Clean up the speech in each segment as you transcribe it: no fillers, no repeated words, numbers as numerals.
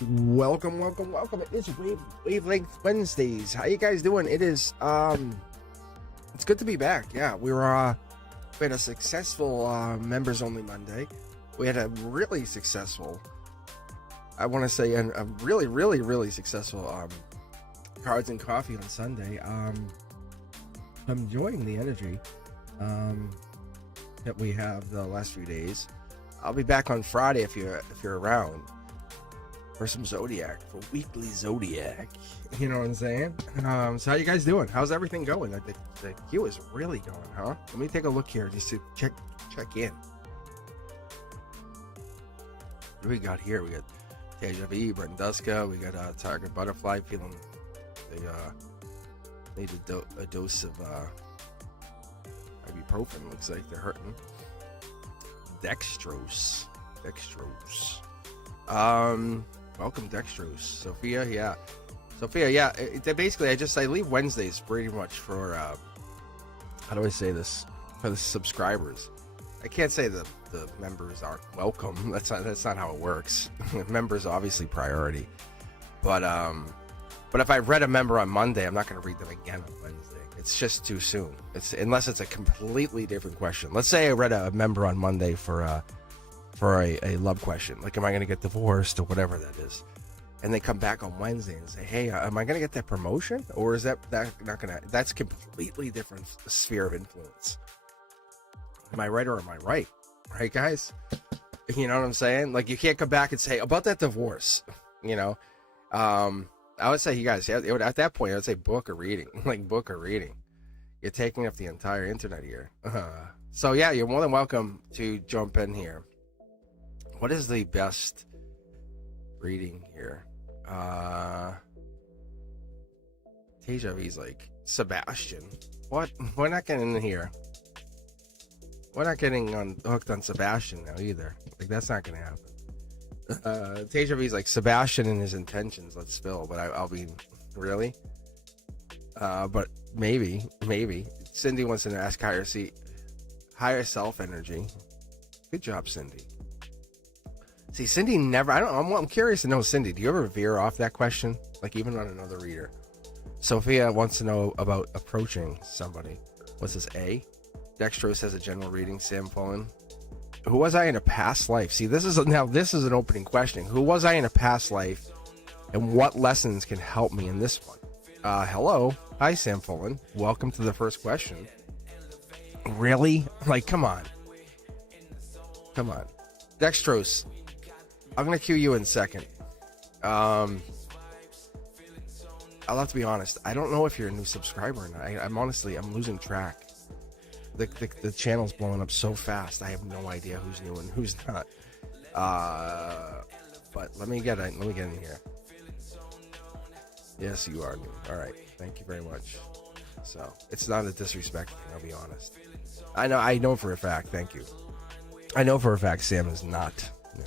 Welcome. It is Wavelength Wednesdays. How you guys doing? It is it's good to be back. Yeah, we had a successful members only Monday. We had a really successful, I want to say a really successful cards and coffee on Sunday. I'm enjoying the energy that we have the last few days. I'll be back on Friday if you're around for some Zodiac, for weekly Zodiac. You know what I'm saying? So how you guys doing? How's everything going? The queue is really going, huh? Let me take a look here just to check in. What do we got here? We got Deja V, Brent Duska. We got Target Butterfly feeling they need a dose of ibuprofen. Looks like they're hurting. Dextrose. Welcome Dextrose. Sophia, yeah. Basically, I leave Wednesdays pretty much for how do I say this? For the subscribers. I can't say the members aren't welcome. That's not how it works. Members obviously priority. But if I read a member on Monday, I'm not going to read them again on Wednesday. It's just too soon. Unless it's a completely different question. Let's say I read a member on Monday for a love question, like am I going to get divorced or whatever that is, and they come back on Wednesday and say, hey, am I going to get that promotion, or is that not going to? That's completely different sphere of influence. Am I right or am I right? Right, guys? You know what I'm saying? Like, you can't come back and say about that divorce. You know, I would say, you guys, at that point, I would say book a reading. Like, book a reading. You're taking up the entire internet here. So yeah, you're more than welcome to jump in here. What is the best reading here? Deja V's like, Sebastian. What? We're not getting in here. We're not getting hooked on Sebastian now either. Like, that's not going to happen. Deja V's like, Sebastian and his intentions, let's spill. But I'll be, really? But maybe. Cindy wants to ask higher self energy. Good job, Cindy. See, Cindy never. I'm curious to know, Cindy. Do you ever veer off that question? Like, even on another reader. Sophia wants to know about approaching somebody. What's this? A. Dextrose has a general reading. Sam Pullen. Who was I in a past life? See, this is an opening question. Who was I in a past life, and what lessons can help me in this one? Hello, hi, Sam Pullen. Welcome to the first question. Really? Like, come on, Dextrose. I'm going to cue you in a second. I'll have to be honest. I don't know if you're a new subscriber or not. I'm losing track. The channel's blowing up so fast. I have no idea who's new and who's not. But let me get in here. Yes, you are new. All right. Thank you very much. So it's not a disrespect thing. I'll be honest. I know for a fact. Thank you. I know for a fact Sam is not new.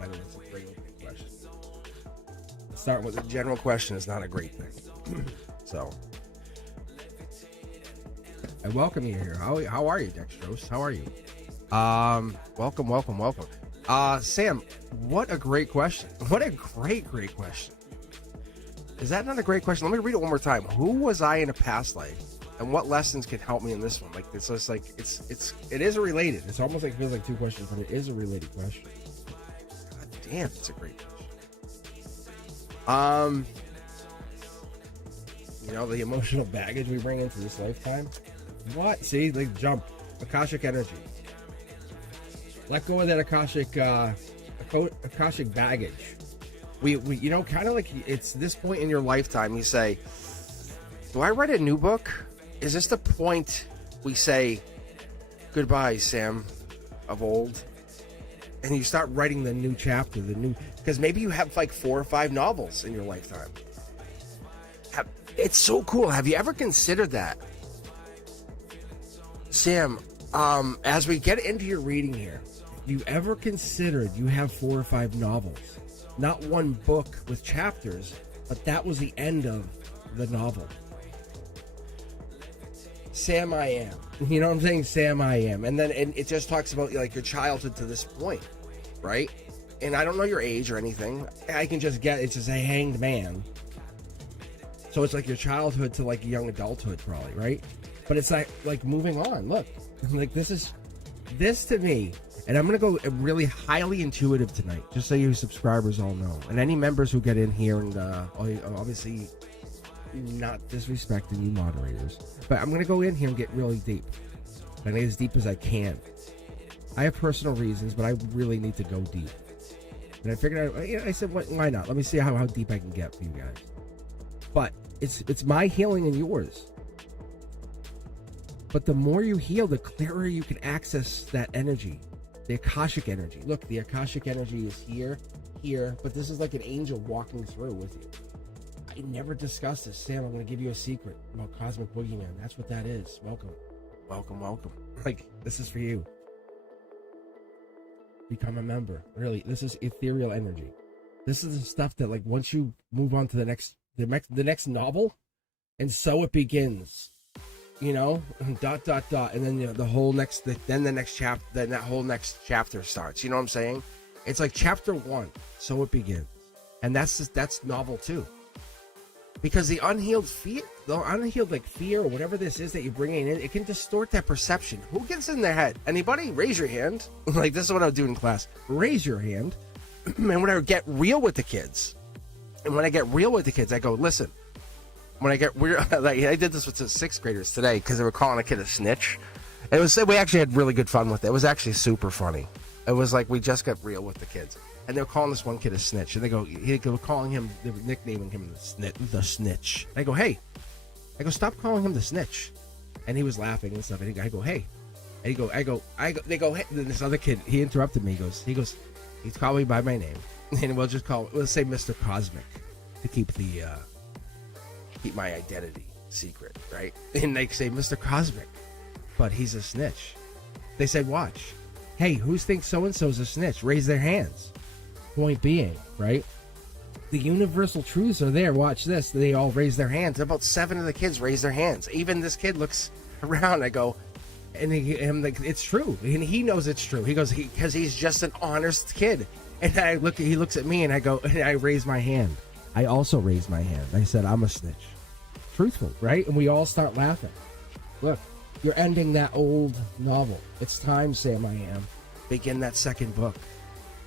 I know it's a great opening question. Starting with a general question is not a great thing. So, I welcome you here. How are you, Dextrose? How are you? Welcome. Sam, what a great question. What a great question. Is that not a great question? Let me read it one more time. Who was I in a past life, and what lessons can help me in this one? Like, it's just like it is related. It's almost like it feels like two questions, but it is a related question. God damn, it's a great question. The emotional baggage we bring into this lifetime. What? See, like, jump. Akashic energy. Let go of that Akashic baggage. We kind of like, it's this point in your lifetime, you say, do I write a new book? Is this the point we say, goodbye, Sam of old? And you start writing the new chapter, because maybe you have like 4 or 5 novels in your lifetime. It's so cool. Have you ever considered that? Sam, as we get into your reading here, you ever considered you have 4 or 5 novels? Not one book with chapters, but that was the end of the novel. Sam, I am. You know what I'm saying? Sam, I am. And then it just talks about, like, your childhood to this point, right? and I don't know your age or anything. I can just get it's just a hanged man. So it's like your childhood to like young adulthood, probably, right? But it's like moving on. Look, like this to me, and I'm gonna go really highly intuitive tonight, just so you subscribers all know, and any members who get in here, and obviously not disrespecting you moderators, but I'm gonna go in here and get really deep. I mean, as deep as I can. I have personal reasons, but I really need to go deep. And I figured out, I said, why not? Let me see how deep I can get for you guys. But it's my healing and yours. But the more you heal, the clearer you can access that energy, the Akashic energy. Look, the Akashic energy is here, but this is like an angel walking through with you. I never discussed this. Sam, I'm going to give you a secret about Cosmic Boogeyman. That's what that is. Welcome. Like, this is for you. Become a member. Really, this is ethereal energy. This is the stuff that, like, once you move on to the next novel, and so it begins. And then the whole next, then the next chapter, then that whole next chapter starts. You know what I'm saying? It's like chapter 1, so it begins, and that's novel 2. Because the unhealed fear, fear or whatever this is that you're bringing in, it can distort that perception. Who gets in their head? Anybody? Raise your hand. Like, this is what I would do in class. Raise your hand. And when I get real with the kids, I go, listen. When I get real, like, I did this with the 6th graders today because they were calling a kid a snitch. We actually had really good fun with it. It was actually super funny. It was like we just got real with the kids. And they were calling this one kid a snitch. And they were calling him, they were nicknaming him the snitch. And I go, hey. Stop calling him the snitch. And he was laughing and stuff. And I go, hey. And they go, hey. Then this other kid, he interrupted me. He goes, he's calling me by my name. And we'll say Mr. Cosmic to keep my identity secret, right? And they say Mr. Cosmic, but he's a snitch. They said, watch. Hey, who thinks so-and-so's a snitch? Raise their hands. Point being, right? The universal truths are there. Watch this. They all raise their hands. About 7 of the kids raise their hands. Even this kid looks around. I go, and I'm like, it's true. And he knows it's true. He goes, because he's just an honest kid. And he looks at me and I go, and I raise my hand. I also raised my hand. I said, I'm a snitch. Truthful, right? And we all start laughing. Look, you're ending that old novel. It's time, Sam I Am. Begin that second book.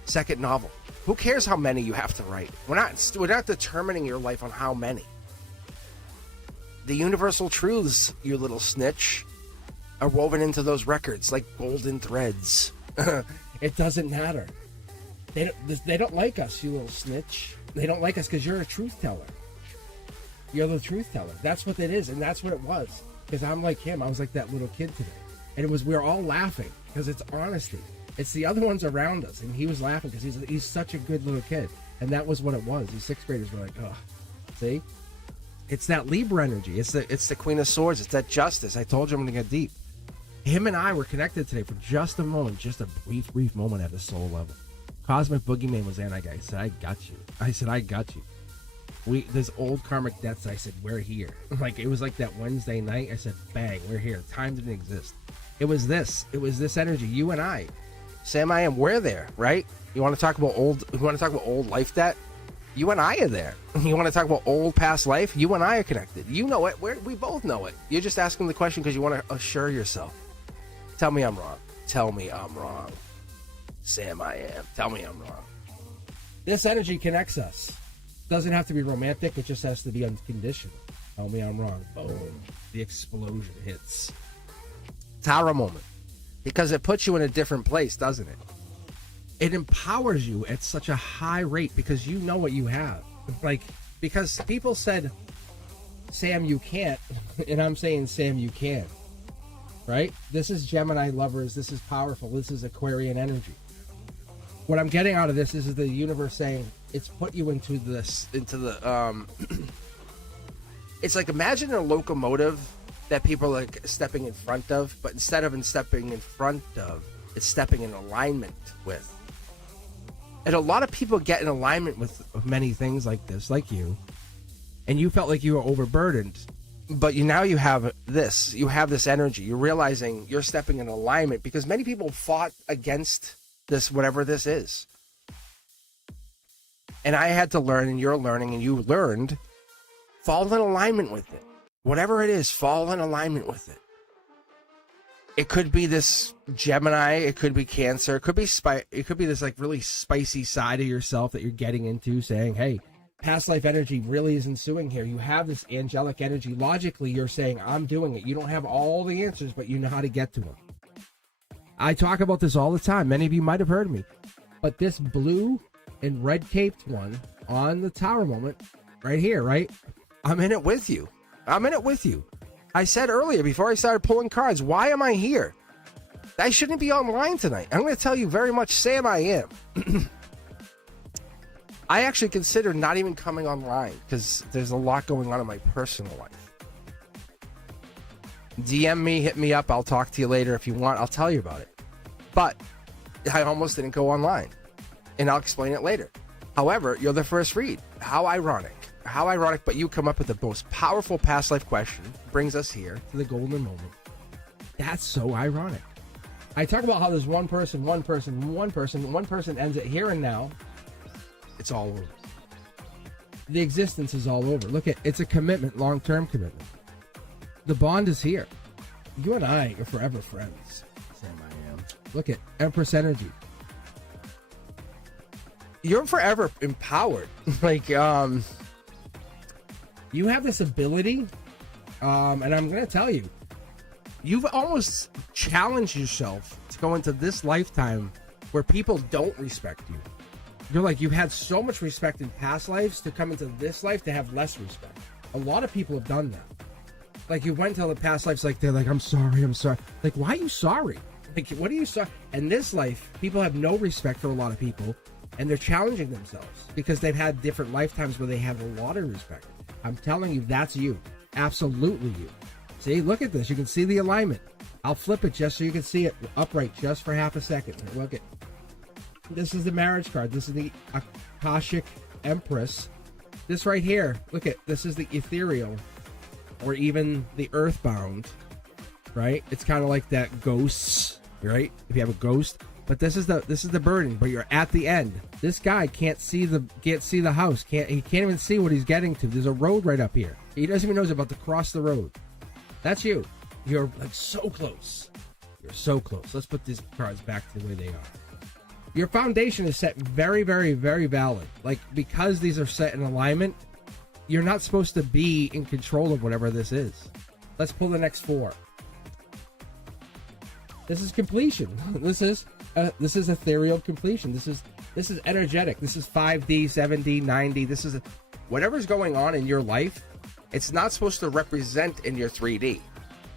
Second novel. Who cares how many you have to write? We're not determining your life on how many. The universal truths, you little snitch, are woven into those records like golden threads. It doesn't matter. They don't like us, you little snitch. They don't like us because you're a truth teller. You're the truth teller. That's what it is, and that's what it was. Because I'm like him. I was like that little kid today. And we were all laughing because it's honesty. It's the other ones around us, and he was laughing because he's such a good little kid. And that was what it was. These 6th graders were like, oh, see? It's that Libra energy. It's the Queen of Swords. It's that justice. I told you I'm going to get deep. Him and I were connected today for just a moment, just a brief moment at the soul level. Cosmic Boogeyman was there, and I said, I got you. I got you. There's old karmic debts. I said, we're here. Like, it was like that Wednesday night. I said, bang, we're here. Time didn't exist. It was this energy. You and I. Sam, I am. We're there, right? You want to talk about old life debt? You and I are there. You want to talk about old past life? You and I are connected. You know it. We both know it. You're just asking the question because you want to assure yourself. Tell me I'm wrong. Tell me I'm wrong. Sam, I am. Tell me I'm wrong. This energy connects us. Doesn't have to be romantic. It just has to be unconditional. Tell me I'm wrong. Boom. The explosion hits. Tower moment. Because it puts you in a different place, doesn't it? It empowers you at such a high rate because you know what you have. Like, because people said, Sam, you can't. And I'm saying, Sam, you can. Right? This is Gemini lovers. This is powerful. This is Aquarian energy. What I'm getting out of this is the universe saying, it's put you into the it's like, imagine a locomotive that people are like stepping in front of, but instead of stepping in front of, it's stepping in alignment with. And a lot of people get in alignment with many things like this, like you, and you felt like you were overburdened, but now you have this energy. You're realizing you're stepping in alignment because many people fought against this, whatever this is. And I had to learn, and you're learning, and you learned, fall in alignment with it. Whatever it is, fall in alignment with it. It could be this Gemini, it could be Cancer, it could be this like really spicy side of yourself that you're getting into, saying, hey, past life energy really is ensuing here. You have this angelic energy. Logically, you're saying, I'm doing it. You don't have all the answers, but you know how to get to them. I talk about this all the time. Many of you might have heard me. But this blue and red caped one on the tower moment, right here, right? I'm in it with you. I'm in it with you. I said earlier, before I started pulling cards, why am I here? I shouldn't be online tonight. I'm going to tell you very much, Sam, I am. I actually consider not even coming online because there's a lot going on in my personal life. DM me, hit me up. I'll talk to you later if you want. I'll tell you about it. But I almost didn't go online, and I'll explain it later. However, you're the first read. How ironic. How ironic, but you come up with the most powerful past life question, brings us here to the golden moment. That's so ironic. I talk about how there's one person ends it here and now. It's all over. The existence is all over. Look at, it's a commitment, long-term commitment. The bond is here. You and I are forever friends. Sam, I am. Look at Empress energy. You're forever empowered. Like, you have this ability, and I'm going to tell you, you've almost challenged yourself to go into this lifetime where people don't respect you. You're like, you've had so much respect in past lives to come into this life to have less respect. A lot of people have done that. Like, you went to the past lives, like, they're like, I'm sorry. Like, why are you sorry? Like, what are you sorry? In this life, people have no respect for a lot of people, and they're challenging themselves because they've had different lifetimes where they have a lot of respect. I'm telling you, that's you. Absolutely you. See, look at this. You can see the alignment. I'll flip it just so you can see it upright just for half a second. Look at. This is the marriage card. This is the Akashic Empress. This right here, look at, this is the ethereal, or even the earthbound, right? It's kind of like that ghosts, right? If you have a ghost. But this is the burden, but you're at the end. This guy can't see the house. He can't even see what he's getting to. There's a road right up here. He doesn't even know he's about to cross the road. That's you. You're like so close. You're so close. Let's put these cards back to the way they are. Your foundation is set very, very, very valid. Like, because these are set in alignment, you're not supposed to be in control of whatever this is. Let's pull the next four. This is completion. This is ethereal completion. This is energetic. This is 5D, 7D, 9D. This is whatever's going on in your life. It's not supposed to represent in your 3D.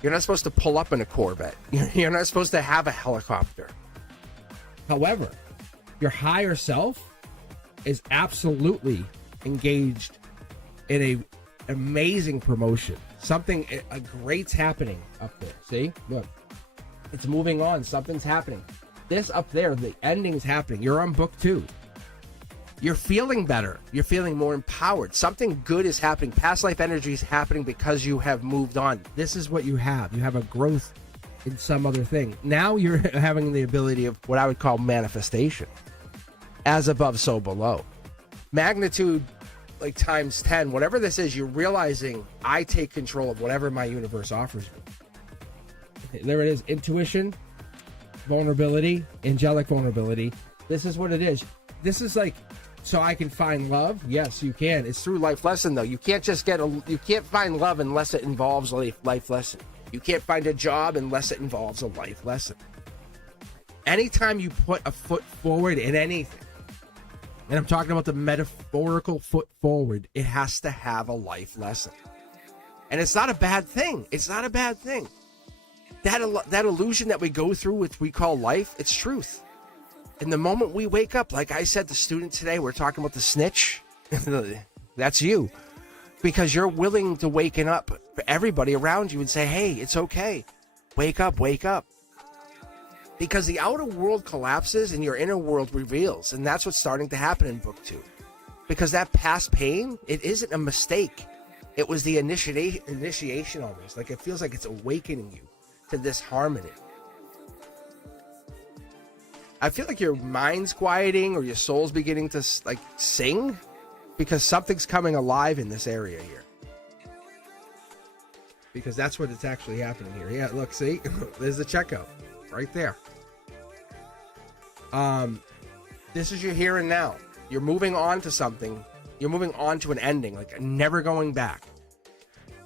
You're not supposed to pull up in a Corvette. You're not supposed to have a helicopter. However, your higher self is absolutely engaged in a amazing promotion. A great's happening up there. See? Look. It's moving on. Something's happening. This up there, the ending's happening. You're on book 2. You're feeling better. You're feeling more empowered. Something good is happening. Past life energy is happening because you have moved on. This is what you have. You have a growth in some other thing. Now you're having the ability of what I would call manifestation. As above, so below. Magnitude, like times 10. Whatever this is, you're realizing I take control of whatever my universe offers me. There it is. Intuition, vulnerability, angelic vulnerability. This is what it is. This is like, so I can find love. Yes, you can. It's through life lesson, though. You can't just you can't find love unless it involves a life lesson. You can't find a job unless it involves a life lesson. Anytime you put a foot forward in anything, and I'm talking about the metaphorical foot forward, it has to have a life lesson. And it's not a bad thing. It's not a bad thing. That illusion that we go through, which we call life, it's truth. And the moment we wake up, like I said to students today, we're talking about the snitch. That's you. Because you're willing to waken up for everybody around you and say, hey, it's okay. Wake up, wake up. Because the outer world collapses and your inner world reveals. And that's what's starting to happen in book 2. Because that past pain, it isn't a mistake. It was the initiation almost. Like, it feels like it's awakening you to this harmony. I feel like your mind's quieting or your soul's beginning to like sing because something's coming alive in this area here. Because that's what it's actually happening here. Yeah, look, see? There's the checkout right there. This is your here and now. You're moving on to something. You're moving on to an ending, like never going back.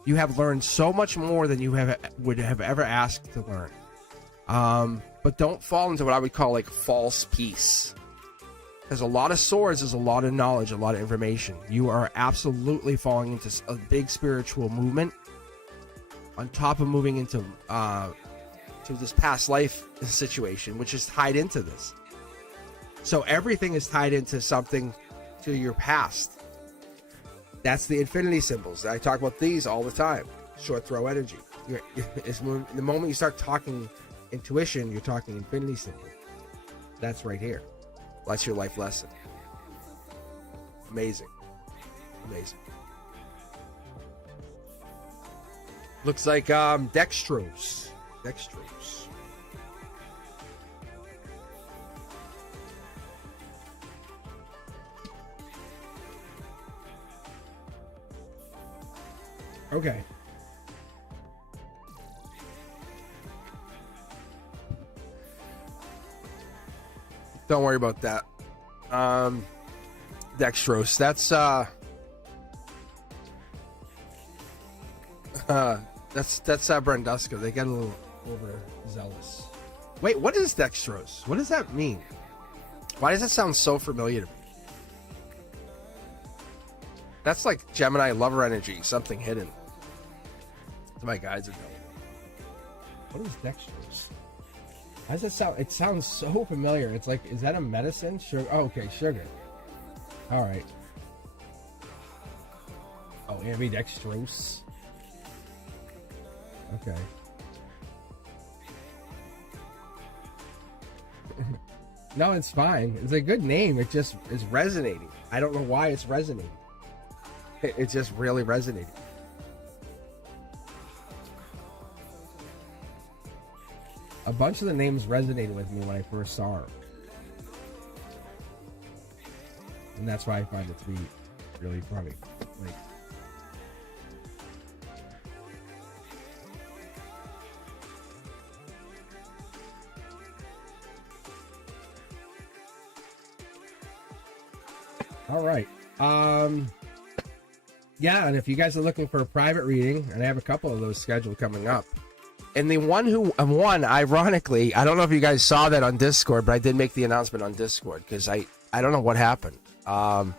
You have learned so much more than you would have ever asked to learn. But don't fall into what I would call like false peace. There's a lot of swords, there's a lot of knowledge, a lot of information. You are absolutely falling into a big spiritual movement on top of moving into to this past life situation, which is tied into this. So everything is tied into something to your past. That's the infinity symbols. I talk about these all the time. Short throw energy. The moment you start talking intuition, you're talking infinity symbol. That's right here. That's your life lesson. Amazing. Amazing. Looks like dextrose. Dextrose. Okay. Don't worry about that. Dextrose. That's Brenduska. They get a little overzealous. Wait, what is dextrose? What does that mean? Why does that sound so familiar to me? That's like Gemini lover energy, something hidden. My guides are going. What is dextrose? How does it sound? It sounds so familiar. It's like, is that a medicine? Sugar. Oh, okay, sugar. All right. Oh, ambidextrose. Okay. No, it's fine. It's a good name. It just is resonating. I don't know why it's resonating. It's just really resonating. A bunch of the names resonated with me when I first saw her. And that's why I find it to be really funny. Like, all right. Yeah, and if you guys are looking for a private reading, and I have a couple of those scheduled coming up. And the one who won, ironically, I don't know if you guys saw that on Discord, but I did make the announcement on Discord because I don't know what happened. But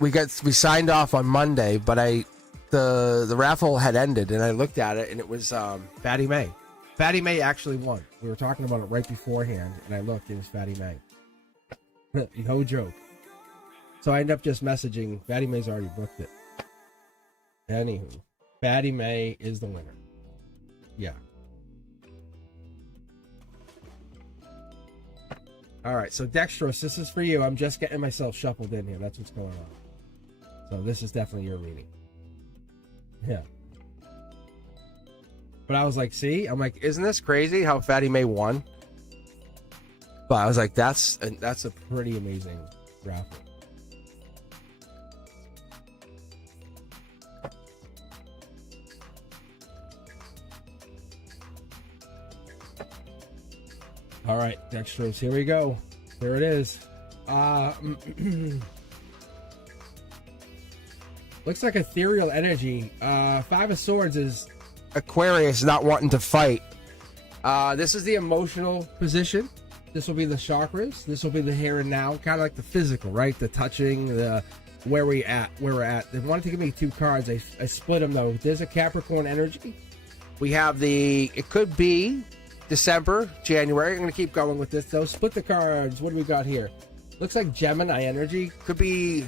we signed off on Monday, but the raffle had ended, and I looked at it, and it was Fatty May. Fatty May actually won. We were talking about it right beforehand, and I looked, it was Fatty May. No joke. So I ended up just messaging. Fatty May's already booked it. Anywho. Fatty May is the winner. Yeah. All right, so Dextrose, this is for you. I'm just getting myself shuffled in here. That's what's going on. So this is definitely your reading. Yeah. But I was like, see? I'm like, isn't this crazy how Fatty May won? But I was like, that's a pretty amazing raffle. All right, Dextrose, here we go. There it is. Looks like ethereal energy. Five of Swords is Aquarius not wanting to fight. This is the emotional position. This will be the chakras. This will be the here and now, kind of like the physical, right? The touching, the where we're at. They wanted to give me two cards. I split them though. There's a Capricorn energy. We have it could be December, January. I'm going to keep going with this though. Split the cards. What do we got here? Looks like Gemini energy. Could be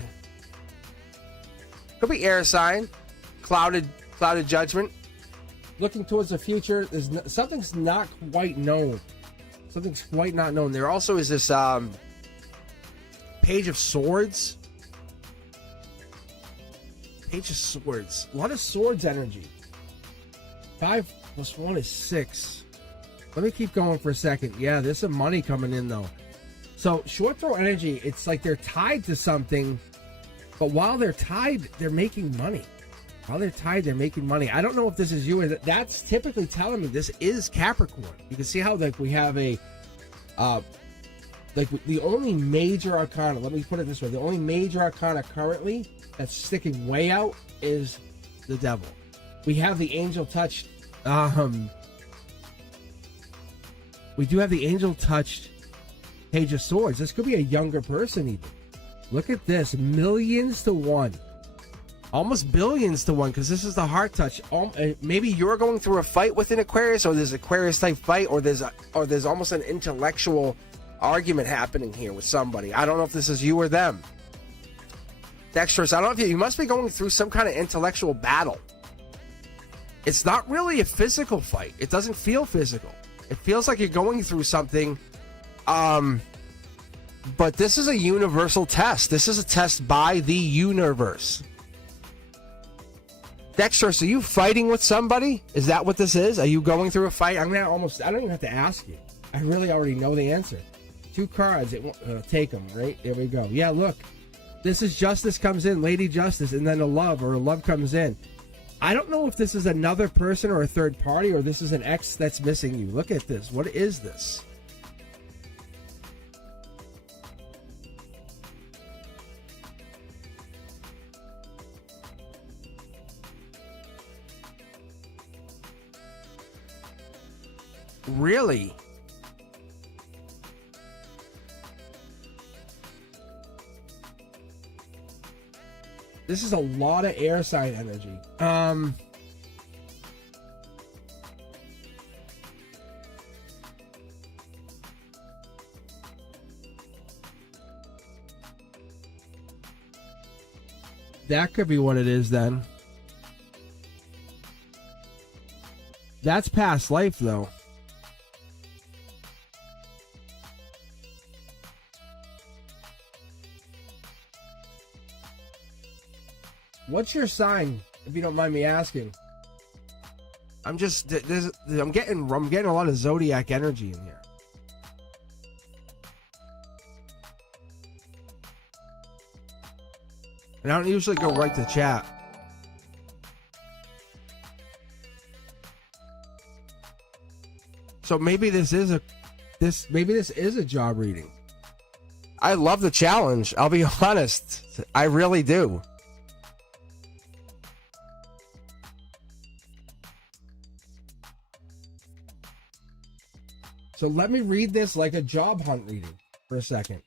air sign. Clouded judgment. Looking towards the future. Something's not quite known. Something's quite not known. There also is this Page of Swords. Page of Swords. A lot of swords energy. 5 + 1 is 6. Let me keep going for a second. Yeah, there's some money coming in, though. So, short throw energy, it's like they're tied to something, but while they're tied, they're making money. While they're tied, they're making money. I don't know if this is you, or that's typically telling me this is Capricorn. You can see how, like, we have a, like, the only major arcana, let me put it this way, the only major arcana currently that's sticking way out is the devil. We have the angel touched, we do have the angel touched Page of Swords. This could be a younger person even. Look at this, millions to one. Almost billions to one, because this is the heart touch. Maybe you're going through a fight with an Aquarius, or there's Aquarius type fight, or there's almost an intellectual argument happening here with somebody. I don't know if this is you or them. Dexterous, I don't know if you must be going through some kind of intellectual battle. It's not really a physical fight. It doesn't feel physical. It feels like you're going through something. But this is a universal test. This is a test by the universe. Dexterous, are you fighting with somebody? Is that what this is? Are you going through a fight? I don't even have to ask you. I really already know the answer. 2 cards. Take them, right? There we go. Yeah, look. This is Justice comes in, Lady Justice, and then a love comes in. I don't know if this is another person or a third party, or this is an ex that's missing you. Look at this. What is this? Really? This is a lot of air sign energy. That could be what it is then. That's past life, though. What's your sign, if you don't mind me asking? I'm getting a lot of zodiac energy in here. And I don't usually go right to chat. So maybe this is a job reading. I love the challenge. I'll be honest. I really do. So let me read this like a job hunt reading for a second.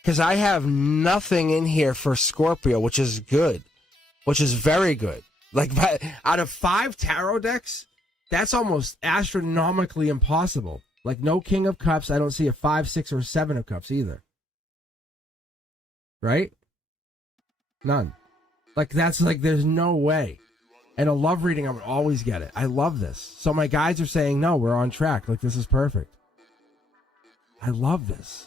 Because I have nothing in here for Scorpio, which is good. Which is very good. Like, out of 5 tarot decks, that's almost astronomically impossible. Like, no King of Cups. I don't see a 5, 6, or 7 of Cups either. Right? None. Like, that's like, there's no way. And a love reading, I would always get it. I love this. So my guides are saying, no, we're on track. Like, this is perfect. I love this.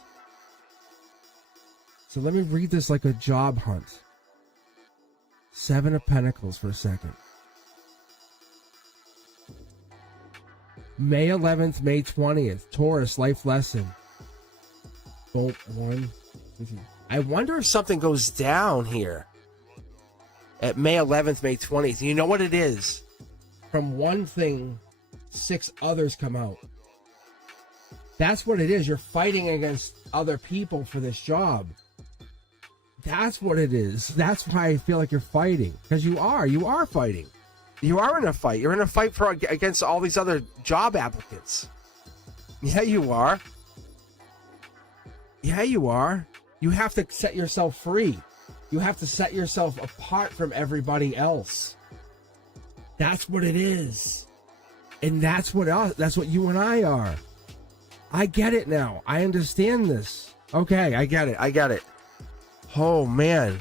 So let me read this like a job hunt. 7 of Pentacles for a second. May 11th, May 20th. Taurus, life lesson. Bolt 1. I wonder if something goes down here at May 11th, May 20th. You know what it is? From one thing, 6 others come out. That's what it is. You're fighting against other people for this job. That's what it is. That's why I feel like you're fighting. Because you are fighting. You are in a fight. You're in a fight against all these other job applicants. Yeah, you are. Yeah, you are. You have to set yourself free. You have to set yourself apart from everybody else. That's what it is. And that's what you and I are. I get it now. I understand this. Okay, I get it. Oh, man.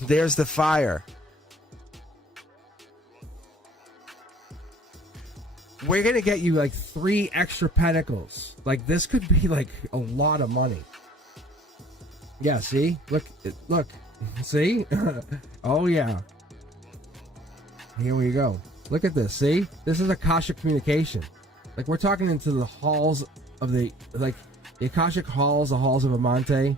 There's the fire. we're gonna get you like 3 extra pentacles. Like this could be like a lot of money. Yeah, see? Look, see? Oh yeah. Here we go. Look at this, see? This is Akashic communication. Like we're talking into the halls of the Akashic halls, the halls of Amante.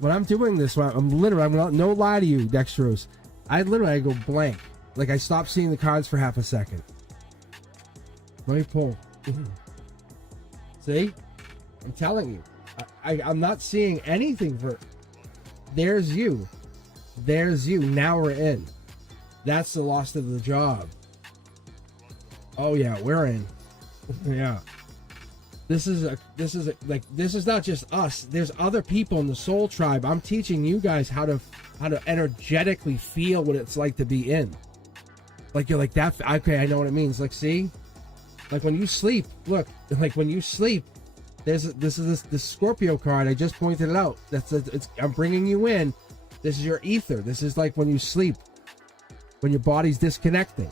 When I'm doing this, I'm no lie to you, Dextrose. I go blank. Like I stopped seeing the cards for half a second. Let me pull. See? I'm telling you. I'm not seeing anything for... There's you. There's you. Now we're in. That's the loss of the job. Oh yeah, we're in. Yeah. This is not just us. There's other people in the soul tribe. I'm teaching you guys how to energetically feel what it's like to be in. Like you're like that. Okay, I know what it means. Like, see, like when you sleep. Look, like when you sleep. This Scorpio card. I just pointed it out. I'm bringing you in. This is your ether. This is like when you sleep, when your body's disconnecting.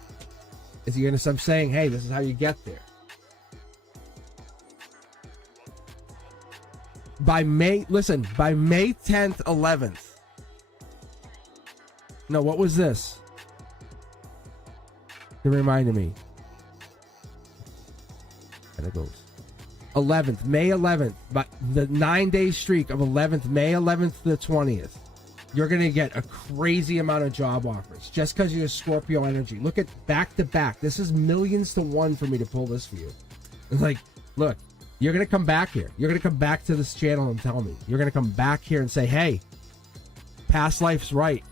Is you're gonna stop saying, hey, this is how you get there. By May 10th, 11th. No, what was this? It reminded me. And it goes. 11th, May 11th. But the 9-day streak of 11th, May 11th to the 20th. You're going to get a crazy amount of job offers just because you're Scorpio energy. Look at back to back. This is millions to one for me to pull this for you. Like, look. You're going to come back here. You're going to come back to this channel and tell me. You're going to come back here and say, hey, past life's right.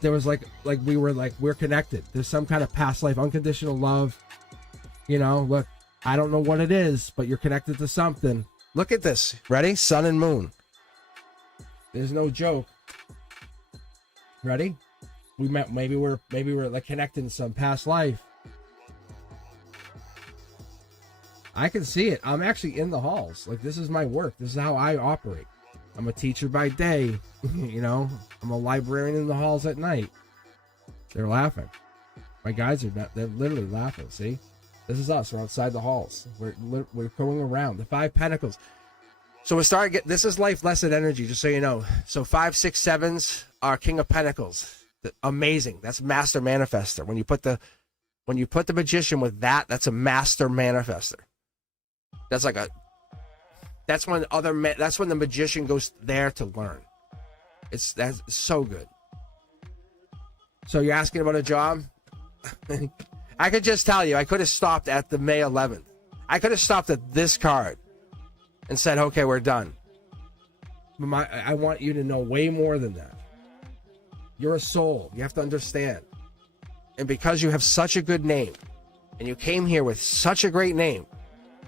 There was we're connected. There's some kind of past life, unconditional love. You know, look, I don't know what it is, but you're connected to something. Look at this. Ready? Sun and moon. There's no joke. Ready? Maybe we're like connected in some past life. I can see it. I'm actually in the halls. Like, this is my work. This is how I operate. I'm a teacher by day. You know, I'm a librarian in the halls at night. They're laughing. My guys they're literally laughing. See? This is us. We're outside the halls. We're going around. The 5 pentacles. So we're starting to get, this is life lesson energy, just so you know. So 5, 6, 7s are King of Pentacles. Amazing. That's Master Manifester. When you put the Magician with that's a Master Manifester. That's when the Magician goes there to learn. That's so good. So you're asking about a job? I could just tell you, I could have stopped at the May 11th. I could have stopped at this card and said, okay, we're done. But I want you to know way more than that. You're a soul. You have to understand. And because you have such a good name, and you came here with such a great name,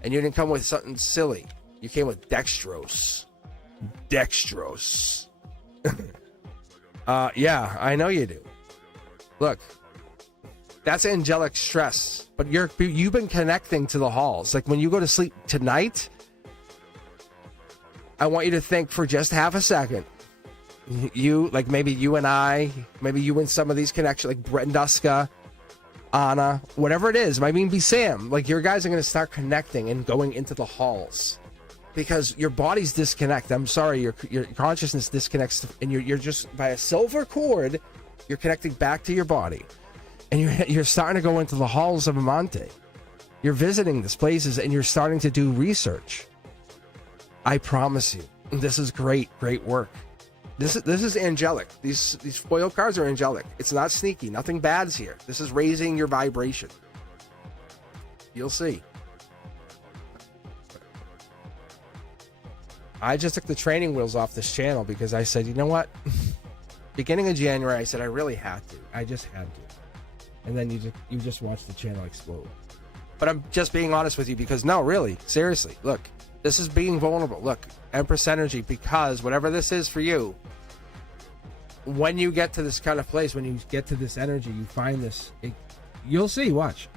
and you didn't come with something silly. You came with Dextrose. Dextrose. Yeah, I know you do. Look, that's angelic stress. But you've been connecting to the halls. Like when you go to sleep tonight, I want you to think for just half a second. You, like maybe you and I, maybe you and some of these connections, like Brett and Duska, Anna, whatever it is, it might even be Sam. Like your guys are going to start connecting and going into the halls because your body's disconnect. I'm sorry, your consciousness disconnects, and you're just by a silver cord, you're connecting back to your body, and you're starting to go into the halls of Amante. You're visiting these places and you're starting to do research. I promise you, this is great work. This is angelic. These foil cards are angelic. It's not sneaky. Nothing bad's here. This is raising your vibration. You'll see. I just took the training wheels off this channel because I said, you know what? Beginning of January, I said I really had to. I just had to. And then you just watched the channel explode. But I'm just being honest with you because no, really, seriously, look, this is being vulnerable. Look, Empress energy, because whatever this is for you, when you get to this kind of place, when you get to this energy, you find this, you'll see, watch.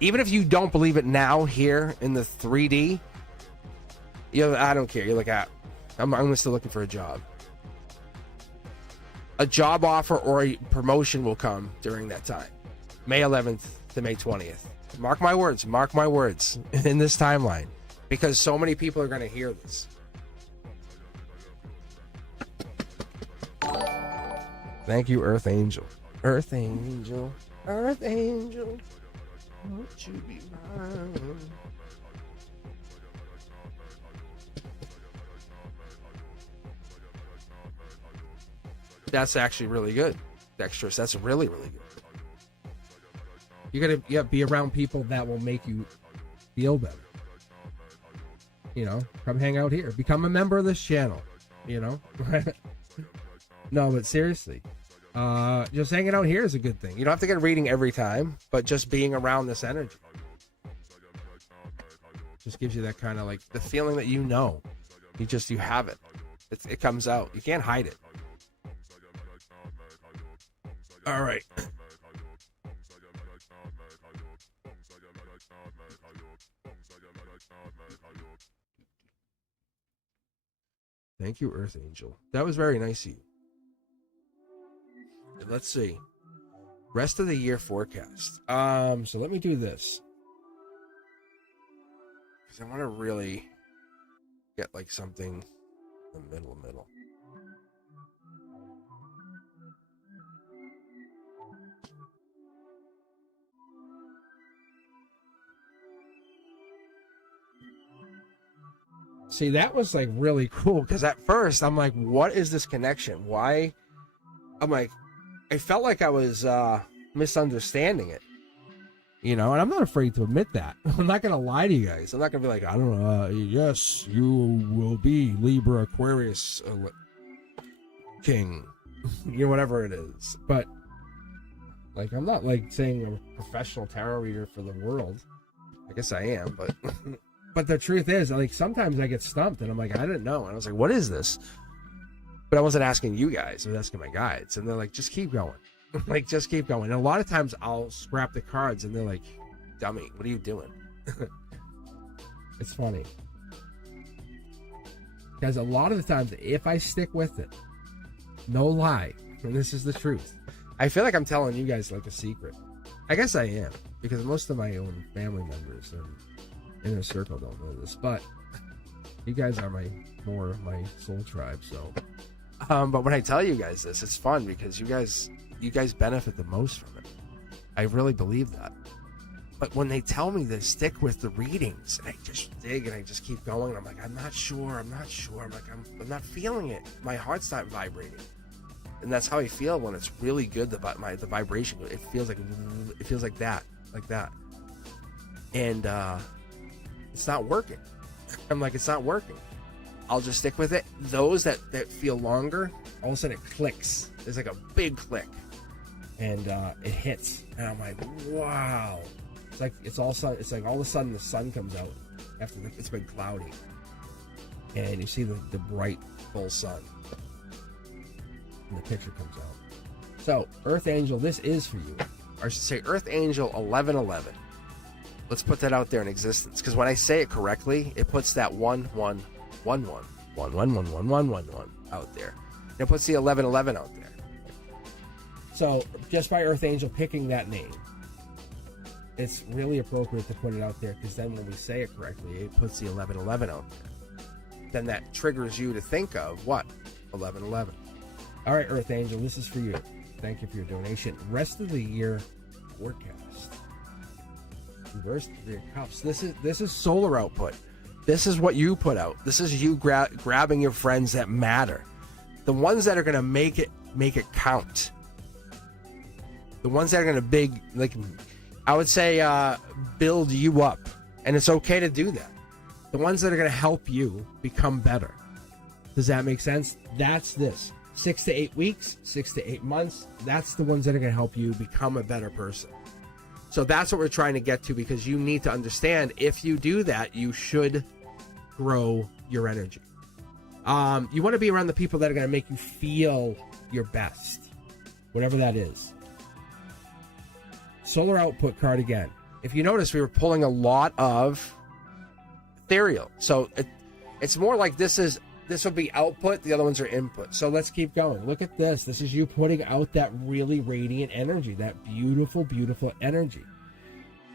Even if you don't believe it now here in the 3D, I don't care. You're like, I'm still looking for a job. A job offer or a promotion will come during that time. May 11th to May 20th. Mark my words in this timeline, because so many people are going to hear this. Thank you, Earth Angel. Earth Angel. Earth Angel. Won't you be mine? That's actually really good, Dexterous. That's really, really good. You gotta be around people that will make you feel better. You know, come hang out here. Become a member of this channel. You know? No, but seriously. Just hanging out here is a good thing. You don't have to get a reading every time, but just being around this energy just gives you that kind of like the feeling that you know. You have it. It comes out. You can't hide it. All right. Thank you, Earth Angel. That was very nice of you. Let's see. Rest of the year forecast. So let me do this. Because I want to really get like something in the middle. See, that was like really cool, because at first I'm like, what is this connection? Why? I'm like, I felt like I was misunderstanding it, you know, and I'm not afraid to admit that. I'm not going to lie to you guys. I'm not going to be like, I don't know, yes, you will be Libra Aquarius King, you know, whatever it is. But like, I'm not like saying I'm a professional tarot reader for the world. I guess I am, but but the truth is, like, sometimes I get stumped and I'm like, I didn't know. And I was like, what is this? But I wasn't asking you guys. I was asking my guides. And they're like, just keep going. Like, just keep going. And a lot of times I'll scrap the cards and they're like, dummy, what are you doing? It's funny. Because a lot of the times, if I stick with it, no lie, and this is the truth, I feel like I'm telling you guys like a secret. I guess I am, because most of my own family members and inner circle don't know this, but you guys are my soul tribe. So but when I tell you guys this, it's fun, because you guys benefit the most from it. I really believe that. But when they tell me to stick with the readings, and I just dig and I just keep going, and I'm like, I'm not sure. I'm like, I'm not feeling it. My heart's not vibrating. And that's how I feel when it's really good. The vibration, it feels like that. And it's not working. I'm like, it's not working. I'll just stick with it. Those that feel longer, all of a sudden it clicks. There's like a big click, and it hits, and I'm like, wow. It's like all of a sudden the sun comes out after it's been cloudy, and you see the bright full sun, and the picture comes out. So Earth Angel, this is for you. Or I should say Earth Angel 1111. Let's put that out there in existence, because when I say it correctly, it puts that 1-1-1-1 out there. And it puts the 1111 out there. So just by Earth Angel picking that name, it's really appropriate to put it out there, because then when we say it correctly, it puts the 1111 out there. Then that triggers you to think of what? 1111. All right, Earth Angel, this is for you. Thank you for your donation. Rest of the year forecast. Reverse 3 of Cups. This is solar output. This is what you put out. This is you grabbing your friends that matter, the ones that are going to make it count, the ones that are going to I would say build you up, and it's okay to do that. The ones that are going to help you become better. Does that make sense? That's this 6 to 8 weeks, 6 to 8 months. That's the ones that are going to help you become a better person. So that's what we're trying to get to, because you need to understand, if you do that, you should grow your energy. You want to be around the people that are going to make you feel your best, whatever that is. Solar output card again. If you notice, we were pulling a lot of ethereal. So it's more like this is this would be output. The other ones are input. So let's keep going. Look at this. This is you putting out that really radiant energy, that beautiful, beautiful energy.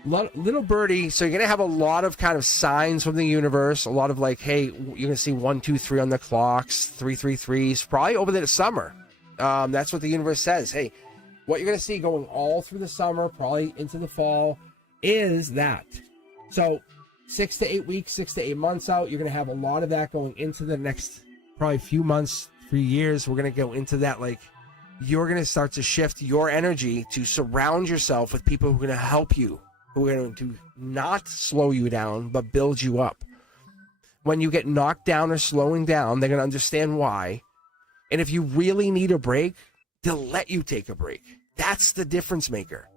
Little birdie. So you're going to have a lot of kind of signs from the universe. A lot of like, hey, you're going to see 1, 2, 3 on the clocks, 3, 3, 3s, probably over the summer. That's what the universe says. Hey, what you're going to see going all through the summer, probably into the fall, is that. So 6 to 8 weeks, 6 to 8 months out, you're going to have a lot of that going into the next probably few months, 3 years. We're going to go into that. Like, you're going to start to shift your energy to surround yourself with people who are going to help you, who are going to not slow you down, but build you up. When you get knocked down or slowing down, they're going to understand why. And if you really need a break, they'll let you take a break. That's the difference maker.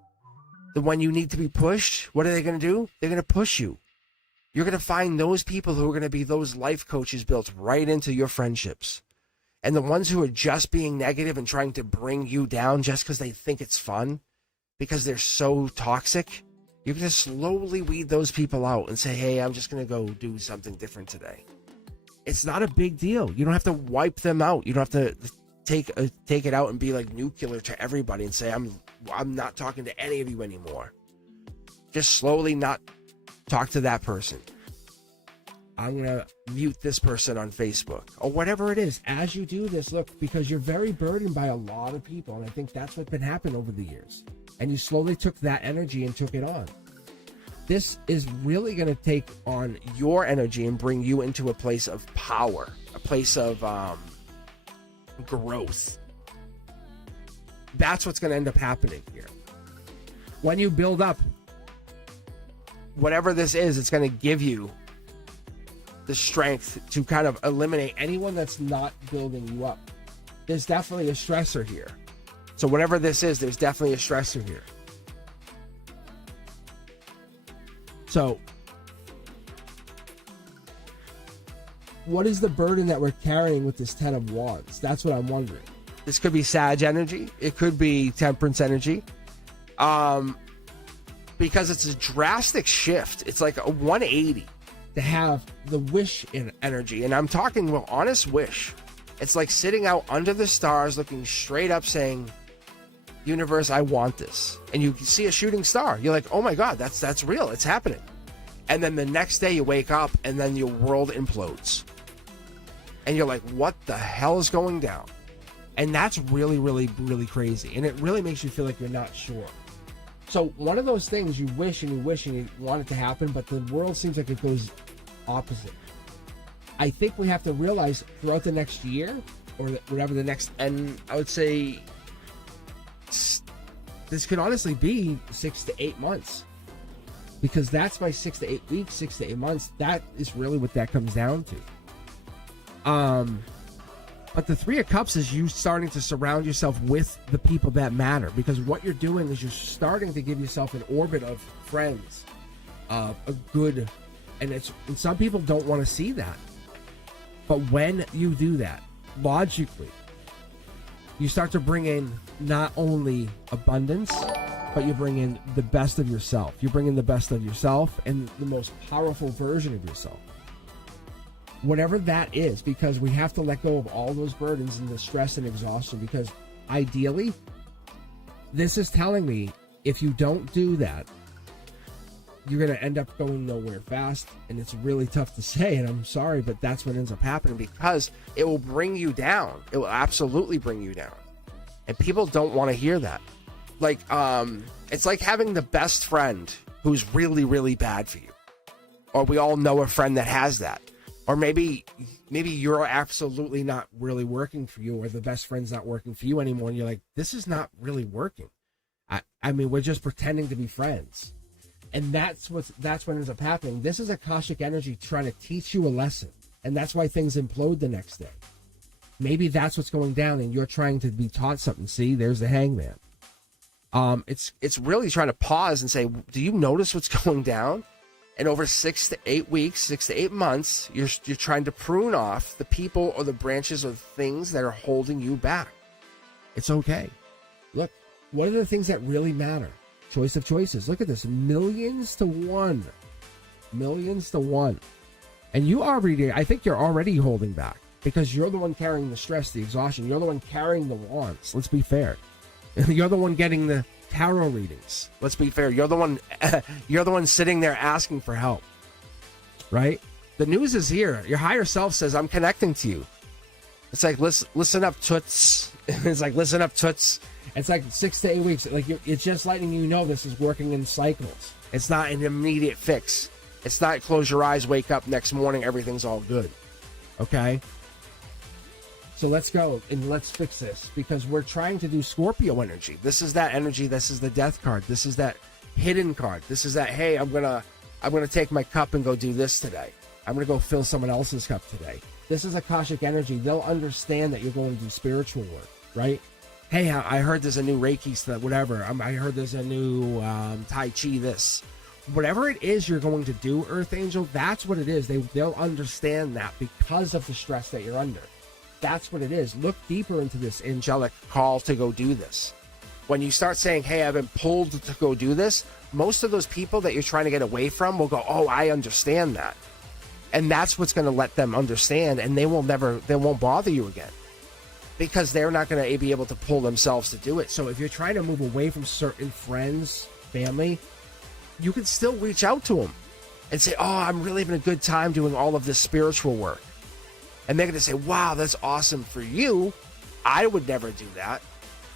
When you need to be pushed, what are they going to do? They're going to push you. You're going to find those people who are going to be those life coaches built right into your friendships. And the ones who are just being negative and trying to bring you down just because they think it's fun, because they're so toxic, you're going to slowly weed those people out and say, hey, I'm just going to go do something different today. It's not a big deal. You don't have to wipe them out. You don't have to take it out and be like nuclear to everybody and say, I'm not talking to any of you anymore. Just slowly not talk to that person. I'm going to mute this person on Facebook or whatever it is. As you do this, look, because you're very burdened by a lot of people. And I think that's what's been happening over the years. And you slowly took that energy and took it on. This is really going to take on your energy and bring you into a place of power, a place of growth. That's what's going to end up happening here. When you build up, whatever this is, it's going to give you the strength to kind of eliminate anyone that's not building you up. There's definitely a stressor here. So whatever this is, there's definitely a stressor here. So what is the burden that we're carrying with this 10 of Wands? That's what I'm wondering. This could be Sag energy. It could be Temperance energy. Because it's a drastic shift. It's like a 180 to have the wish in energy. And I'm talking well, honest wish. It's like sitting out under the stars, looking straight up saying, universe, I want this. And you see a shooting star. You're like, oh my God, that's real. It's happening. And then the next day you wake up and then your world implodes. And you're like, what the hell is going down? And that's really, really, really crazy. And it really makes you feel like you're not sure. So one of those things you wish and you want it to happen, but the world seems like it goes opposite. I think we have to realize throughout the next year or whatever the next, and I would say this could honestly be 6 to 8 months, because that's my 6 to 8 weeks, 6 to 8 months. That is really what that comes down to. But the 3 of Cups is you starting to surround yourself with the people that matter, because what you're doing is you're starting to give yourself an orbit of friends, a good, and some people don't want to see that. But when you do that, logically, you start to bring in not only abundance, but you bring in the best of yourself. You bring in the best of yourself and the most powerful version of yourself. Whatever that is, because we have to let go of all those burdens and the stress and exhaustion, because ideally, this is telling me if you don't do that, you're going to end up going nowhere fast. And it's really tough to say, and I'm sorry, but that's what ends up happening, because it will bring you down. It will absolutely bring you down. And people don't want to hear that. Like, it's like having the best friend who's really, really bad for you. Or we all know a friend that has that. Or maybe you're absolutely not really working for you, or the best friend's not working for you anymore, and you're like, this is not really working. I mean, we're just pretending to be friends. And that's what ends up happening. This is Akashic energy trying to teach you a lesson. And that's why things implode the next day. Maybe that's what's going down, and you're trying to be taught something. See, there's the Hangman. It's really trying to pause and say, do you notice what's going down? And over 6 to 8 weeks, 6 to 8 months, you're trying to prune off the people or the branches or things that are holding you back. It's okay. Look, what are the things that really matter? Choice of choices. Look at this. Millions to one. Millions to one. And I think you're already holding back. because you're the one carrying the stress, the exhaustion. You're the one carrying the wands. Let's be fair. You're the one getting the tarot readings. Let's be fair. You're the one. You're the one sitting there asking for help. Right? The news is here. Your higher self says, "I'm connecting to you." It's like listen up, toots. It's like listen up, toots. It's like 6 to 8 weeks. Like it's just letting you know this is working in cycles. It's not an immediate fix. It's not close your eyes, wake up next morning, everything's all good. Okay? So let's go and let's fix this, because we're trying to do Scorpio energy. This is that energy. This is the death card. This is that hidden card. This is that, hey, I'm gonna take my cup and go do this today. I'm gonna go fill someone else's cup today. This is Akashic energy. They'll understand that you're going to do spiritual work, right? Hey, I heard there's a new Reiki stuff, whatever. I heard there's a new Tai Chi this. Whatever it is you're going to do, Earth Angel, that's what it is. They'll understand that because of the stress that you're under. That's what it is. Look deeper into this angelic call to go do this. When you start saying, hey, I've been pulled to go do this, most of those people that you're trying to get away from will go, oh, I understand that. And that's what's going to let them understand, and they won't bother you again, because they're not going to be able to pull themselves to do it. So if you're trying to move away from certain friends, family, you can still reach out to them and say, oh, I'm really having a good time doing all of this spiritual work. And they're going to say, wow, that's awesome for you. I would never do that.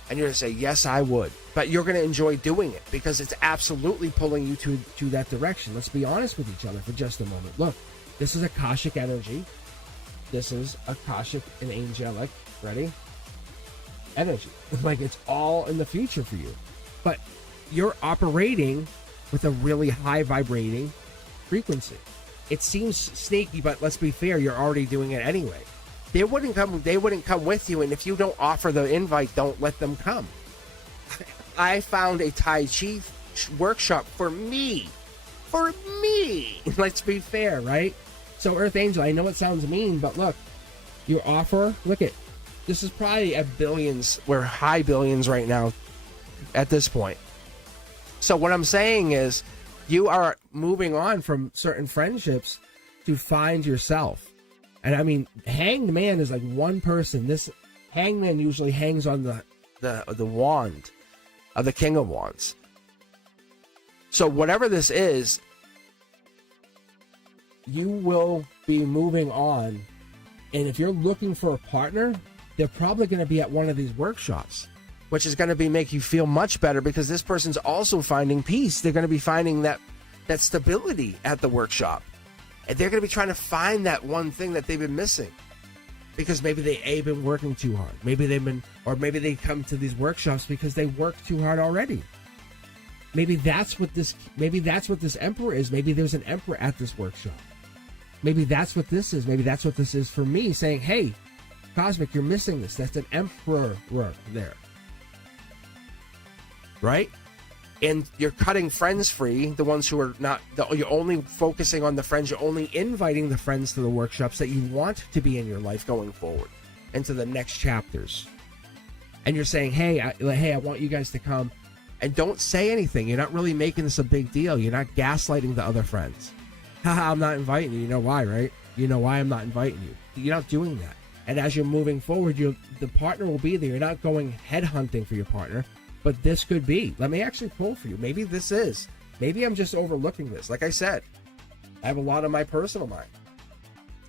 And you're going to say, yes, I would. But you're going to enjoy doing it because it's absolutely pulling you to that direction. Let's be honest with each other for just a moment. Look, this is Akashic energy. This is Akashic and angelic. Ready? Energy. Like it's all in the future for you. But you're operating with a really high vibrating frequency. It seems sneaky, but let's be fair, you're already doing it anyway. They wouldn't come with you, and if you don't offer the invite, don't let them come. I found a Tai Chi workshop for me. For me. Let's be fair, right? So Earth Angel, I know it sounds mean, but look, your offer, look at, this is probably at billions. We're high billions right now at this point. So what I'm saying is you are moving on from certain friendships to find yourself. And I mean, Hanged Man is like one person. This Hanged Man usually hangs on the wand of the King of Wands. So whatever this is, you will be moving on. And if you're looking for a partner, they're probably going to be at one of these workshops, which is going to make you feel much better, because this person's also finding peace. They're going to be finding that stability at the workshop. And they're going to be trying to find that one thing that they've been missing, because maybe they've been working too hard. Maybe they come to these workshops because they work too hard already. Maybe that's what this emperor is. Maybe there's an emperor at this workshop. Maybe that's what this is. Maybe that's what this is for me, saying, hey, Cosmic, you're missing this. That's an emperor there. Right? And you're cutting friends free, the ones who are not, you're only focusing on the friends, you're only inviting the friends to the workshops that you want to be in your life going forward, into the next chapters. And you're saying, hey, I want you guys to come, and don't say anything. You're not really making this a big deal. You're not gaslighting the other friends. Haha, I'm not inviting you. You know why, right? You know why I'm not inviting you. You're not doing that. And as you're moving forward, the partner will be there. You're not going headhunting for your partner. But this could be. Let me actually pull for you. Maybe this is. Maybe I'm just overlooking this. Like I said, I have a lot of my personal mind.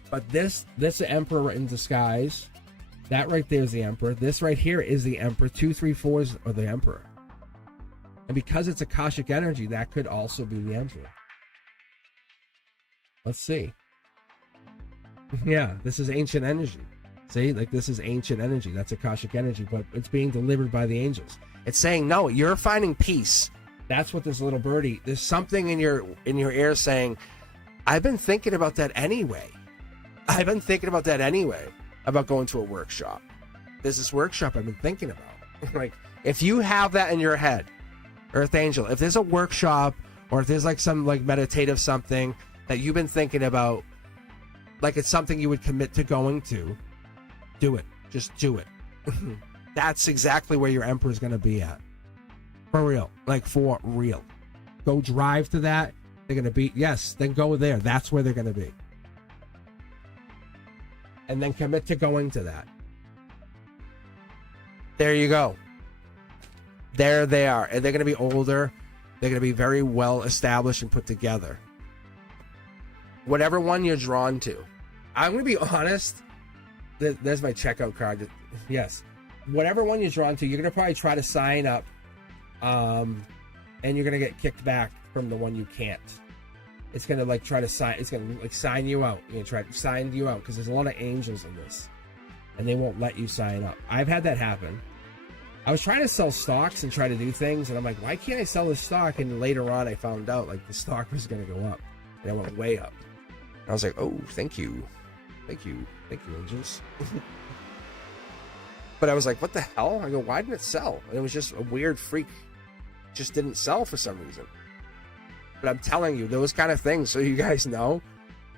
But this emperor in disguise, that right there is the emperor. This right here is the emperor. 2, 3, 4s are the emperor. And because it's Akashic energy, that could also be the emperor. Let's see. Yeah, this is ancient energy. See, like this is ancient energy. That's Akashic energy, but it's being delivered by the angels. It's saying, no, you're finding peace. That's what this little birdie, there's something in your ear saying, I've been thinking about that anyway. About going to a workshop. There's this workshop I've been thinking about. Like, if you have that in your head, Earth Angel, if there's a workshop, or if there's like some like meditative something that you've been thinking about, like it's something you would commit to going to, do it. Just do it. That's exactly where your emperor is going to be at. For real. Like, for real. Go drive to that. They're going to be, yes, then go there. That's where they're going to be. and then commit to going to that. There you go. There they are. And they're going to be older. They're going to be very well established and put together. Whatever one you're drawn to. I'm going to be honest. There's my checkout card. Yes. Whatever one you're drawn to, you're going to probably try to sign up. And you're going to get kicked back from the one you can't. It's going to like try to sign. It's going to like sign you out. You're going to try to sign you out because there's a lot of angels in this. And they won't let you sign up. I've had that happen. I was trying to sell stocks and try to do things, and I'm like, why can't I sell this stock? And later on, I found out like the stock was going to go up, and it went way up. And I was like, oh, thank you, angels. But I was like, what the hell? I go, why didn't it sell? And it was just a weird freak. It just didn't sell for some reason. But I'm telling you, those kind of things, so you guys know,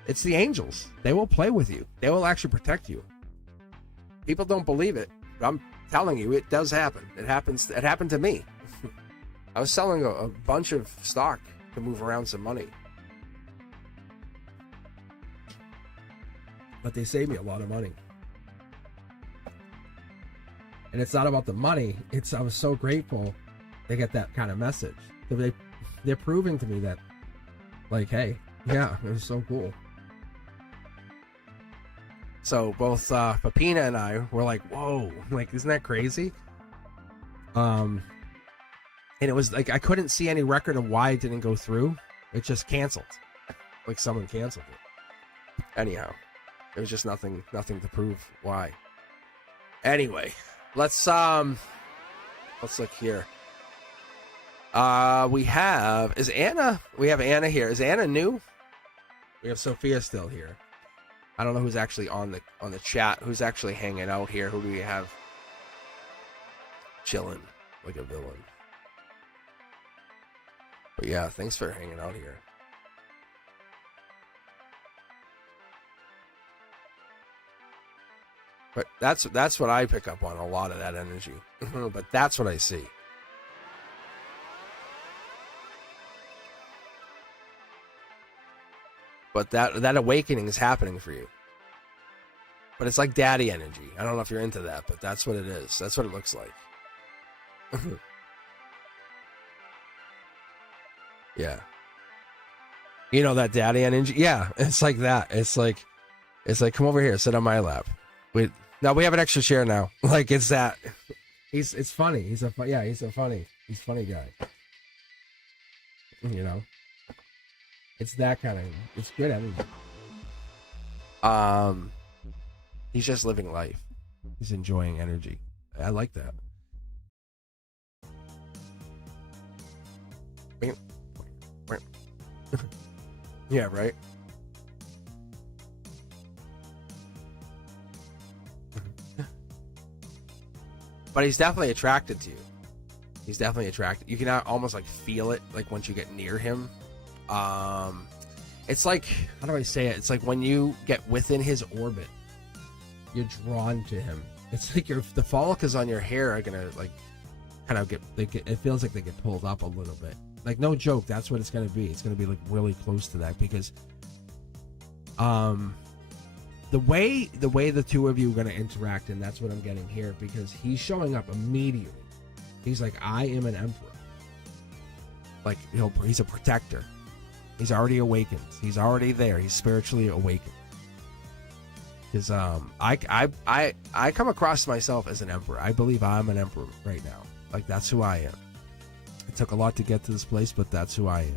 it's the angels. They will play with you. They will actually protect you. People don't believe it, but I'm telling you, it does happen. It happens. It happened to me. I was selling a bunch of stock to move around some money, but they saved me a lot of money. And it's not about the money. I was so grateful they get that kind of message. They're proving to me that, like, hey, yeah, it was so cool. So both Papina and I were like, whoa, like, isn't that crazy? And it was like, I couldn't see any record of why it didn't go through. It just canceled. Like someone canceled it. Anyhow, there was just nothing to prove why. Anyway, let's look here. We have Anna here. Is Anna new? We have Sophia still here. I don't know who's actually on the chat, who's actually hanging out here. Who do we have chilling like a villain? But yeah, thanks for hanging out here. But that's what I pick up on, a lot of that energy. But that's what I see. But that awakening is happening for you. But it's like daddy energy. I don't know if you're into that, but that's what it is. That's what it looks like. Yeah. You know that daddy energy? Yeah, it's like that. It's like come over here, sit on my lap. We have an extra chair now. Like, it's that. It's funny. He's a funny guy. You know? It's that kind of, it's good energy. He's just living life. He's enjoying energy. I like that. Yeah, right? But he's definitely attracted to you. He's definitely attracted. You can almost like feel it, like once you get near him. It's like, how do I say it? It's like when you get within his orbit, you're drawn to him. It's like the follicles on your hair are gonna like kind of it feels like they get pulled up a little bit. Like, no joke, that's what it's gonna be. It's gonna be like really close to that, because the way the two of you are gonna interact, and that's what I'm getting here, because he's showing up immediately. He's like, I am an emperor. Like, he's a protector. He's already awakened. He's already there. He's spiritually awakened. Because I come across myself as an emperor. I believe I'm an emperor right now. Like, that's who I am. It took a lot to get to this place, but that's who I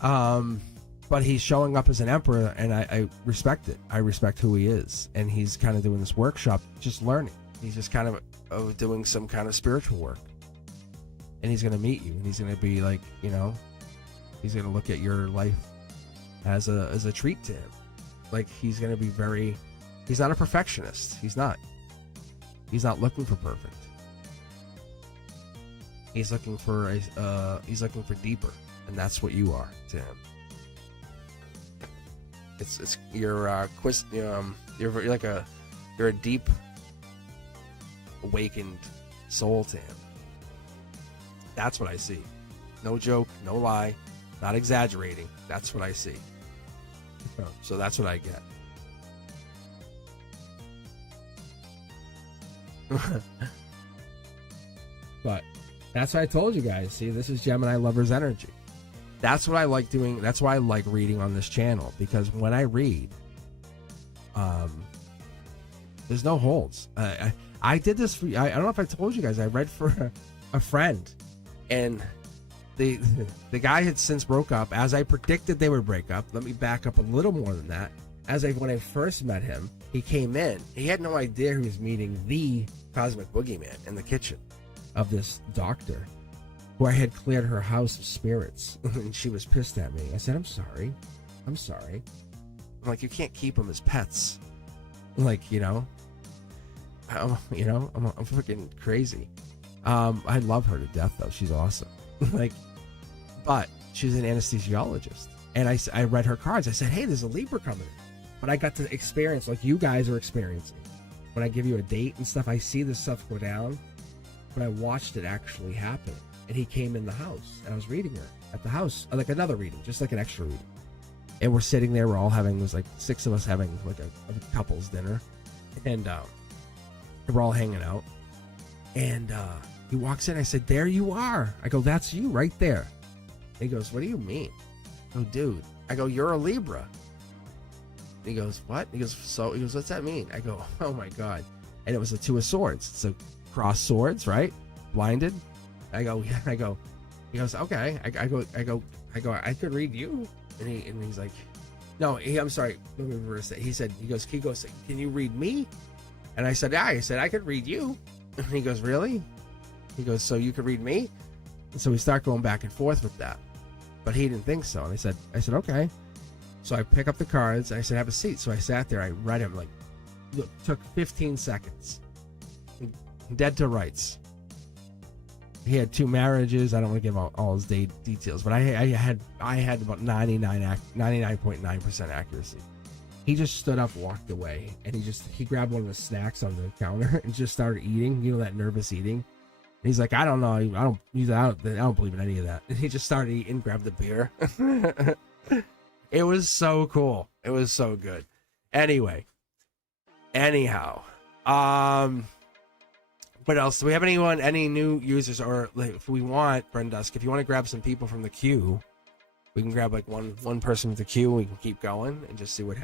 am. But he's showing up as an emperor, and I respect it. I respect who he is. And he's kind of doing this workshop, just learning. He's just kind of doing some kind of spiritual work. And he's going to meet you, and he's going to be like, you know, he's going to look at your life as a treat to him. Like, he's going to be he's not a perfectionist. He's not looking for perfect. He's looking for deeper, and that's what you are to him. You're a deep awakened soul to him. That's what I see. No joke, no lie, not exaggerating. That's what I see. So that's what I get. But that's what I told you guys. See, this is Gemini lovers energy. That's what I like doing. That's why I like reading on this channel, because when I read, there's no holds. I did this for, I don't know if I told you guys, I read for a friend, and the guy had since broke up, as I predicted they would break up. Let me back up a little more than that. When I first met him, he came in. He had no idea he was meeting the Cosmic Boogeyman in the kitchen of this doctor, who I had cleared her house of spirits, and she was pissed at me. I said, I'm sorry. I'm like, you can't keep them as pets. Like, I'm freaking crazy. I love her to death, though. She's awesome. But she's an anesthesiologist. And I read her cards. I said, hey, there's a Libra coming in. But I got to experience, like you guys are experiencing. When I give you a date and stuff, I see this stuff go down. But I watched it actually happen. And he came in the house, and I was reading her at the house, like another reading, just like an extra reading. And we're sitting there, we're all having, there's like 6 of us having like a couple's dinner, and we're all hanging out. And he walks in. I said, there you are. I go, that's you right there. And he goes, what do you mean? I go, dude. I go, you're a Libra. And he goes, what? He goes, what's that mean? I go, oh my God. And it was a 2 of swords. So cross swords, right? Blinded. I go, he goes, okay. I go, I could read you. And he's like, no, I'm sorry. Let me reverse that. He goes, can you read me? And I said, yeah. I said, I could read you. And he goes, really? He goes, so you could read me? And so we start going back and forth with that. But he didn't think so. And I said, okay. So I pick up the cards. I said, have a seat. So I sat there. I read him, took 15 seconds. Dead to rights. He had 2 marriages. I don't want to give all his details, but I had about 99.9% accuracy. He just stood up, walked away, and he grabbed one of the snacks on the counter and just started eating. You know, that nervous eating. And he's like, I don't know. I don't believe in any of that. And he just started eating, grabbed the beer. It was so cool. It was so good. Anyhow, what else? Do we have any new users, or if we want, Brendusk, if you want to grab some people from the queue, we can grab one person from the queue, and we can keep going and just see what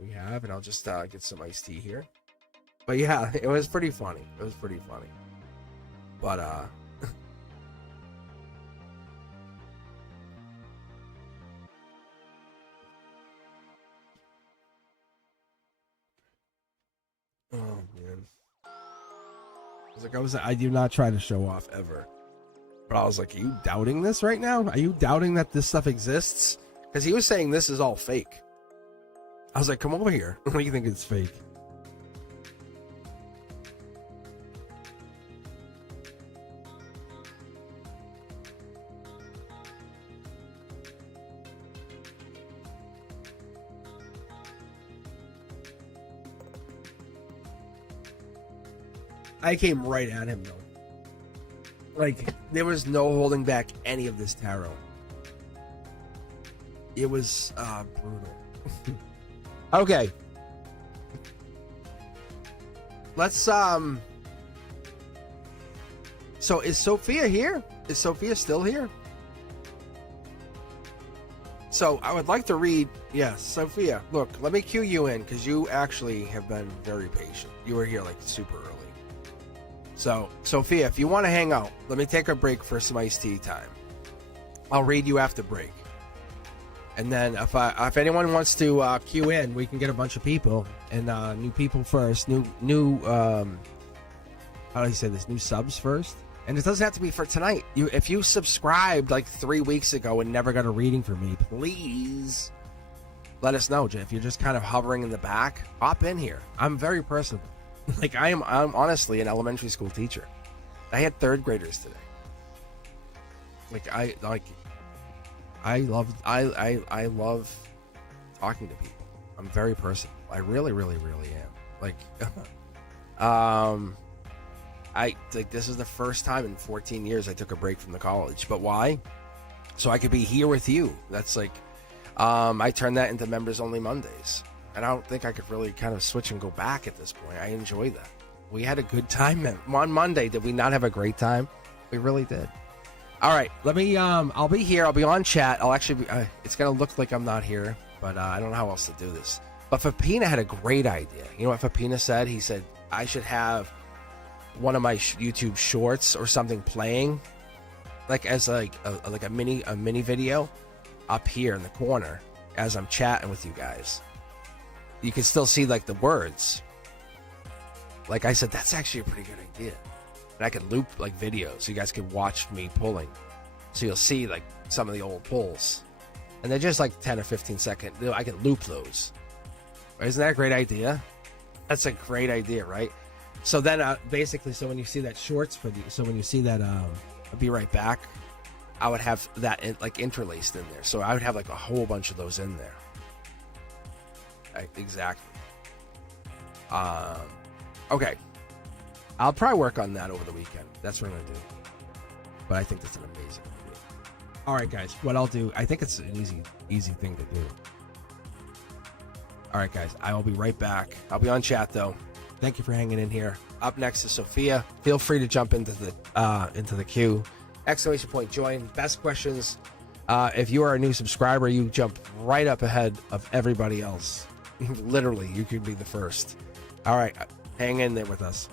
we have, and I'll just get some iced tea here. But yeah, it was pretty funny. But oh man. I do not try to show off ever. But I was like, are you doubting this right now? Are you doubting that this stuff exists? Because he was saying this is all fake. I was like, come over here. What do you think it's fake? I came right at him, though. There was no holding back any of this tarot. It was brutal. Okay. Let's so is Sophia here? Is Sophia still here? So I would like to read. Yes, Sophia, look, let me cue you in, because you actually have been very patient. You were here super early. So, Sophia, if you want to hang out, let me take a break for some iced tea time. I'll read you after break. And then if anyone wants to queue in, we can get a bunch of people. And new people first. New how do you say this? New subs first. And it doesn't have to be for tonight. If you subscribed 3 weeks ago and never got a reading from me, please let us know. If you're just kind of hovering in the back, hop in here. I'm very personable. I'm honestly an elementary school teacher. I had 3rd graders today. I love talking to people. I'm very personal. I really, really, really am. This is the first time in 14 years I took a break from the college. But why? So I could be here with you. That's I turned that into members only Mondays. And I don't think I could really kind of switch and go back at this point. I enjoy that. We had a good time on Monday. Did we not have a great time? We really did. All right, let me. I'll be here. I'll be on chat. I'll actually be. It's gonna look like I'm not here, but I don't know how else to do this. But Fapina had a great idea. You know what Fapina said? He said I should have one of my YouTube shorts or something playing, like as like a mini video, up here in the corner as I'm chatting with you guys. You can still see like the words. Like I said, that's actually a pretty good idea. And I could loop like videos so you guys can watch me pulling. So you'll see like some of the old pulls. And they're just like 10 or 15 second. I can loop those. Isn't that a great idea? That's a great idea, right? So then basically, so when you see that shorts video, so when you see that I'll be right back, I would have that like interlaced in there. So I would have like a whole bunch of those in there. Exactly. Okay. I'll probably work on that over the weekend. That's what I'm going to do. But I think that's an amazing idea. All right, guys. What I'll do, I think it's an easy thing to do. All right, guys. I will be right back. I'll be on chat, though. Thank you for hanging in here. Up next is Sophia. Feel free to jump into the queue. Exclamation point join. Best questions. If you are a new subscriber, you jump right up ahead of everybody else. Literally, you could be the first. All right. Hang in there with us.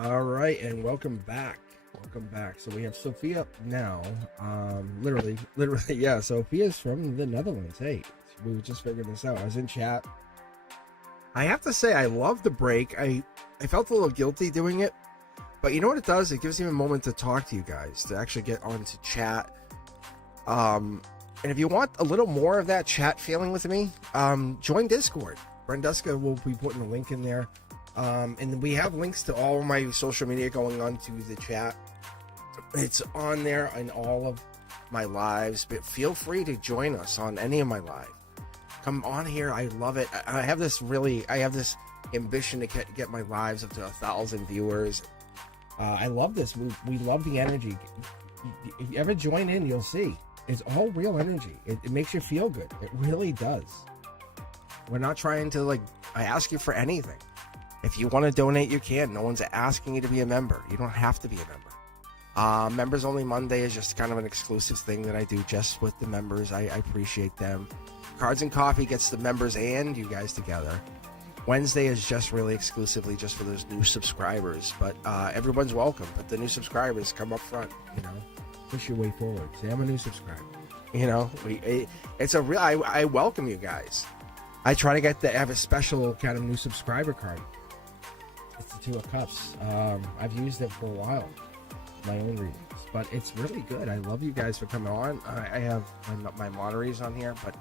All right, and welcome back. Welcome back. So we have Sophia now. Literally, yeah. Sophia's from the Netherlands. Hey, we were just figuring this out. I was in chat. I have to say, I love the break. I felt a little guilty doing it, but you know what it does? It gives me a moment to talk to you guys, to actually get onto chat. And if you want a little more of that chat feeling with me, join Discord. Brenduska will be putting a link in there. And we have links to all of my social media going on to the chat. It's on there in all of my lives, but feel free to join us on any of my lives. Come on here. I love it. I have this ambition to get my lives up to 1,000 viewers. I love this. We love the energy. If you ever join in, you'll see. It's all real energy. It makes you feel good. It really does. We're not trying to, I ask you for anything. If you want to donate, you can. No one's asking you to be a member. You don't have to be a member. Members Only Monday is just kind of an exclusive thing that I do just with the members. I appreciate them. Cards and Coffee gets the members and you guys together. Wednesday is just really exclusively just for those new subscribers. But everyone's welcome. But the new subscribers come up front, Push your way forward. Say, I'm a new subscriber. It's a real... I welcome you guys. I try to have a special kind of new subscriber card. It's the Two of Cups. I've used it for a while, my own readings, but it's really good. I love you guys for coming on. I have my moderators on here, but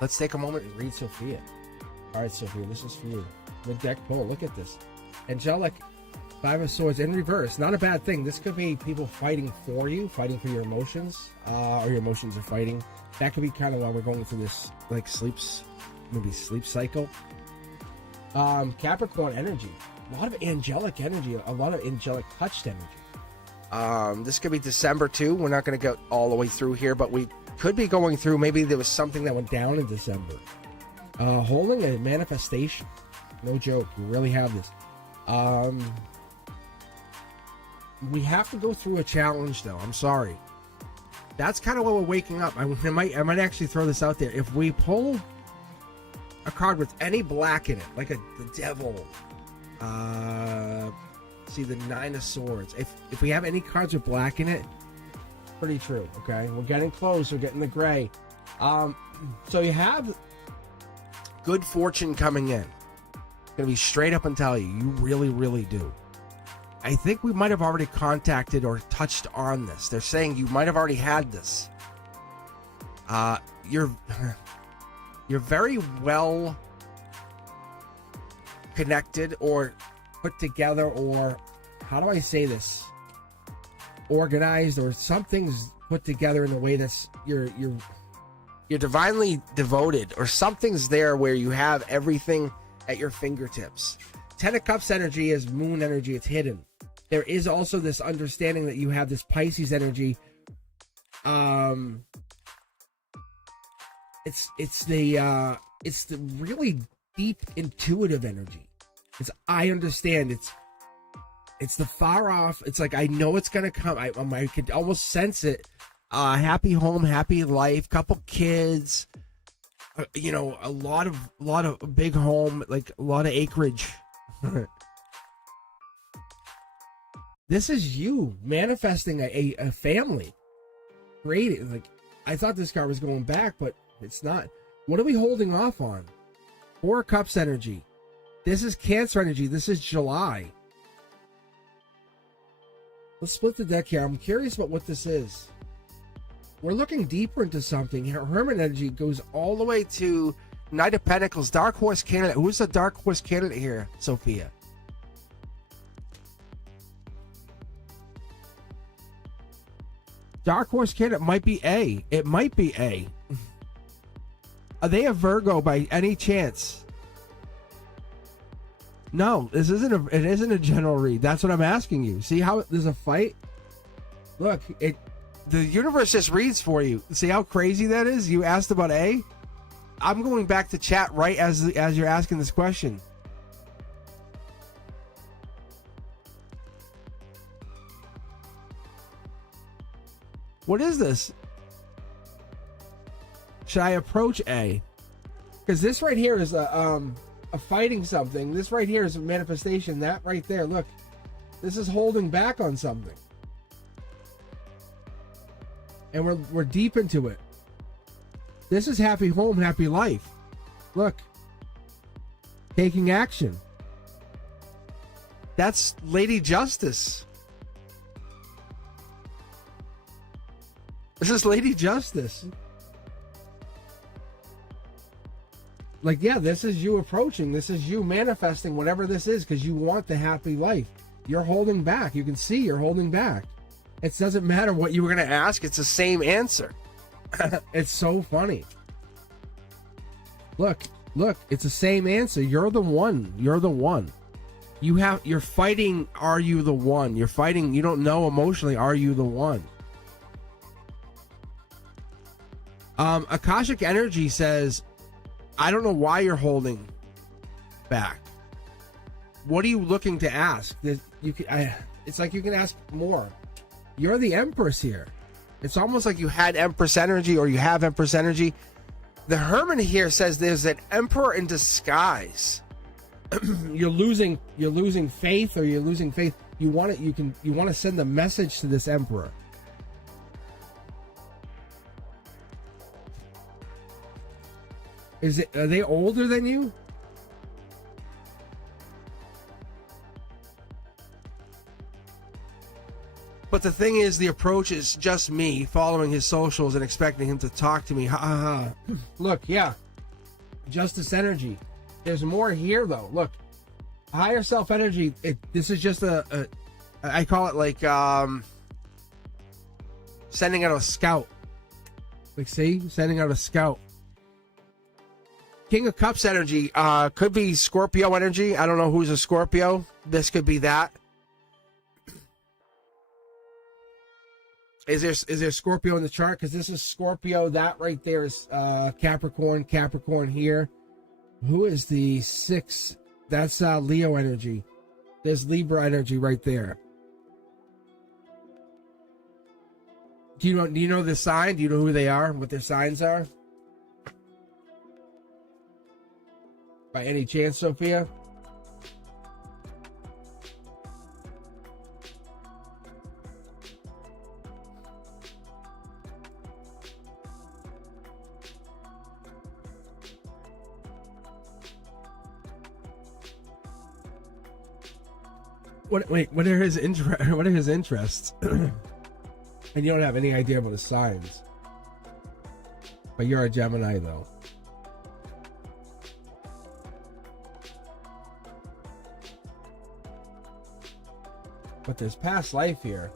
let's take a moment and read Sophia. All right, Sophia, this is for you. Mid deck pull. Look at this. Angelic, Five of Swords in reverse. Not a bad thing. This could be people fighting for you, fighting for your emotions, or your emotions are fighting. That could be kind of why we're going through this sleep cycle. Capricorn energy, a lot of angelic energy, a lot of angelic touched energy. This could be December too. We're not going to go all the way through here, but we could be going through. Maybe there was something that went down in December. Holding a manifestation, no joke. We really have this. We have to go through a challenge, though. I'm sorry. That's kind of what we're waking up. I might actually throw this out there. If we pull a card with any black in it, like the Devil, see the Nine of Swords. If we have any cards with black in it, pretty true. Okay, we're getting close. We're getting the gray. So you have good fortune coming in. Gonna be straight up and tell you, you really, really do. I think we might have already contacted or touched on this. They're saying you might have already had this. You're very well connected or put together, or how do I say this? Organized, or something's put together in a way that's you're divinely devoted, or something's there where you have everything at your fingertips. Ten of Cups energy is moon energy. It's hidden. There is also this understanding that you have this Pisces energy. It's the really deep intuitive energy. I understand. It's the far off. It's like I know it's gonna come. I could almost sense it. Happy home, happy life, couple kids. A lot of big home, like a lot of acreage. This is you manifesting a family. Creating, I thought this card was going back, but it's not. What are we holding off on? Four of Cups energy. This is Cancer energy. This is July. Let's split the deck here. I'm curious about what this is. We're looking deeper into something. Hermit energy goes all the way to Knight of Pentacles. Dark Horse candidate. Who's the Dark Horse candidate here, Sophia? Dark Horse candidate might be A. It might be A. Are they a Virgo by any chance? No, it isn't a general read. That's what I'm asking you. See how there's a fight? Look, the universe just reads for you. See how crazy that is? You asked about A? I'm going back to chat right as you're asking this question. What is this? Should I approach A? Because this right here is a of fighting something. This right here is a manifestation. That right there, look, this is holding back on something, and we're deep into it. This is happy home, happy life. Look, taking action. That's Lady Justice. This is Lady Justice. Like, yeah, this is you approaching. This is you manifesting whatever this is because you want the happy life. You're holding back. You can see you're holding back. It doesn't matter what you were going to ask. It's the same answer. It's so funny. Look, it's the same answer. You're the one. You're the one. You're fighting. Are you the one? You're fighting. You don't know emotionally. Are you the one? Akashic energy says, I don't know why you're holding back. What are you looking to ask? It's like you can ask more. You're the Empress here. It's almost like you had Empress energy, or you have Empress energy. The Hermit here says there's an Emperor in disguise. You're losing faith, or you're losing faith. You want to send a message to this Emperor. Are they older than you? But the thing is, the approach is just me following his socials and expecting him to talk to me. Ha ha ha. Look, yeah. Justice energy. There's more here, though. Look. Higher self energy. This is just I call it like sending out a scout. Like, see? Sending out a scout. King of Cups energy. Could be Scorpio energy. I don't know who's a Scorpio. This could be that. Is there Scorpio in the chart? Because this is Scorpio. That right there is Capricorn. Capricorn here. Who is the 6? That's Leo energy. There's Libra energy right there. Do you know the sign? Do you know who they are? What their signs are? By any chance, Sophia? What are his interests? And you don't have any idea about his signs. But you're a Gemini, though. But there's past life here.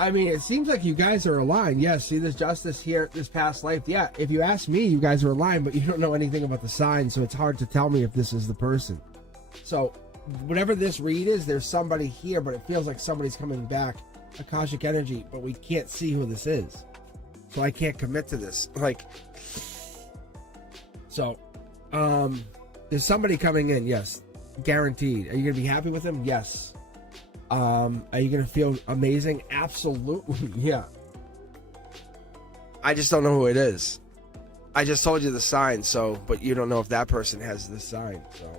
I mean, it seems like you guys are aligned. Yes, see this justice here, this past life. Yeah, if you ask me, you guys are aligned, but you don't know anything about the sign, so it's hard to tell me if this is the person. So, whatever this read is, there's somebody here, but it feels like somebody's coming back. Akashic energy, but we can't see who this is. So I can't commit to this. There's somebody coming in, yes. Guaranteed. Are you going to be happy with him? Yes. Are you going to feel amazing? Absolutely, yeah. I just don't know who it is. I just told you the sign, but you don't know if that person has the sign, so.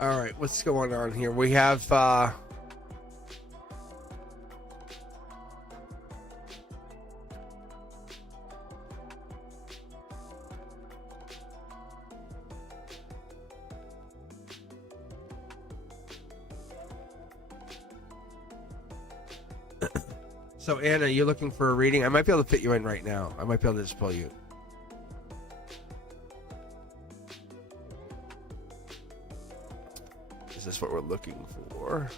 All right, what's going on here? We have So Anna, you looking for a reading? I might be able to fit you in right now. I might be able to just pull you. Is this what we're looking for?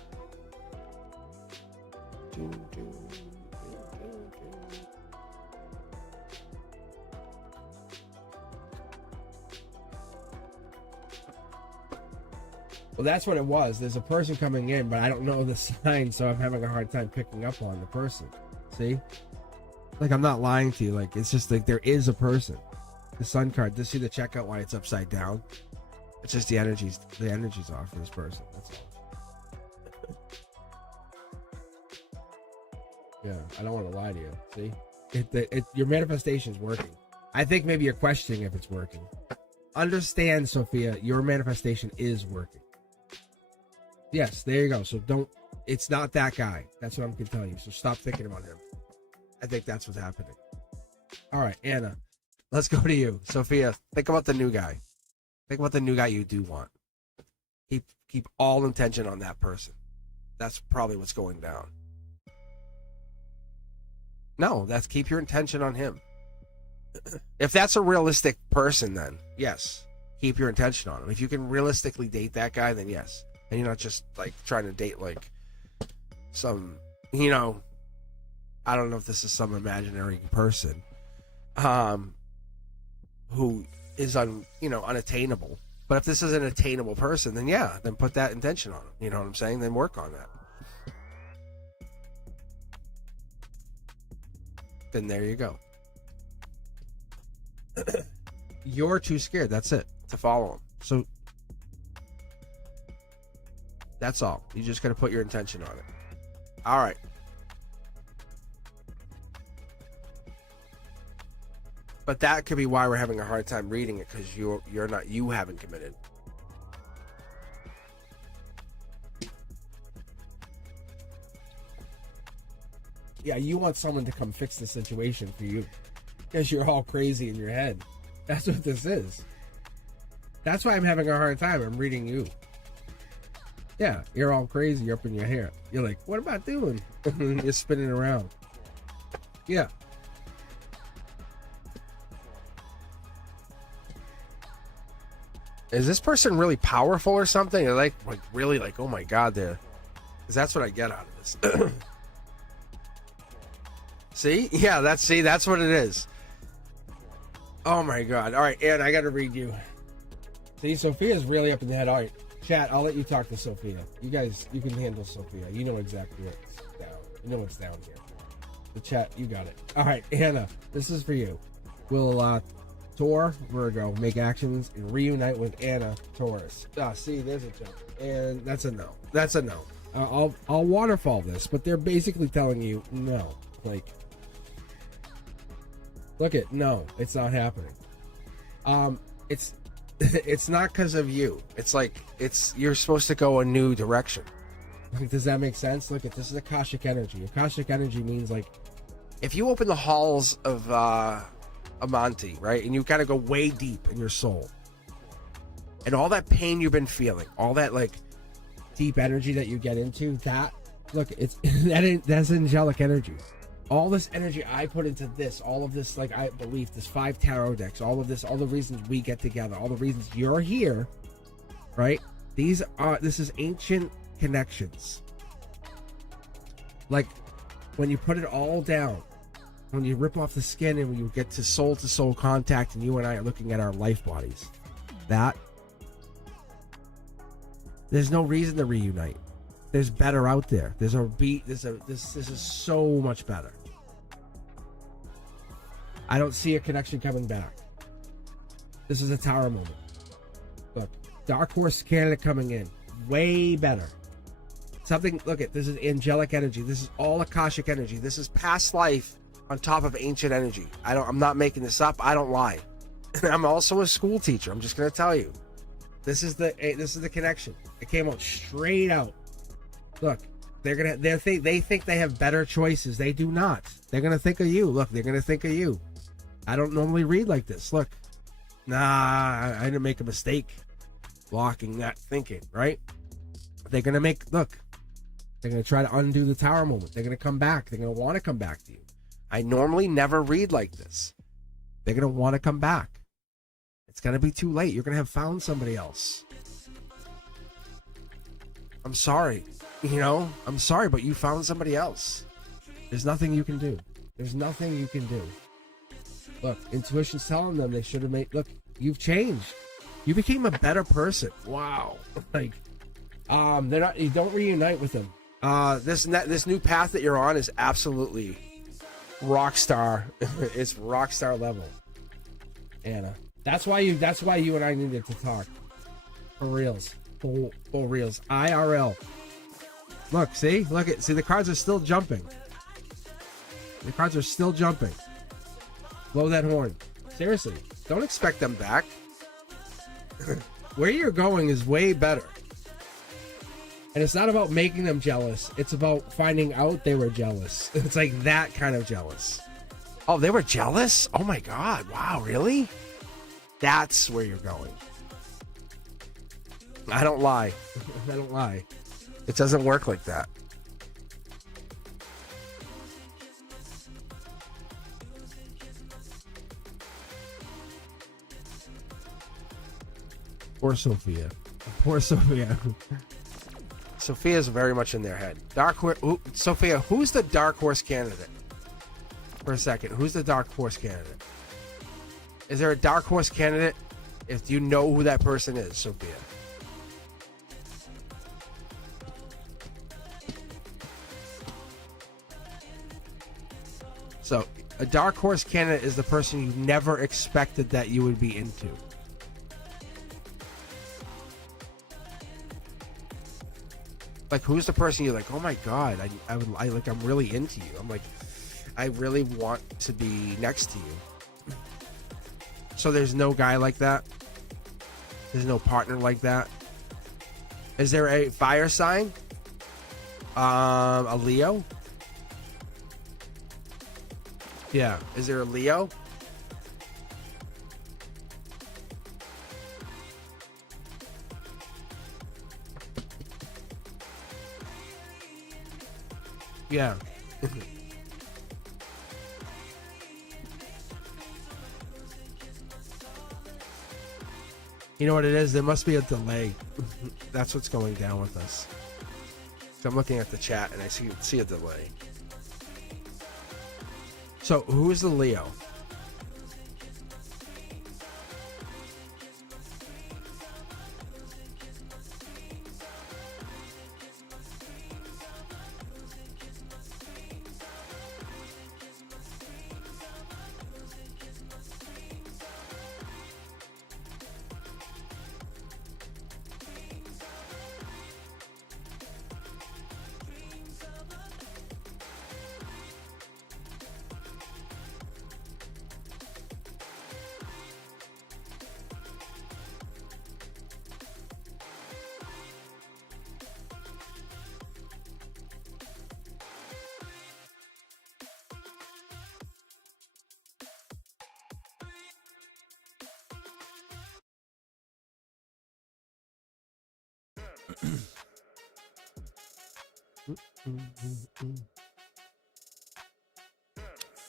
Well, that's what it was. There's a person coming in, but I don't know the sign, so I'm having a hard time picking up on the person. See? Like, I'm not lying to you. Like, it's just like there is a person. The sun card. Just see the checkout why it's upside down? It's just the energy's off for this person. That's all. Yeah, I don't want to lie to you. See? Your manifestation's working. I think maybe you're questioning if it's working. Understand, Sophia, your manifestation is working. Yes, there you go. So it's not that guy. That's what I'm going to tell you. So stop thinking about him. I think that's what's happening. All right, Anna, let's go to you. Sophia, think about the new guy. Think about the new guy you do want. Keep all intention on that person. That's probably what's going down. No, keep your intention on him. If that's a realistic person, then yes, keep your intention on him. If you can realistically date that guy, then yes. And you're not just like trying to date like some, I don't know if this is some imaginary person who is unattainable. But if this is an attainable person, then yeah, then put that intention on him. You know what I'm saying? Then work on that. Then there you go. You're too scared, that's it, to follow him. So that's all. You just got to put your intention on it. All right. But that could be why we're having a hard time reading it, because you haven't committed. Yeah, you want someone to come fix the situation for you, because you're all crazy in your head. That's what this is. That's why I'm having a hard time. I'm reading you. Yeah, you're all crazy. You're up in your hair. You're like, what am I doing? You're spinning around. Yeah. Is this person really powerful or something? They're like really like, oh my God, because that's what I get out of this. See? Yeah, that's what it is. Oh my God. All right, Ann, I got to read you. See, Sophia's really up in the head. All right, chat, I'll let you talk to Sophia. You guys, you can handle Sophia. You know exactly what's down. You know what's down here. The chat, you got it. All right, Anna, this is for you. We'll Tor, Virgo, make actions and reunite with Anna, Taurus. See, there's a jump. And that's a no. That's a no. I'll waterfall this, but they're basically telling you no. Like, look it, no, it's not happening. It's not because of you. It's like you're supposed to go a new direction. Like, does that make sense? Look at this is Akashic energy. Akashic energy means like if you open the halls of Amante, right, and you kind of go way deep in your soul, and all that pain you've been feeling, all that like deep energy that you get into, that look, it's that's angelic energy. All this energy I put into this, all of this, like I believe this 5 tarot decks, all of this, all the reasons we get together, all the reasons you're here, right? This is ancient connections. Like when you put it all down, when you rip off the skin and when you get to soul contact, and you and I are looking at our life bodies, there's no reason to reunite. There's better out there. This is so much better. I don't see a connection coming back. This is a tower moment. Look, Dark Horse Canada coming in. Way better. Look at this is angelic energy. This is all Akashic energy. This is past life on top of ancient energy. I'm not making this up. I don't lie. I'm also a school teacher. I'm just gonna tell you. This is the connection. It came out straight out. Look, they think they have better choices. They do not. They're gonna think of you. Look, they're gonna think of you. I don't normally read like this. Look, I didn't make a mistake blocking that thinking, right? They're gonna They're going to try to undo the tower moment. They're going to come back. They're going to want to come back to you. I normally never read like this. They're going to want to come back. It's going to be too late. You're going to have found somebody else. I'm sorry. You know, I'm sorry, but you found somebody else. There's nothing you can do. There's nothing you can do. Look, intuition's telling them they should have made... Look, you've changed. You became a better person. Wow. Like, they're not... You don't reunite with them. This new path that you're on is absolutely rock star. It's rock star level. Anna. That's why you and I needed to talk. For reals. Full reals. IRL. Look, see? Look at... See, the cards are still jumping. The cards are still jumping. Blow that horn. Seriously, don't expect them back. Where you're going is way better. And it's not about making them jealous. It's about finding out they were jealous. It's like that kind of jealous. Oh, they were jealous? Oh my God. Wow, really? That's where you're going. I don't lie. I don't lie. It doesn't work like that. Poor Sophia. Poor Sophia. Sophia's very much in their head. Dark horse. Sophia, who's the dark horse candidate? For a second, who's the dark horse candidate? Is there a dark horse candidate? If you know who that person is, Sophia. So, a dark horse candidate is the person you never expected that you would be into. Like, who's the person you're like, oh my God, I'm really into you. I'm like, I really want to be next to you. So there's no guy like that. There's no partner like that. Is there a fire sign? A Leo? Yeah. Is there a Leo? Yeah. You know what it is? There must be a delay. That's what's going down with us. So I'm looking at the chat and I see a delay. So who is the Leo?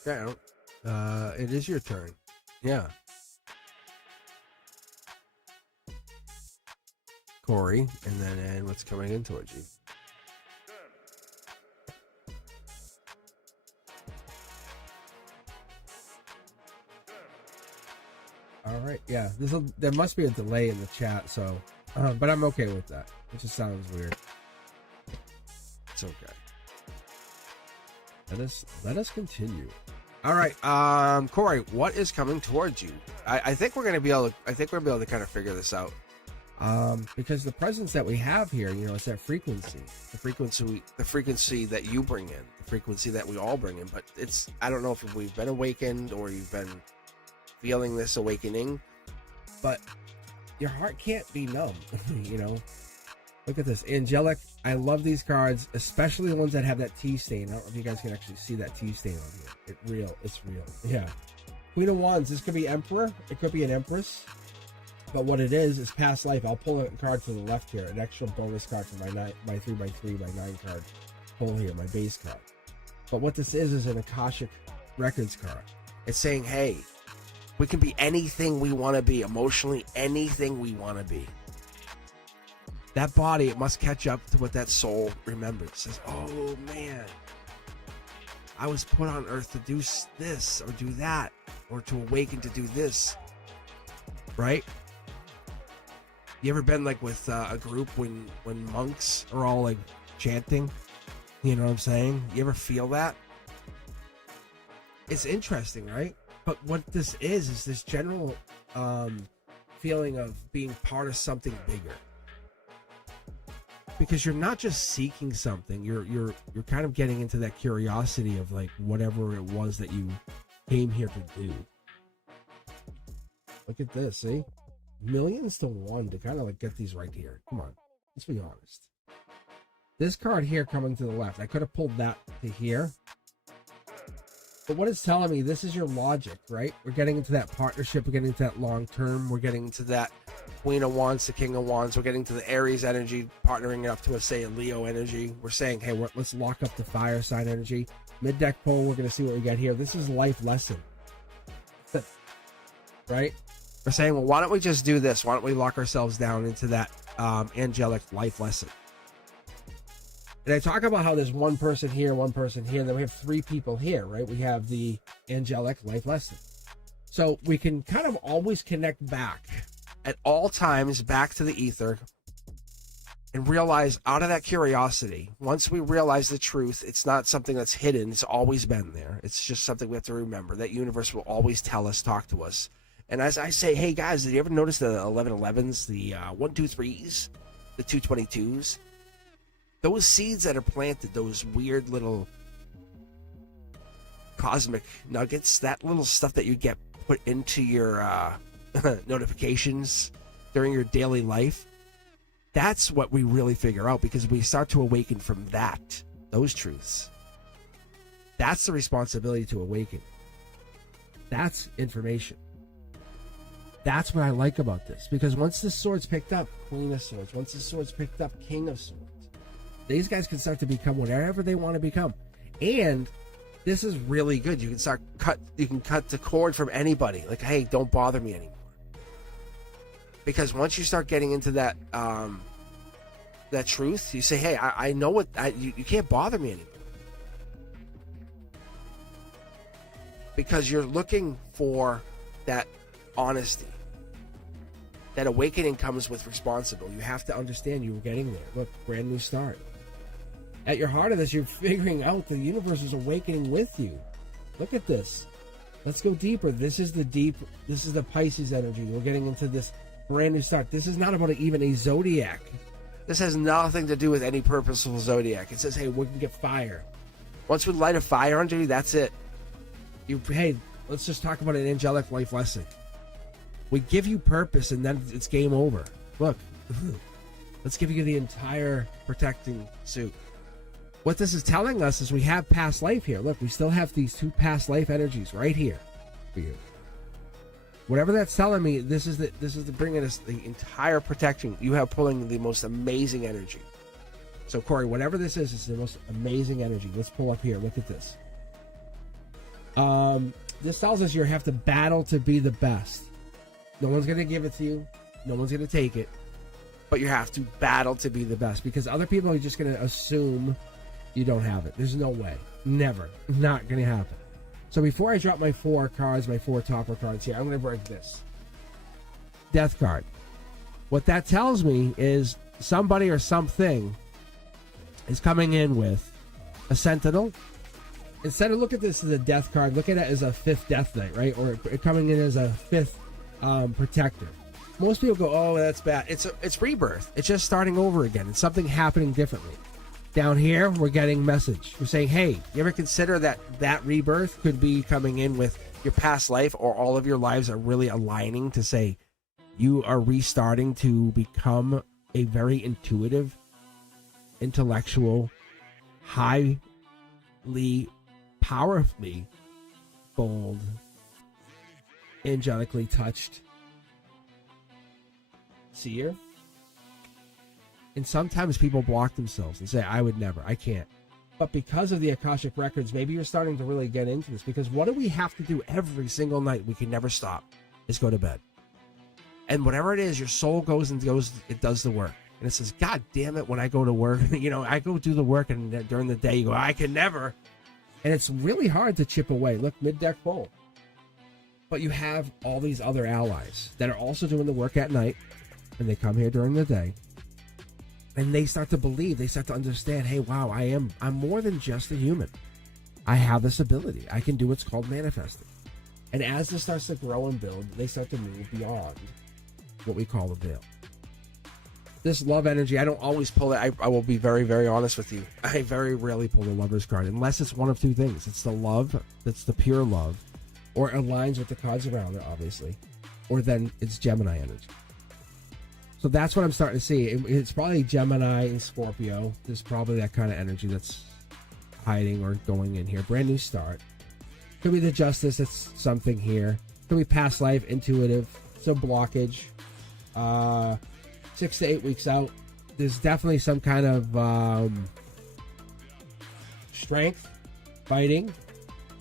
Yeah, it is your turn. Yeah. Corey, and then what's coming in towards you? All right, yeah. There must be a delay in the chat, so, but I'm okay with that. It just sounds weird. It's okay. Let us continue. All right, Corey, what is coming towards you? I think we're gonna be able to kind of figure this out. Because the presence that we have here, you know, it's that frequency, the frequency that you bring in, the frequency that we all bring in. But I don't know if we've been awakened or you've been feeling this awakening, but your heart can't be numb. You know, look at this angelic. I love these cards, especially the ones that have that T stain. I don't know if you guys can actually see that T stain on here. It's real. Yeah. Queen of Wands. This could be Emperor. It could be an Empress. But what it is past life. I'll pull a card to the left here, an extra bonus card for my 3x3 by 9 card. pull here, my base card. But what this is an Akashic Records card. It's saying, hey, we can be anything we want to be, emotionally, anything we want to be. That body, it must catch up to what that soul remembers. It says, oh man, I was put on earth to do this or do that, or to awaken to do this, right? You ever been like with a group when monks are all like chanting? You know what I'm saying? You ever feel that? It's interesting, right? But what this is this general feeling of being part of something bigger. Because you're not just seeking something, you're kind of getting into that curiosity of like whatever it was that you came here to do. Look at this, see? Millions to one to kind of like get these right here. Come on, let's be honest. This card here coming to the left, I could have pulled that to here. But what it's telling me, this is your logic, right? We're getting into that partnership, we're getting into that long term, we're getting into that Queen of Wands to King of Wands, we're getting to the Aries energy, partnering it up to, say, a Leo energy. We're saying, hey, let's lock up the fire sign energy. Mid-deck pull, we're going to see what we get here. This is life lesson. Right? We're saying, well, why don't we just do this? Why don't we lock ourselves down into that angelic life lesson? And I talk about how there's one person here, and then we have three people here, right? We have the angelic life lesson. So we can kind of always connect back at all times back to the ether and realize out of that curiosity, once we realize the truth, it's not something that's hidden. It's always been there. It's just something we have to remember. That universe will always tell us, talk to us. And as I say, hey guys, did you ever notice the 1111s, the 123s, the 222s? Those seeds that are planted, those weird little cosmic nuggets, that little stuff that you get put into your notifications during your daily life, that's what we really figure out, because we start to awaken from those truths. That's the responsibility to awaken. That's information. That's what I like about this, because once the sword's picked up, Queen of Swords, once the sword's picked up, King of Swords, these guys can start to become whatever they want to become. And this is really good. You can cut the cord from anybody. Like, hey, don't bother me anymore. Because once you start getting into that that truth, you say, hey, I know what you can't bother me anymore. Because you're looking for that honesty. That awakening comes with responsibility. You have to understand you were getting there. Look, brand new start. At your heart of this, you're figuring out the universe is awakening with you. Look at this. Let's go deeper. This is the Pisces energy. We're getting into this brand new start. This is not about even a zodiac. This has nothing to do with any purposeful zodiac. It says, hey, we can get fire. Once we light a fire under you, that's it. Hey, let's just talk about an angelic life lesson. We give you purpose, and then it's game over. Look, let's give you the entire protecting suit. What this is telling us is we have past life here. Look, we still have these two past life energies right here for you. Whatever that's telling me, this is the bringing us the entire protection. You have pulling the most amazing energy. So Corey, whatever this is, it's the most amazing energy. Let's pull up here. Look at this. This tells us you have to battle to be the best. No one's going to give it to you. No one's going to take it. But you have to battle to be the best, because other people are just going to assume you don't have it. There's no way. Never. Not going to happen. So before I drop my 4 cards, my 4 topper cards here, I'm going to break this. Death card. What that tells me is somebody or something is coming in with a sentinel. Instead of look at this as a death card, look at it as a 5th death knight, right? Or coming in as a 5th protector. Most people go, oh, that's bad. It's rebirth. It's just starting over again. It's something happening differently. Down here, we're getting message. We're saying, hey, you ever consider that rebirth could be coming in with your past life, or all of your lives are really aligning to say you are restarting to become a very intuitive, intellectual, highly, powerfully bold, angelically touched seer. And sometimes people block themselves and say, I would never, I can't. But because of the Akashic records, maybe you're starting to really get into this, because what do we have to do every single night? We can never stop, is go to bed. And whatever it is, your soul goes, it does the work. And it says, God damn it, when I go to work, I go do the work, and during the day you go, I can never. And it's really hard to chip away. Look, mid-deck full. But you have all these other allies that are also doing the work at night, and they come here during the day. And they start to believe, they start to understand, hey, wow, I'm more than just a human. I have this ability. I can do what's called manifesting. And as this starts to grow and build, they start to move beyond what we call the veil. This love energy, I don't always pull it. I will be very, very honest with you. I very rarely pull the Lover's card, unless it's one of two things. It's the love, that's the pure love, or it aligns with the cards around it, obviously. Or then it's Gemini energy. So that's what I'm starting to see. It's probably Gemini and Scorpio. There's probably that kind of energy that's hiding or going in here. Brand new start. Could be the Justice. It's something here. Could be past life, intuitive. So blockage. 6 to 8 weeks out. There's definitely some kind of strength, fighting.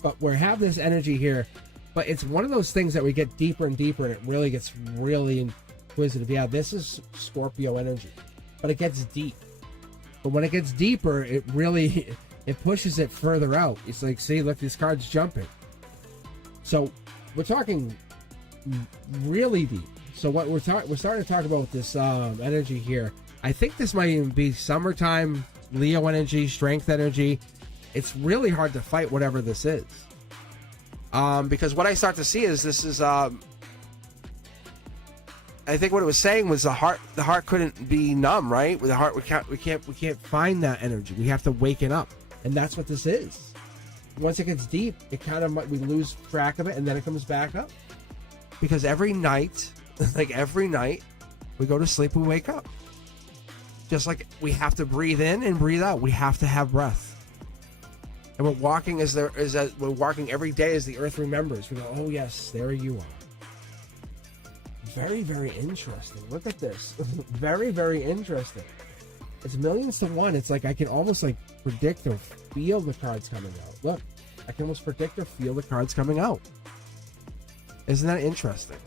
But we have this energy here. But it's one of those things that we get deeper and deeper, and it really gets really inquisitive. Yeah, this is Scorpio energy, but it gets deep. But when it gets deeper, it really it pushes it further out. It's like, see, look, this card's jumping. So we're talking really deep. So what we're starting to talk about this energy here. I think this might even be summertime Leo energy, strength energy. It's really hard to fight whatever this is, because what I start to see is this is. I think what it was saying was the heart couldn't be numb, right? With the heart, we can't find that energy. We have to waken up, and that's what this is. Once it gets deep, it kind of we lose track of it, and then it comes back up. Because every night, we go to sleep, we wake up. Just like we have to breathe in and breathe out, we have to have breath. And we're walking we're walking every day as the earth remembers. We go, oh yes, there you are. Very, very interesting. Look at this. Very, very interesting. It's millions to one. It's like I can almost like predict or feel the cards coming out. Look, I can almost predict or feel the cards coming out. Isn't that interesting?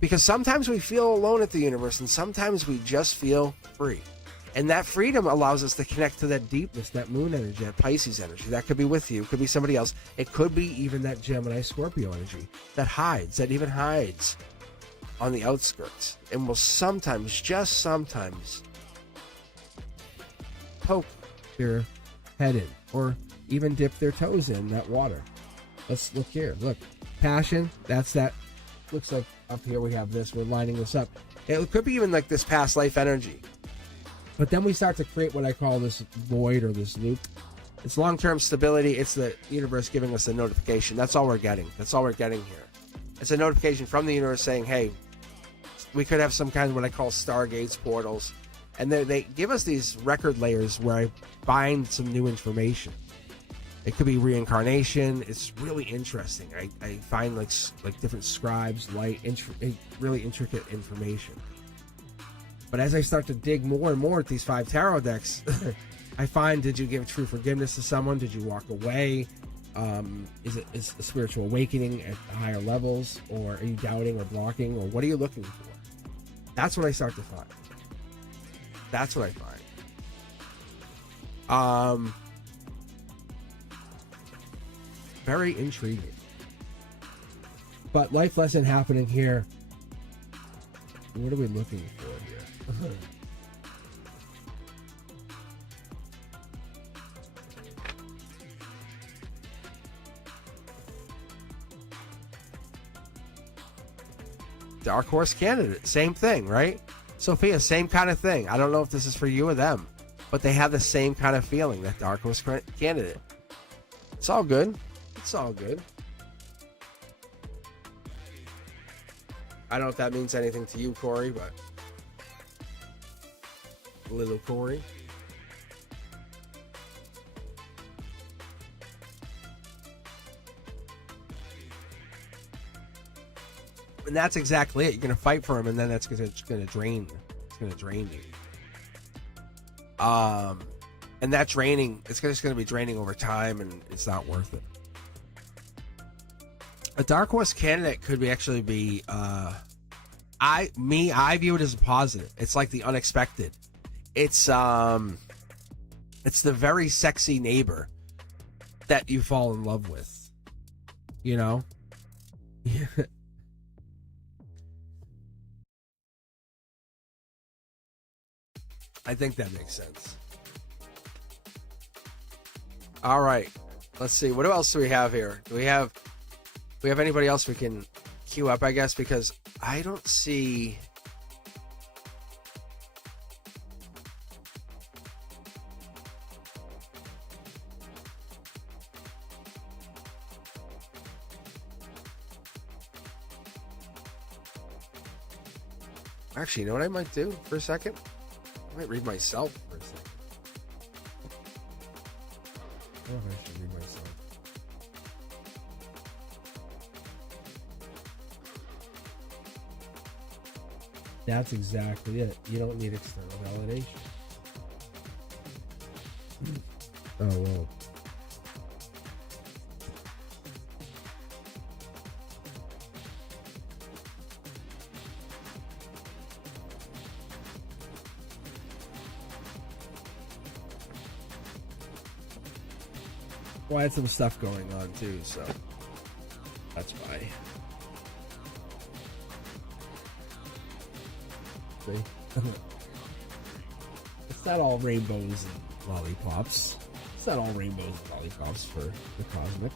Because sometimes we feel alone at the universe, and sometimes we just feel free. And that freedom allows us to connect to that deepness, that moon energy, that Pisces energy. That could be with you. It could be somebody else. It could be even that Gemini Scorpio energy that even hides on the outskirts and will sometimes, just sometimes, poke their head in or even dip their toes in that water. Let's look here. Look, passion. That's that. Looks like up here we have this. We're lining this up. It could be even like this past life energy. But then we start to create what I call this void or this loop. It's long-term stability. It's the universe giving us a notification. That's all we're getting. That's all we're getting here. It's a notification from the universe saying, hey, we could have some kind of what I call stargates, portals. And they give us these record layers where I find some new information. It could be reincarnation. It's really interesting. I find like different scribes, really intricate information. But as I start to dig more and more at these 5 tarot decks, I find, did you give true forgiveness to someone? Did you walk away? Is a spiritual awakening at higher levels? Or are you doubting or blocking? Or what are you looking for? That's what I start to find. That's what I find. Very intriguing. But life lesson happening here. What are we looking for here? Dark horse candidate, same thing, right? Sophia, same kind of thing. I don't know if this is for you or them, but they have the same kind of feeling, that dark horse candidate. It's all good. It's all good. I don't know if that means anything to you, Corey, but little Corey. And that's exactly it. You're going to fight for him, and then that's going to drain you. It's going to drain you. and that draining, it's just going to be draining over time, and it's not worth it. A dark horse candidate could actually be I view it as a positive. It's like the unexpected. It's the very sexy neighbor that you fall in love with, you know. I think that makes sense. All right, let's see, what else do we have here? Do we have anybody else we can queue up, I guess, because I don't see. Actually, you know what I might do for a second? I might read myself for a second. I don't know if I should read myself. That's exactly it. You don't need external validation. Oh, well. Well, I had some stuff going on too, so that's why. See? It's not all rainbows and lollipops. It's not all rainbows and lollipops for the Cosmic.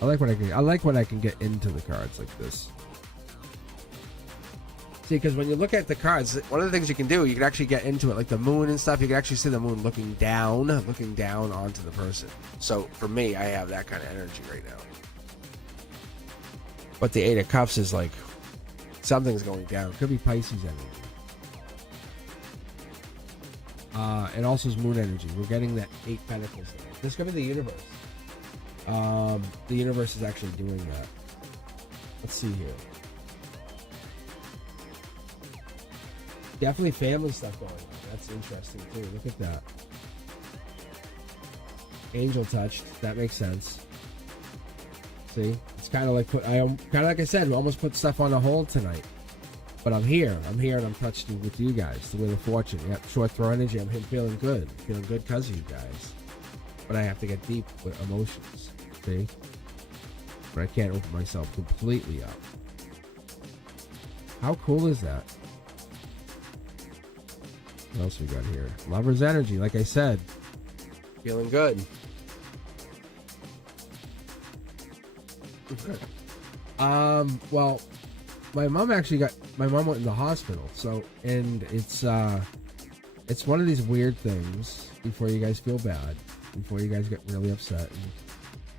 I like when I can get into the cards like this. See, because when you look at the cards, one of the things you can do, you can actually get into it, like the moon and stuff. You can actually see the moon looking down onto the person. So for me, I have that kind of energy right now. But the Eight of Cups is like something's going down. Could be Pisces energy. It also is moon energy. We're getting that 8 Pentacles thing. This could be the universe. The universe is actually doing that. Let's see here. Definitely family stuff going on. That's interesting too. Look at that. Angel touched. That makes sense. See, it's kind of like like I said, we almost put stuff on a hold tonight. But I'm here, and I'm touched with you guys. The Wheel of Fortune. You got short throw energy. I'm feeling good because of you guys. But I have to get deep with emotions. See? But I can't open myself completely up. How cool is that? What else we got here? Lover's energy, like I said. Feeling good. Well, my mom went in the hospital, so, and it's one of these weird things, before you guys feel bad, before you guys get really upset. And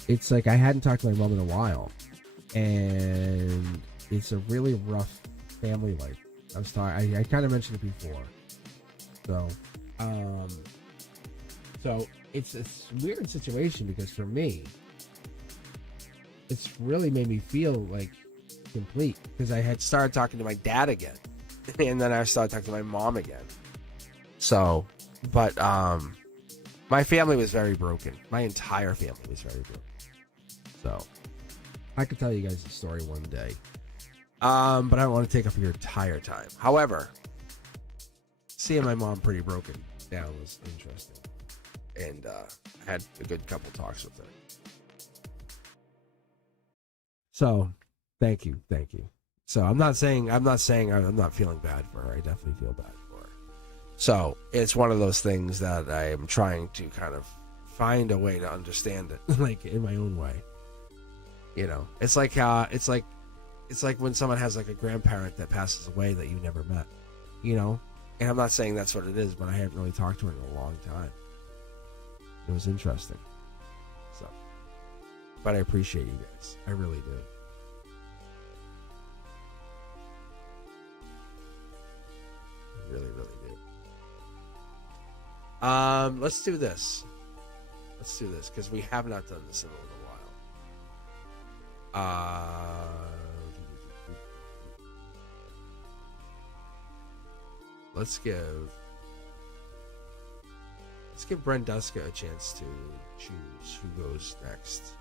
it's like I hadn't talked to my mom in a while, and it's a really rough family life. I kind of mentioned it before. So it's a weird situation, because for me, it's really made me feel like complete, because I had started talking to my dad again, and then I started talking to my mom again. So, but my family was very broken. My entire family was very broken. So I could tell you guys the story one day, but I don't want to take up your entire time. However, seeing my mom pretty broken down was interesting, and I had a good couple talks with her. So thank you. So I'm not saying I'm not feeling bad for her. I definitely feel bad for her. So it's one of those things that I am trying to kind of find a way to understand it, like in my own way. You know, it's like when someone has like a grandparent that passes away that you never met. You know, and I'm not saying that's what it is, but I haven't really talked to her in a long time. It was interesting. So, but I appreciate you guys. I really do. I really, really do. Let's do this. Because we have not done this in a little Let's give Brenduska a chance to choose who goes next.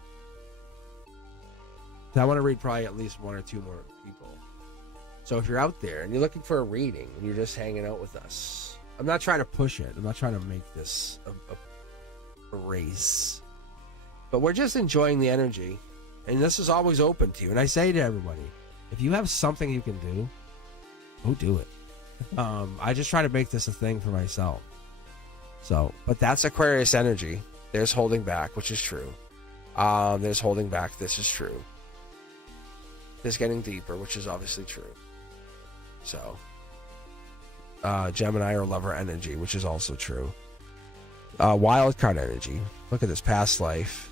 I want to read probably at least one or two more people. So if you're out there and you're looking for a reading and you're just hanging out with us, I'm not trying to push it. I'm not trying to make this a race. But we're just enjoying the energy. And this is always open to you. And I say to everybody, if you have something you can do, go do it. I just try to make this a thing for myself. So, but that's Aquarius energy. There's holding back, which is true. There's holding back. This is true. There's getting deeper, which is obviously true. So, Gemini or lover energy, which is also true. Wild card energy. Look at this past life.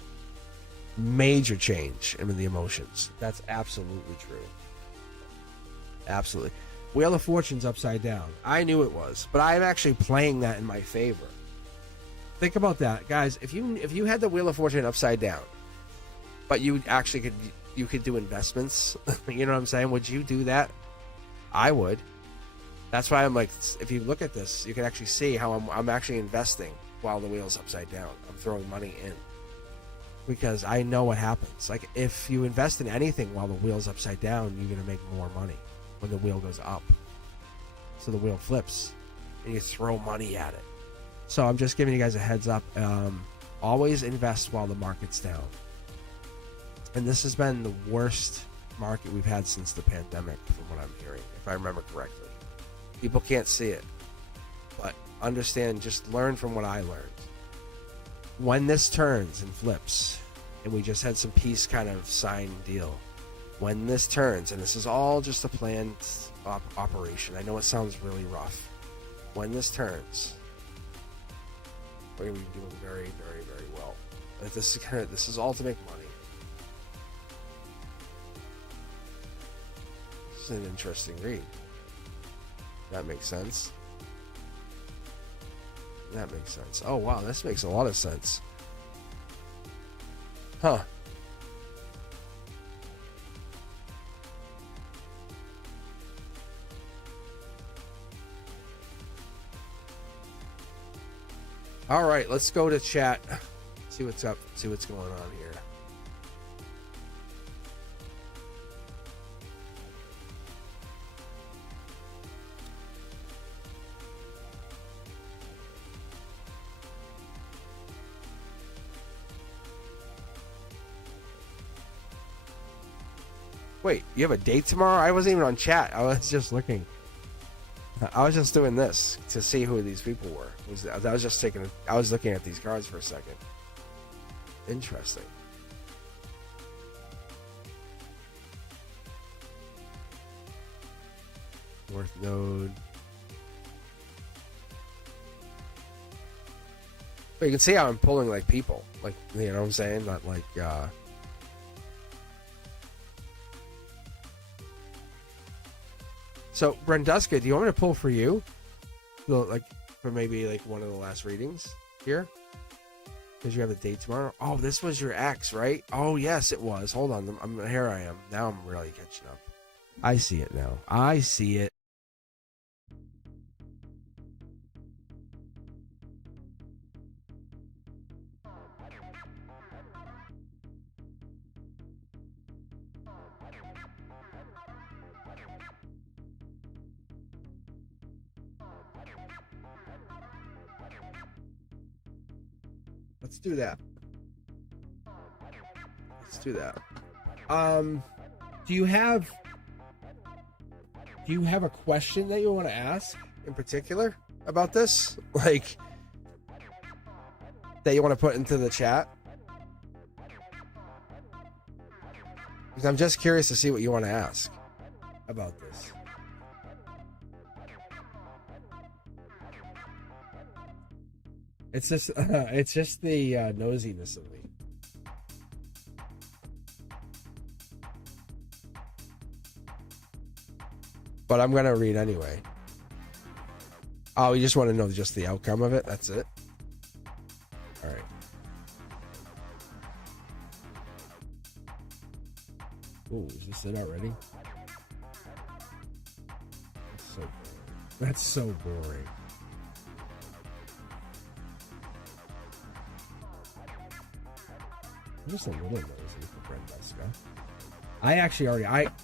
Major change in the emotions. That's absolutely true. Absolutely. Wheel of Fortune's upside down. I knew it was, but I'm actually playing that in my favor. Think about that, guys. If you had the Wheel of Fortune upside down, but you actually could do investments, you know what I'm saying? Would you do that? I would. That's why I'm like, if you look at this, you can actually see how I'm actually investing while the wheel's upside down. I'm throwing money in because I know what happens. Like if you invest in anything while the wheel's upside down, you're gonna make more money when the wheel goes up. So the wheel flips and you throw money at it. So I'm just giving you guys a heads up. Always invest while the market's down. And this has been the worst market we've had since the pandemic, from what I'm hearing, if I remember correctly. People can't see it, but understand, just learn from what I learned. When this turns and flips, and we just had some peace kind of sign deal, when this turns, and this is all just a planned operation, I know it sounds really rough. When this turns, we're going to be doing very, very, very well. But this is all to make money. This is an interesting read. That makes sense. That makes sense. Oh wow, this makes a lot of sense. Huh. All right, let's go to chat. See what's up. See what's going on here. Wait, you have a date tomorrow? I wasn't even on chat. I was just looking. I was just doing this to see who these people were. I was looking at these cards for a second. Interesting. Fourth node. But you can see how I'm pulling like people. Like, you know what I'm saying? Not like So, Brenduska, do you want me to pull for you? Like, for maybe like one of the last readings here? Because you have a date tomorrow? Oh, this was your ex, right? Oh, yes, it was. Hold on. Here I am. Now I'm really catching up. I see it now. I see it. Let's do that. Let's do that. Do you have a question that you want to ask in particular about this? Like, that you want to put into the chat? Because I'm just curious to see what you want to ask about this. It's just the nosiness of me. But I'm gonna read anyway. Oh, you just want to know just the outcome of it? That's it? Alright. Oh, is this it already? That's so boring. I'm just a little nosy for Brenduska.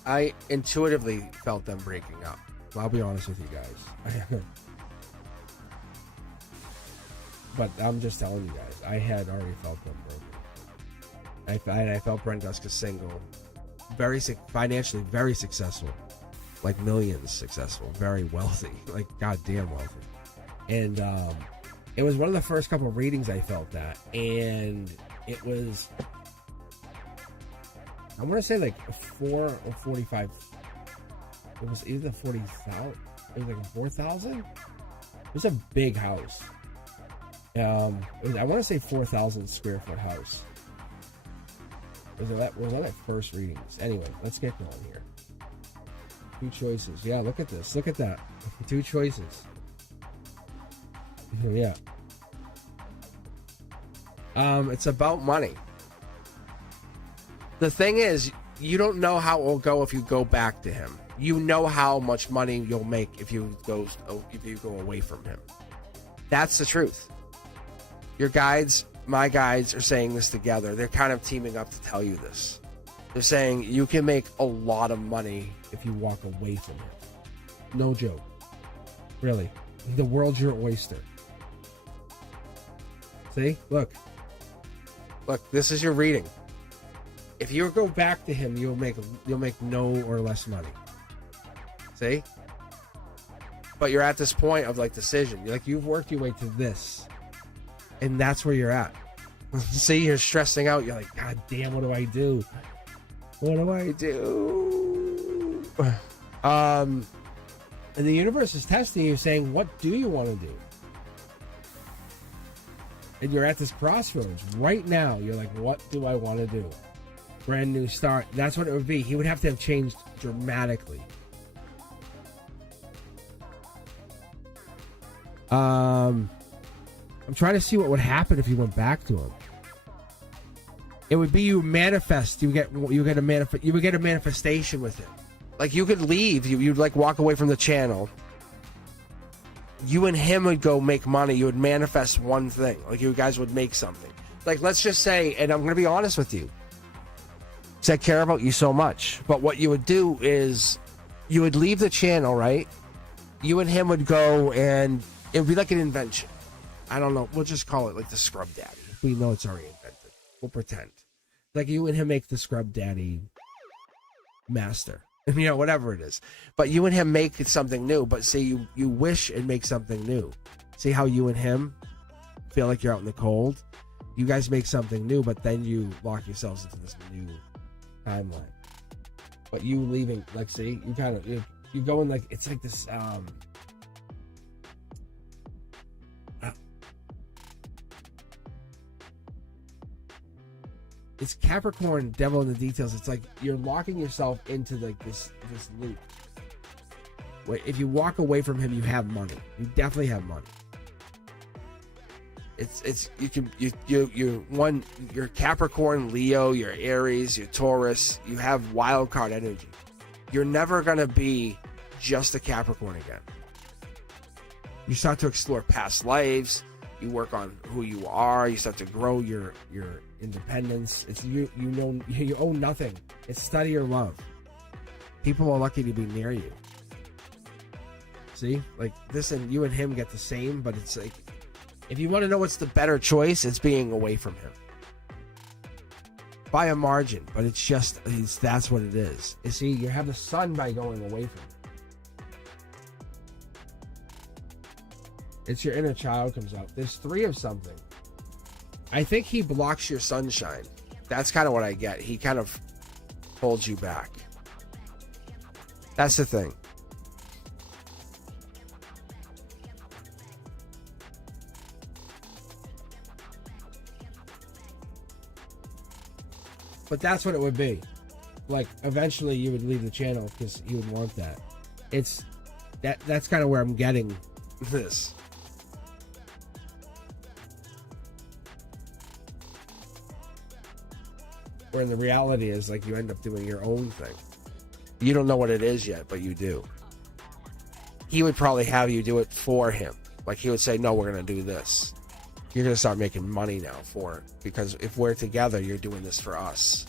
I intuitively felt them breaking up. I'll be honest with you guys. But I'm just telling you guys, I had already felt them broken. I felt Brenduska single, financially very successful, like millions successful, very wealthy, like goddamn wealthy. And it was one of the first couple of readings I felt that, and it was, I want to say like 4 or 45. It was either 40,000. It was like 4,000. It was a big house. I want to say 4,000 square foot house. Was that first readings? Anyway, let's get going here. 2 choices. Yeah, look at this. Look at that. 2 choices. Yeah. It's about money. The thing is, you don't know how it will go if you go back to him. You know how much money you'll make if you go away from him. That's the truth. Your guides, my guides, are saying this together. They're kind of teaming up to tell you this. They're saying you can make a lot of money if you walk away from him. No joke. Really. The world's your oyster. See? Look, this is your reading. If you go back to him, you'll make no or less money. See? But you're at this point of like decision. You've worked your way to this. And that's where you're at. See, you're stressing out. You're like, God damn, what do I do? What do I do? And the universe is testing you, saying, what do you want to do? And you're at this crossroads right now. You're like, what do I want to do? Brand new start. That's what it would be. He would have to have changed dramatically. I'm trying to see what would happen if you went back to him. It would be you manifest. You would get a manifestation with him. Like you could leave. You'd like walk away from the channel. You and him would go make money. You would manifest one thing. Like you guys would make something. Like let's just say, and I'm going to be honest with you, because I care about you so much. But what you would do is you would leave the channel, right? You and him would go, and it would be like an invention. I don't know. We'll just call it like the Scrub Daddy. We know it's already invented. We'll pretend. Like you and him make the Scrub Daddy master. You know, whatever it is. But you and him make something new. But see, you wish and make something new. See how you and him feel like you're out in the cold? You guys make something new, but then you lock yourselves into this new timeline. But you leaving, like, see, you kind of, you go in like, it's like this, it's Capricorn, devil in the details. It's like you're locking yourself into like this loop. Wait, if you walk away from him, you have money. You definitely have money. You're Capricorn, Leo, you're Aries, you're Taurus. You have wild card energy. You're never gonna be just a Capricorn again. You start to explore past lives. You work on who you are. You start to grow your independence. It's you own nothing. It's study or love. People are lucky to be near you. See, like this, and you and him get the same, but it's like if you want to know what's the better choice, it's being away from him by a margin. But that's what it is. You see, you have the sun by going away from him. It's your inner child comes out. There's 3 of something. I think he blocks your sunshine. That's kind of what I get. He kind of holds you back. That's the thing. But that's what it would be. Like, eventually you would leave the channel because you would want that. That's kind of where I'm getting this. Where the reality is, like, you end up doing your own thing. You don't know what it is yet, but you do. He would probably have you do it for him. Like, he would say, no, we're going to do this. You're going to start making money now for it. Because if we're together, you're doing this for us.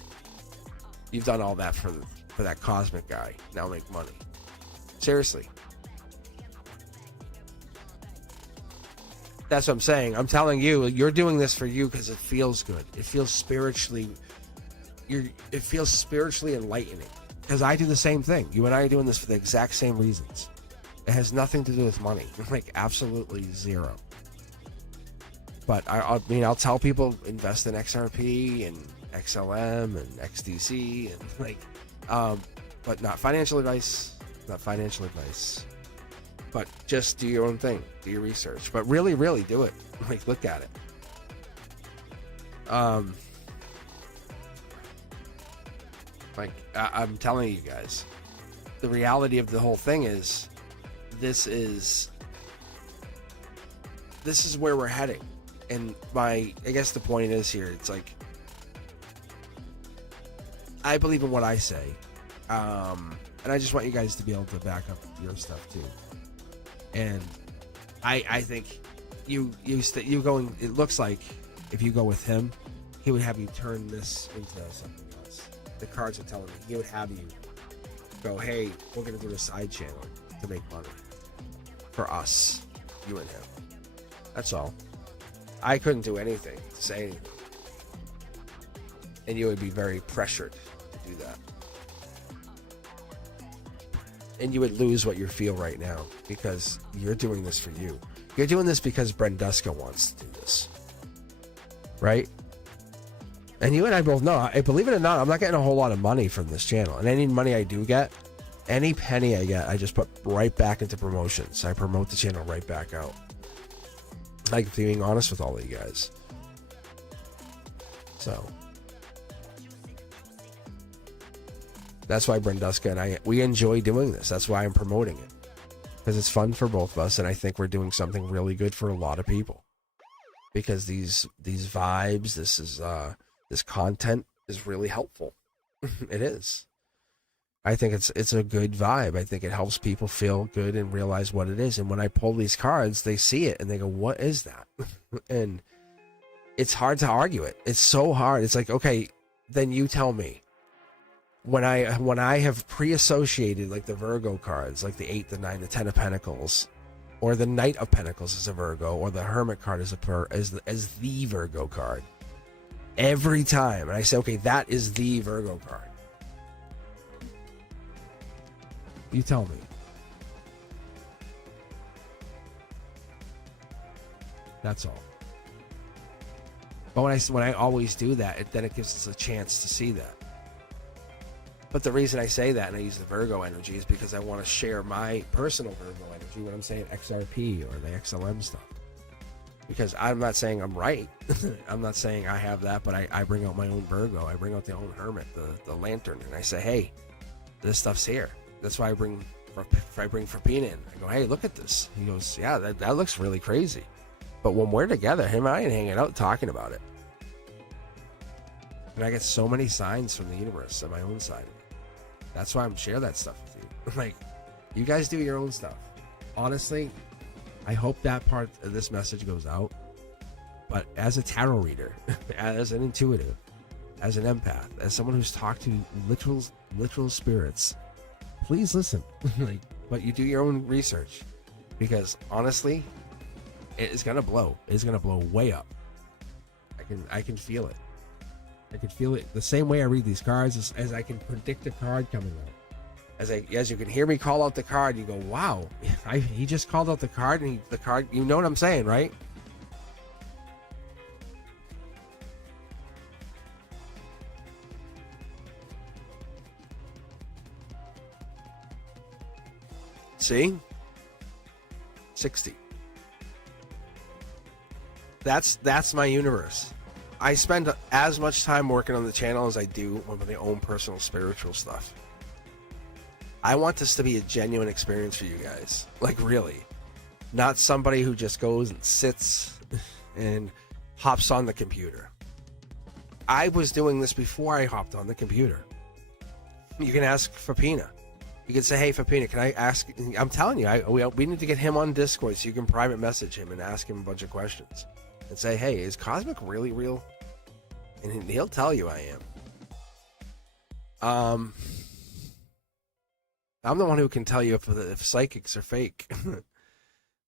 You've done all that for that cosmic guy. Now make money. Seriously. That's what I'm saying. I'm telling you, you're doing this for you because it feels good. It feels spiritually... It feels spiritually enlightening. Because I do the same thing. You and I are doing this for the exact same reasons. It has nothing to do with money. Like, absolutely zero. But I mean, I'll tell people invest in XRP and XLM and XDC and like, but not financial advice. Not financial advice. But just do your own thing. Do your research. But really, really do it. Like, look at it. Like, I'm telling you guys, the reality of the whole thing is, this is where we're heading. And I guess the point is here, it's like, I believe in what I say. And I just want you guys to be able to back up your stuff too. And I think you going, it looks like if you go with him, he would have you turn this into something else. The cards are telling me he would have you go, hey, we're going to do a side channel to make money for us, you and him. That's all. I couldn't do anything to say anything. And you would be very pressured to do that. And you would lose what you feel right now because you're doing this for you. You're doing this because Brenduska wants to do this. Right? And you and I both know, believe it or not, I'm not getting a whole lot of money from this channel. And any money I do get, any penny I get, I just put right back into promotions. I promote the channel right back out. Like, being honest with all of you guys. So that's why Brenduska and we enjoy doing this. That's why I'm promoting it, because it's fun for both of us, and I think we're doing something really good for a lot of people. Because these vibes, this content is really helpful. It is. I think it's a good vibe. I think it helps people feel good and realize what it is. And when I pull these cards, they see it and they go, what is that? And it's hard to argue it. It's so hard. It's like, okay, then you tell me. When I have pre-associated like the Virgo cards, like the 8, the 9, the 10 of Pentacles, or the Knight of Pentacles as a Virgo, or the Hermit card as the Virgo card, every time, and I say, okay, that is the Virgo card. You tell me. That's all. But when I always do that, then it gives us a chance to see that. But the reason I say that and I use the Virgo energy is because I want to share my personal Virgo energy when I'm saying XRP or the XLM stuff. Because I'm not saying I'm right. I'm not saying I have that, but I bring out my own Virgo. I bring out the own Hermit, the Lantern, and I say, hey, this stuff's here. That's why I bring Frapina in. I go, hey, look at this. He goes, yeah, that looks really crazy. But when we're together, him and I are hanging out talking about it. And I get so many signs from the universe on my own side of me. That's why I'm sharing that stuff with you. Like, you guys do your own stuff. Honestly, I hope that part of this message goes out. But as a tarot reader, as an intuitive, as an empath, as someone who's talked to literal spirits, please listen. But you do your own research, because honestly, it is gonna blow. It's gonna blow way up. I can feel it. I can feel it the same way I read these cards as I can predict a card coming out. As you can hear me call out the card, you go, wow, he just called out the card, and the card, you know what I'm saying, right? See? 60. That's my universe. I spend as much time working on the channel as I do with my own personal spiritual stuff. I want this to be a genuine experience for you guys. Like, really. Not somebody who just goes and sits and hops on the computer. I was doing this before I hopped on the computer. You can ask Fapina. You can say, hey, Fapina, can I ask? I'm telling you, we need to get him on Discord so you can private message him and ask him a bunch of questions. And say, hey, is Cosmic really real? And he'll tell you I am. I'm the one who can tell you if psychics are fake.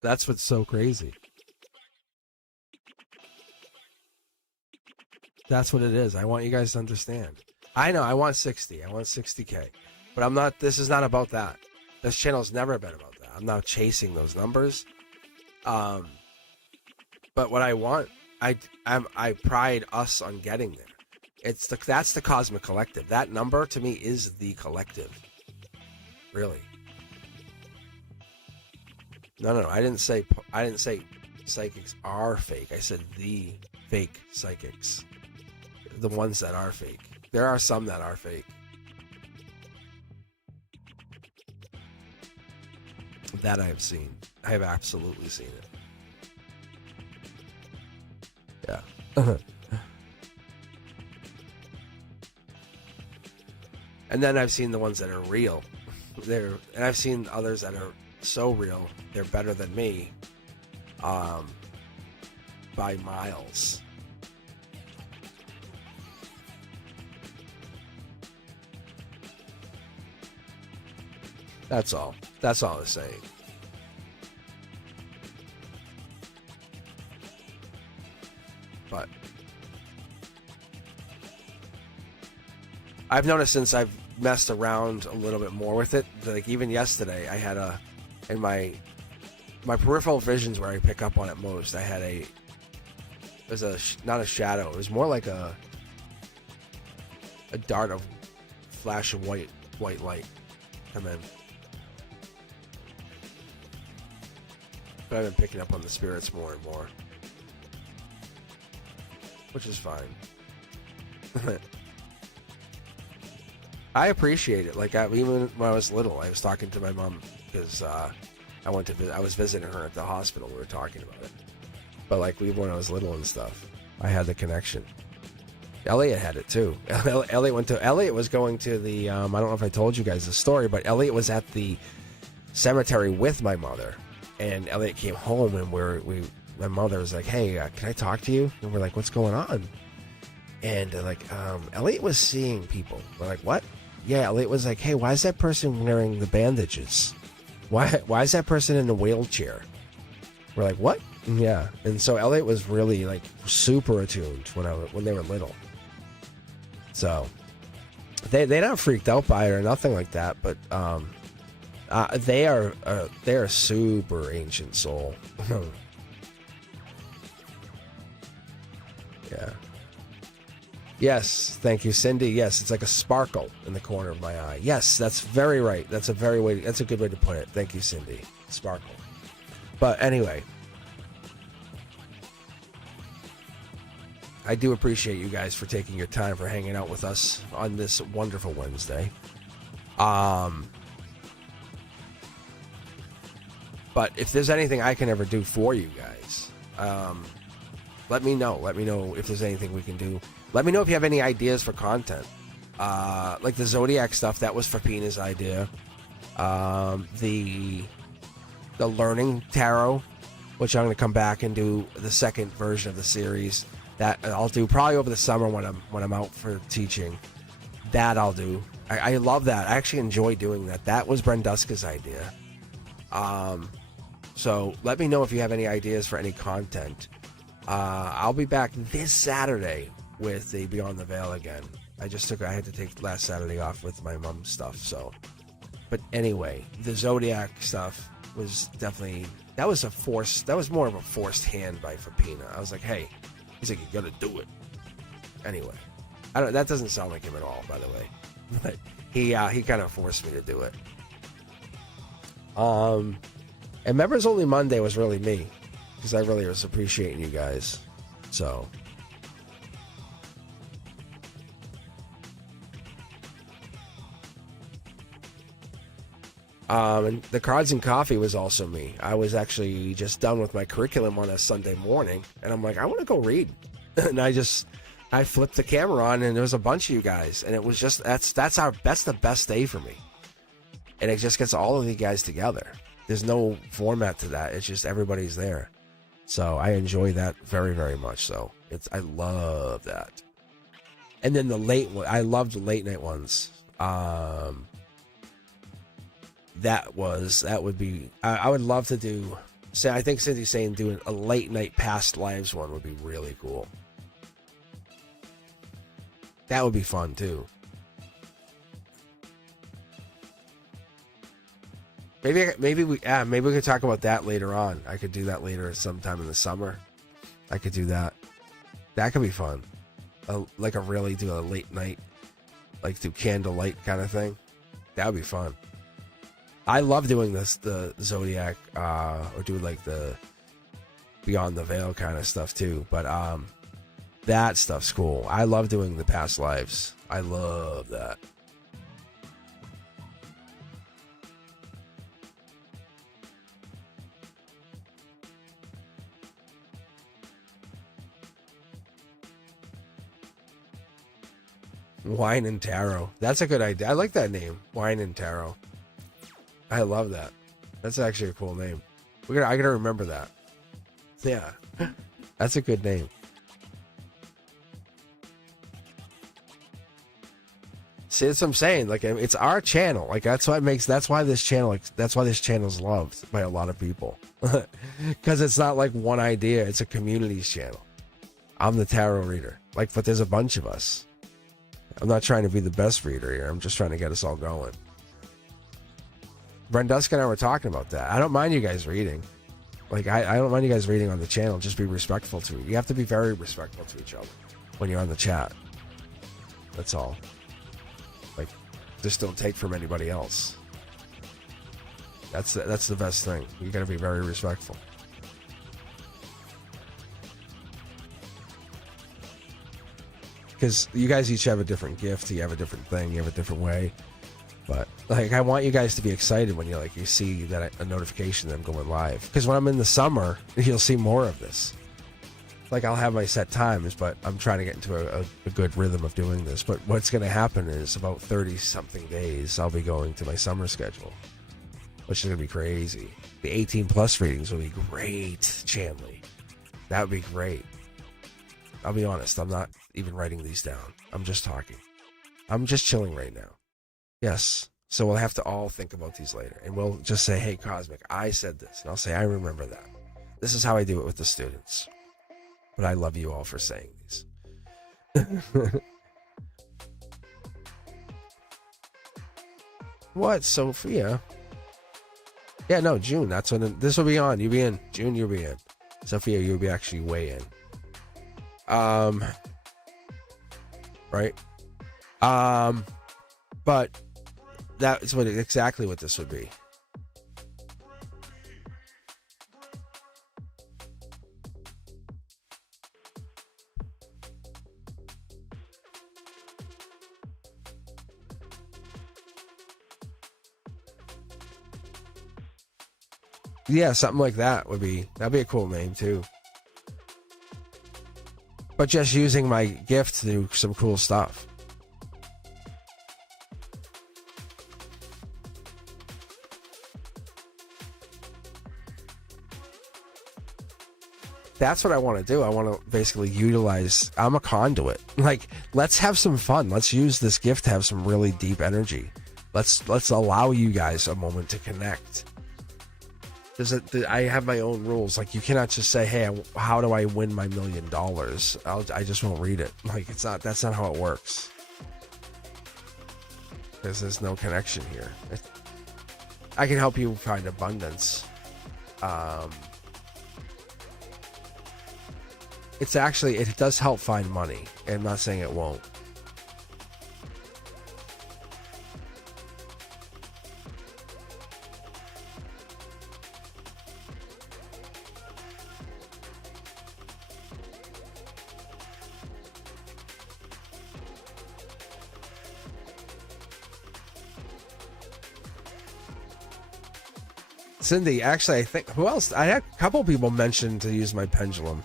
That's what's so crazy. That's what it is. I want you guys to understand. I know, I want 60. I want 60K. But I'm not, this is not about that. This channel's never been about that. I'm not chasing those numbers. But what I want, I pride us on getting there. That's the Cosmic Collective. That number to me is the collective. Really. No. I didn't say psychics are fake. I said the fake psychics. The ones that are fake. There are some that are fake. That I have seen. I have absolutely seen it. Yeah. And then I've seen the ones that are real. And I've seen others that are so real, they're better than me. By miles. That's all. That's all I'm saying. But I've noticed since I've messed around a little bit more with it, like even yesterday, I had in my peripheral visions where I pick up on it most, I had it was not a shadow, it was more like a dart of flash of white light come in. But I've been picking up on the spirits more and more, which is fine. I appreciate it. Like even when I was little, I was talking to my mom because I was visiting her at the hospital. We were talking about it. But like when I was little and stuff, I had the connection. Elliot had it too. Elliot was going to the I don't know if I told you guys the story, but Elliot was at the cemetery with my mother, and Elliot came home and my mother was like, hey, can I talk to you? And we're like, what's going on? And Elliot was seeing people. We're like, what? Yeah, Elliot was like, hey, why is that person wearing the bandages? Why is that person in the wheelchair? We're like, what? Yeah. And so Elliot was really like super attuned when they were little. So they're not freaked out by it or nothing like that, but they are super ancient soul. Yeah. Yes, thank you, Cindy. Yes, it's like a sparkle in the corner of my eye. Yes, that's very right. That's a good way to put it. Thank you, Cindy. Sparkle. But anyway, I do appreciate you guys for taking your time for hanging out with us on this wonderful Wednesday. But if there's anything I can ever do for you guys, let me know. Let me know if there's anything we can do. Let me know if you have any ideas for content. Like the Zodiac stuff, that was Fapina's idea. The Learning Tarot, which I'm going to come back and do the second version of the series. That I'll do probably over the summer when I'm out for teaching. That I'll do. I love that. I actually enjoy doing that. That was Brenduska's idea. So let me know if you have any ideas for any content. I'll be back this Saturday with the Beyond the Veil again. I had to take last Saturday off with my mom's stuff. So, but anyway, the Zodiac stuff was definitely that was more of a forced hand by Fapina. I was like, hey, he's like, you gotta do it. Anyway, that doesn't sound like him at all, by the way. But he kind of forced me to do it. And Members Only Monday was really me, because I really was appreciating you guys. So. And the Cards and Coffee was also me. I was actually just done with my curriculum on a Sunday morning, and I'm like, I want to go read. And I I flipped the camera on and there was a bunch of you guys, and it was just that's the best day for me. And it just gets all of you guys together. There's no format to that. It's just everybody's there. So I enjoy that very, very much. So I love that. And then I loved the late night ones. I would love to do. Say, I think Cindy's saying doing a late night past lives one would be really cool. That would be fun too. Maybe we could talk about that later on. I could do that later sometime in the summer. I could do that. That could be fun. Do a late night, like do candlelight kind of thing. That would be fun. I love doing the Zodiac, or do like the Beyond the Veil kind of stuff too. But that stuff's cool. I love doing the past lives. I love that. Wine and Tarot. That's a good idea. I like that name. Wine and Tarot. I love that. That's actually a cool name. I gotta remember that. Yeah. That's a good name. See, that's what I'm saying. Like, it's our channel. Like, that's why this channel is loved by a lot of people. Because it's not like one idea. It's a communities channel. I'm the tarot reader. Like, but there's a bunch of us. I'm not trying to be the best reader here. I'm just trying to get us all going. Brenduska and I were talking about that. I don't mind you guys reading. Like, I don't mind you guys reading on the channel. Just be respectful to it. You have to be very respectful to each other when you're on the chat. That's all. Like, just don't take from anybody else. That's the best thing. You got to be very respectful. Because you guys each have a different gift, you have a different thing, you have a different way. But like, I want you guys to be excited when you see that a notification that I'm going live. Because when I'm in the summer, you'll see more of this. Like, I'll have my set times, but I'm trying to get into a good rhythm of doing this. But what's going to happen is about 30-something days, I'll be going to my summer schedule, which is going to be crazy. The 18+ readings will be great, Chanley. That would be great. I'll be honest, I'm not even writing these down. I'm just talking. I'm just chilling right now. Yes. So we'll have to all think about these later. And we'll just say, hey, Cosmic, I said this. And I'll say, I remember that. This is how I do it with the students. But I love you all for saying these. What, Sophia? Yeah, no, June. That's when this will be on. You'll be in. June, you'll be in. Sophia, you'll be actually way in. Right. But that's exactly what this would be. Yeah, something like that'd be a cool name too. But just using my gift to do some cool stuff. That's what I want to do. I want to basically utilize. I'm a conduit. Like, let's have some fun. Let's use this gift to have some really deep energy. Let's allow you guys a moment to connect. I have my own rules. Like, you cannot just say, hey, how do I win my $1 million? I just won't read it. Like, that's not how it works. Because there's no connection here. I can help you find abundance. It does help find money. I'm not saying it won't. Cindy, actually, I think, who else? I had a couple people mention to use my pendulum.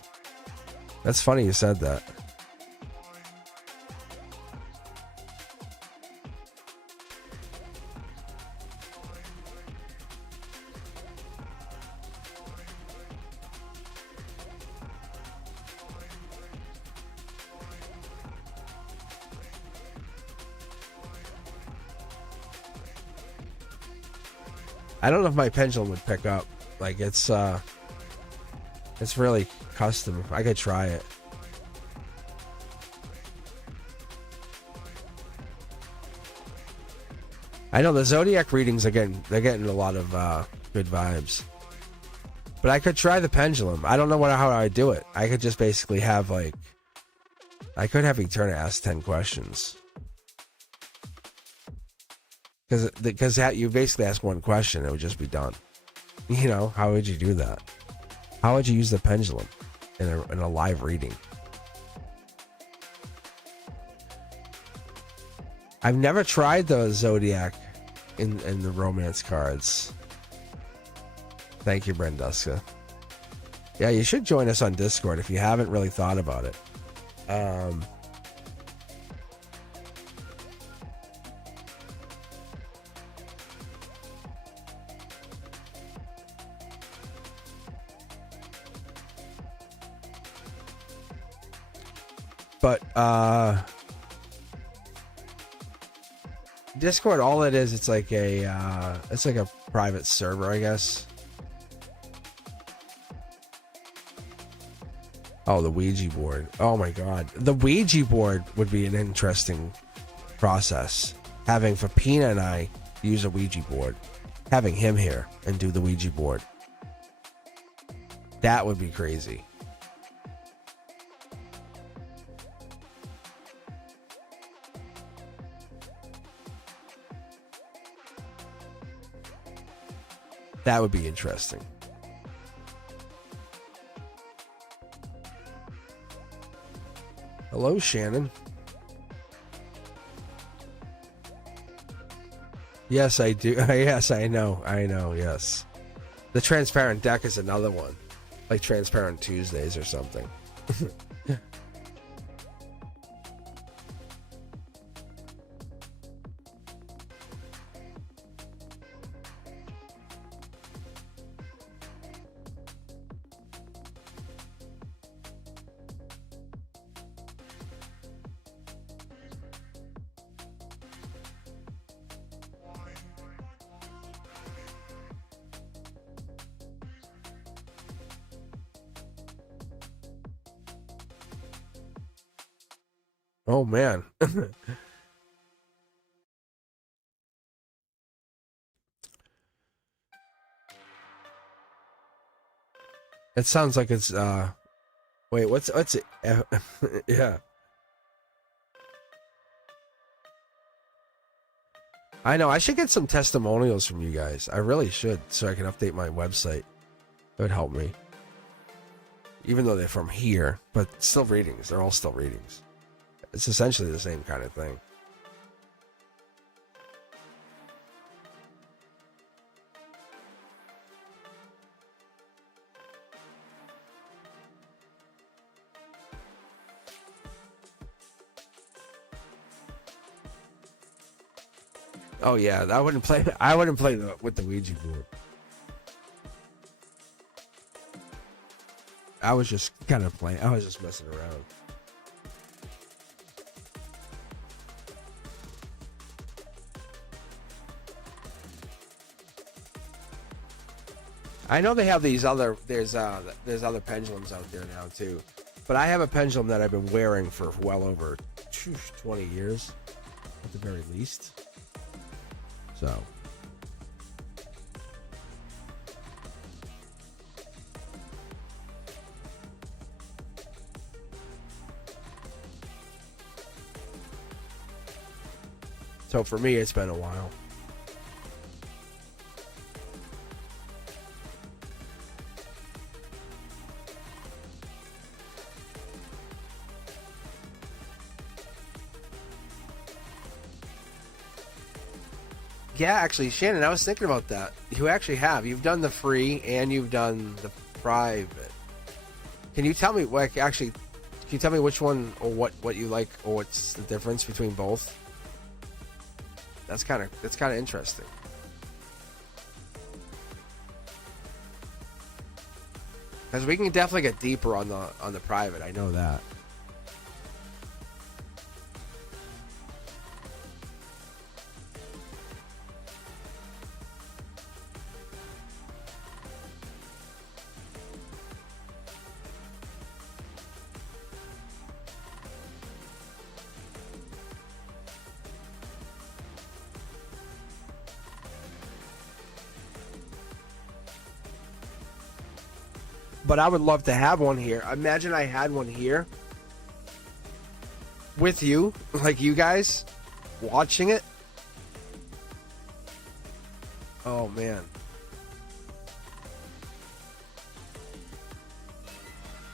That's funny you said that. I don't know if my pendulum would pick up. Like it's really custom. I could try it. I know the zodiac readings again. They're getting a lot of good vibes. But I could try the pendulum. I don't know how I do it. I could just basically have like, I could have Eterna ask 10 questions. Because you basically ask one question, it would just be done. You know, how would you do that? How would you use the pendulum in a live reading? I've never tried the zodiac in the romance cards. Thank you, Brenduska. Yeah, you should join us on Discord if you haven't really thought about it. But Discord, all it is, it's like a private server, I guess. Oh, the Ouija board. Oh my god. The Ouija board would be an interesting process. Having Fapina and I use a Ouija board. Having him here and do the Ouija board. That would be crazy. That would be interesting. Hello, Shannon. Yes, I do. Yes, I know. Yes. The transparent deck is another one. Like Transparent Tuesdays or something. Oh man. It sounds like it's wait, what's it? Yeah. I know, I should get some testimonials from you guys. I really should, so I can update my website. It would help me. Even though they're from here, but still readings. They're all still readings. It's essentially the same kind of thing. Oh yeah, I wouldn't play with the Ouija board. I was just kind of playing. I was just messing around. I know they have these other there's other pendulums out there now too. But I have a pendulum that I've been wearing for well over 20 years at the very least. So for me it's been a while. Yeah, actually, Shannon, I was thinking about that. You actually have. You've done the free and you've done the private. Can you tell me, like, actually, can you tell me which one or what you like or what's the difference between both? That's kind of interesting. Because we can definitely get deeper on the private. I know that. But I would love to have one here. Imagine I had one here with you, like you guys, watching it. Oh, man.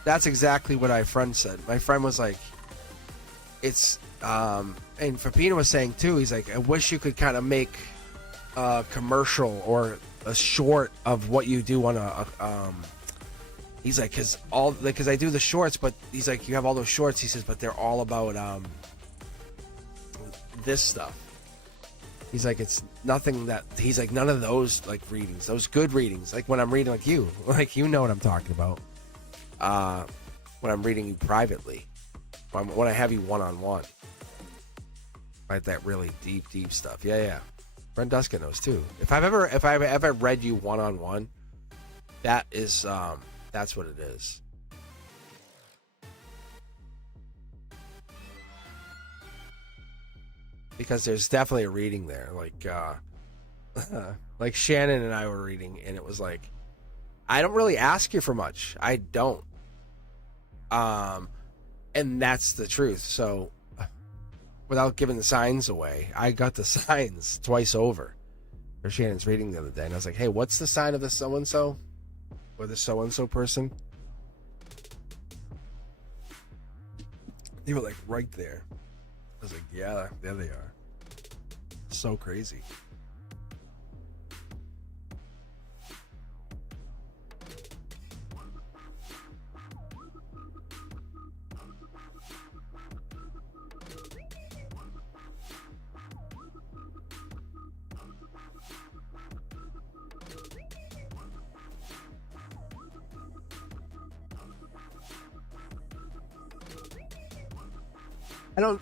That's exactly what my friend said. My friend was like, it's, and Fabino was saying too, he's like, I wish you could kind of make a commercial or a short of what you do on a he's like, because I do the shorts, but he's like, you have all those shorts, he says, but they're all about this stuff. He's like, it's nothing that, he's like, none of those like readings, those good readings, like when I'm reading like you know what I'm talking about. When I'm reading you privately, when I have you one-on-one, like that really deep stuff. Yeah. Brent Duska knows too. If I've ever read you one-on-one, that is, that's what it is. Because there's definitely a reading there, like, like Shannon and I were reading, and it was like, I don't really ask you for much. I don't. And that's the truth. So, without giving the signs away, I got the signs twice over. For Shannon's reading the other day, and I was like, hey, what's the sign of the so-and-so? Or the so-and-so person? They were like right there. I was like, yeah, there they are. So crazy.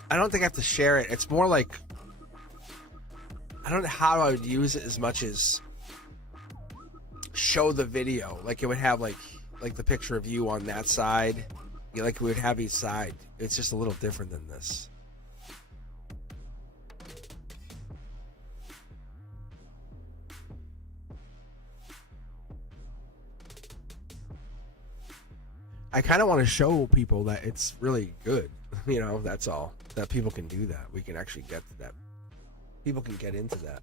I don't think I have to share it. It's more like, I don't know how I would use it as much as show the video. Like it would have like the picture of you on that side. Like we would have each side. It's just a little different than this. I kind of want to show people that it's really good. You know, that's all. That people can do that. We can actually get to that. People can get into that.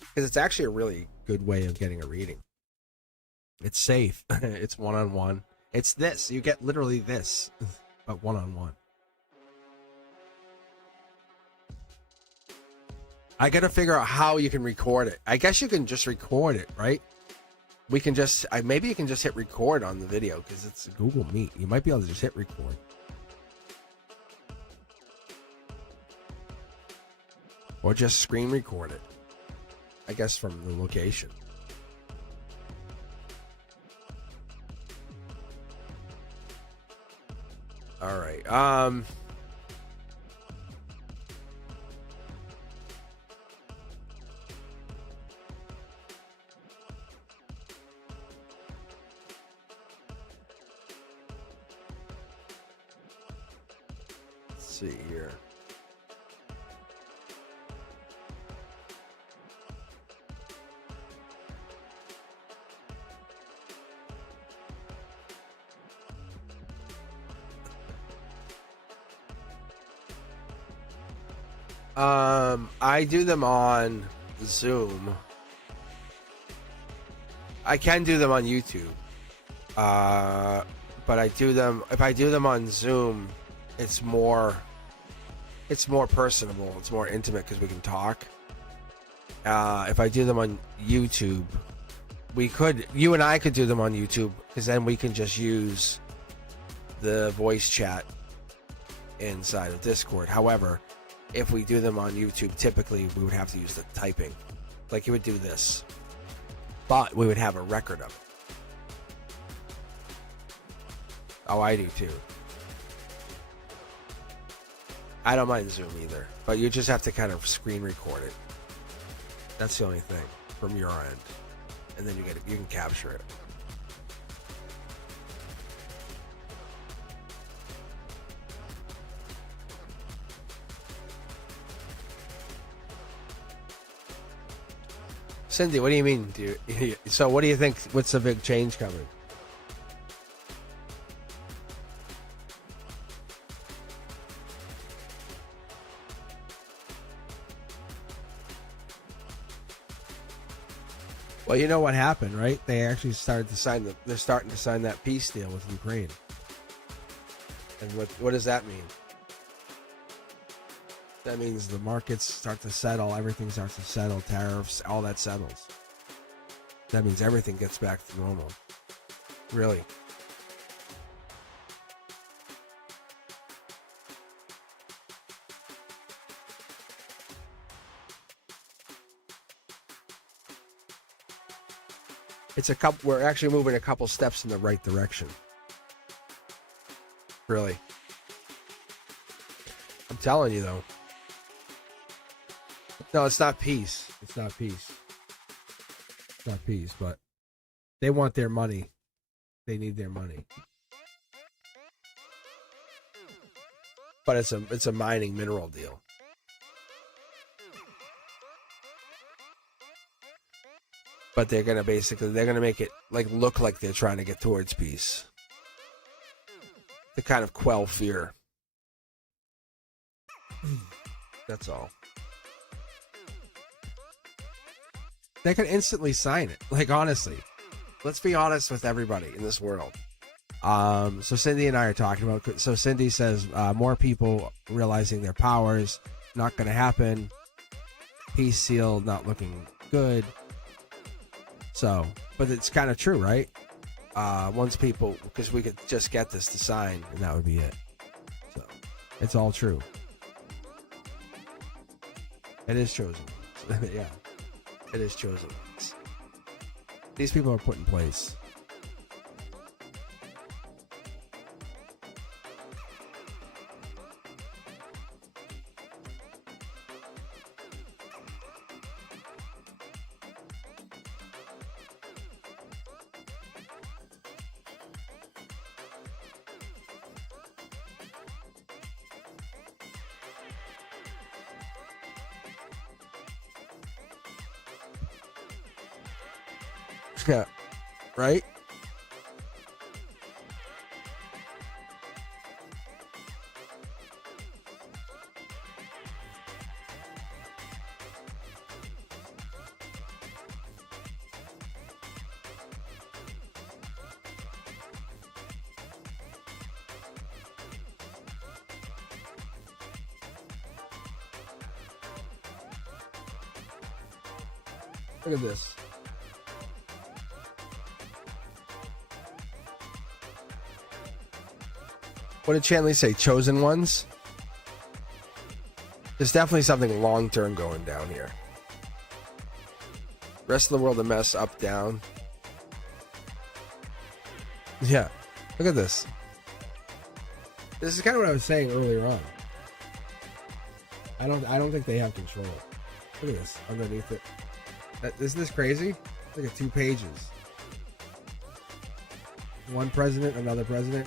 Because it's actually a really good way of getting a reading. It's safe. It's one-on-one. It's this. You get literally this, but one-on-one. I got to figure out how you can record it. I guess you can just record it, right? We can just, maybe you can just hit record on the video because it's Google Meet. You might be able to just hit record. Or just screen record it. I guess from the location. All right. Let's see here. I do them on Zoom. I can do them on YouTube. But I do them, if I do them on Zoom, it's more personable. It's more intimate because we can talk. If I do them on YouTube, you and I could do them on YouTube because then we can just use the voice chat inside of Discord. However, if we do them on YouTube, typically we would have to use the typing. Like you would do this. But we would have a record of it. Oh, I do too. I don't mind Zoom either. But you just have to kind of screen record it. That's the only thing from your end. And then you can capture it. Cindy, what do you mean? So what do you think? What's the big change coming? Well, you know what happened, right? They actually started to sign they're starting to sign that peace deal with Ukraine. And what does that mean? That means the markets start to settle, everything starts to settle, tariffs, all that settles. That means everything gets back to normal. Really. We're actually moving a couple steps in the right direction. Really. I'm telling you, though. No, it's not peace. It's not peace. It's not peace, but they want their money. They need their money. But it's a mining mineral deal. But they're gonna make it look like they're trying to get towards peace. To kind of quell fear. That's all. They could instantly sign it. Like, honestly. Let's be honest with everybody in this world. So Cindy and I are talking about... So Cindy says more people realizing their powers. Not going to happen. Peace seal not looking good. So, but it's kind of true, right? Once people... Because we could just get this to sign, and that would be it. So, it's all true. It is chosen. Yeah. It is chosen. These people are put in place. Yeah, right? Look at this. What did Chanley say? Chosen ones? There's definitely something long-term going down here. Rest of the world a mess, up, down. Yeah. Look at this. This is kind of what I was saying earlier on. I don't think they have control. Look at this underneath it. Isn't this crazy? Look at 2 pages. One president, another president.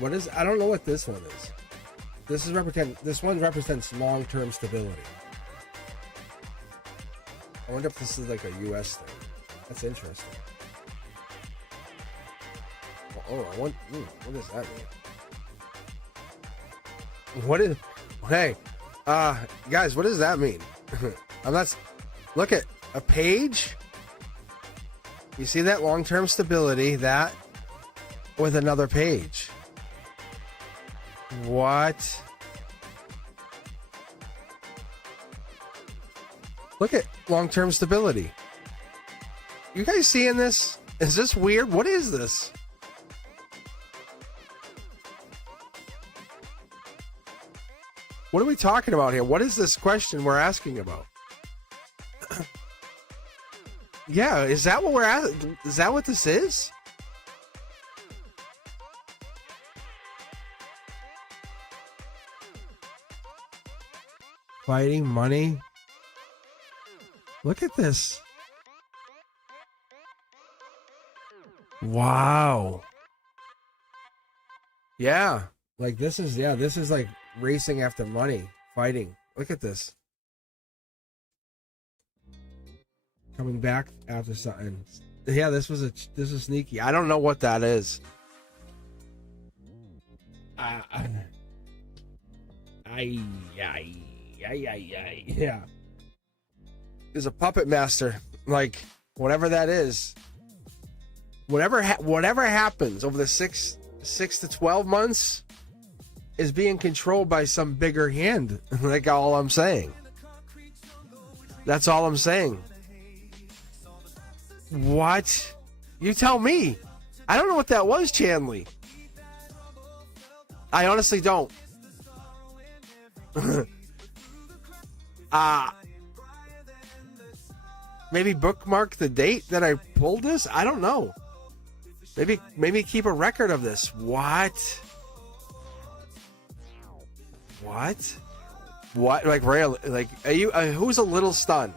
What is? I don't know what this one is. This one represents long-term stability. I wonder if this is like a U.S. thing. That's interesting. Oh, what does that mean? What is? Hey, guys, what does that mean? I'm not. Look at a page. You see that long-term stability? That. With another page. What? Look at long-term stability. You guys seeing this? Is this weird? What is this? What are we talking about here? What is this question we're asking about? Yeah, is that what we're asking? Is that what this is? Fighting money. Look at this. Wow. Yeah. Like this is like racing after money, fighting. Look at this. Coming back after something. Yeah, this is sneaky. I don't know what that is. Yeah. There's a puppet master. Like, whatever that is, whatever happens over the 6 to 12 months is being controlled by some bigger hand. Like, all I'm saying. That's all I'm saying. What? You tell me. I don't know what that was, Chanley. I honestly don't. Maybe bookmark the date that I pulled this? I don't know. Maybe keep a record of this. What? Like, really? Like, are you? Who's a little stunned?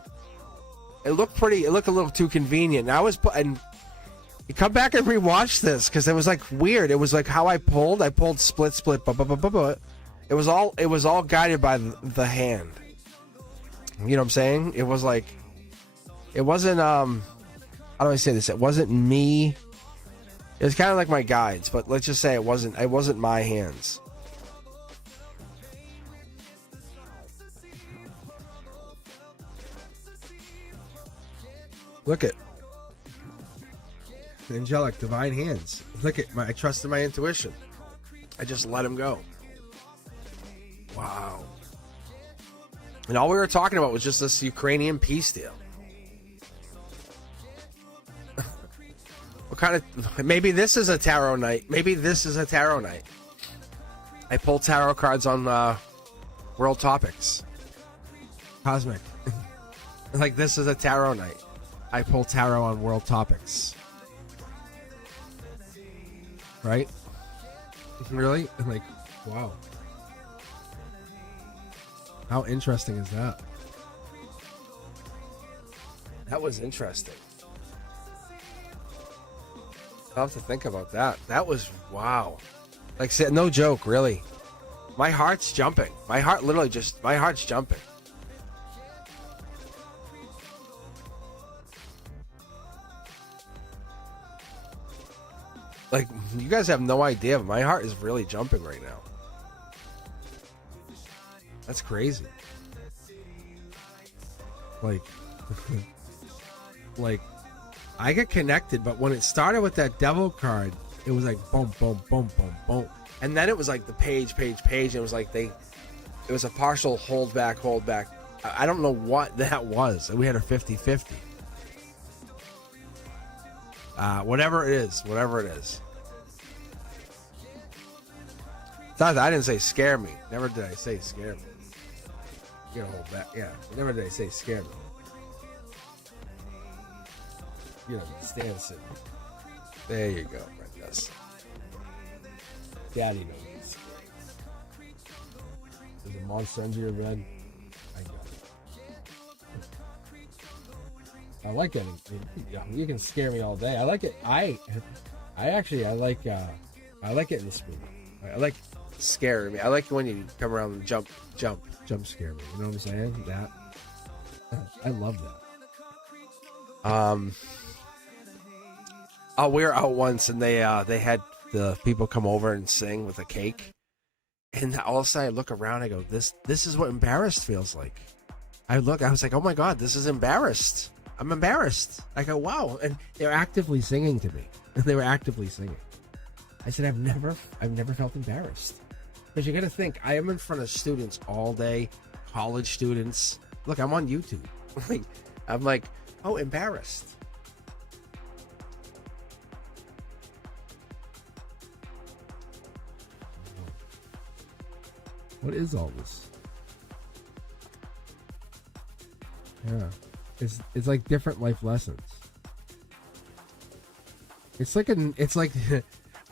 It looked a little too convenient. I was, and you come back and rewatch this because it was like weird. It was like how I pulled split. It was all guided by the hand. You know what I'm saying? It was like, it wasn't, how do I say this? It wasn't me. It was kind of like my guides, but let's just say it wasn't my hands. Look at angelic divine hands. Look at I trusted my intuition. I just let him go. Wow. And all we were talking about was just this Ukrainian peace deal. What kind of, maybe this is a tarot night. I pulled tarot cards on world topics. Cosmic. Like, this is a tarot night. I pull tarot on world topics. Right? Really? Like, wow. How interesting is that? That was interesting. I'll have to think about that. That was, wow. Like, no joke, really. My heart's jumping. My heart's jumping. Like, you guys have no idea, but my heart is really jumping right now. That's crazy. Like, like, I get connected, but when it started with that devil card, it was like boom, boom, boom, boom, boom. And then it was like the page. And it was like it was a partial hold back. I don't know what that was. We had a 50-50. Whatever it is. I didn't say scare me. Never did I say scare me. You gotta hold back. Yeah. Never did I say scare me. You know, stand sitting. There you go, Princess. Daddy knows. There's a monster under your bed. I got it. I like it. You can scare me all day. I like it. I like it in the spoon. I like scare me. I like when you come around and jump scare me. You know what I'm saying? That I love that. We were out once and they had the people come over and sing with a cake, and all of a sudden I look around, I go, this is what embarrassed feels like. I was like, oh my god, this is embarrassed. I'm embarrassed. I go, wow. And they're actively singing to me. They were actively singing. I said, I've never felt embarrassed. Because you got to think, I am in front of students all day, college students. Look, I'm on YouTube. I'm like, oh, embarrassed. What is all this? Yeah. It's like different life lessons. It's like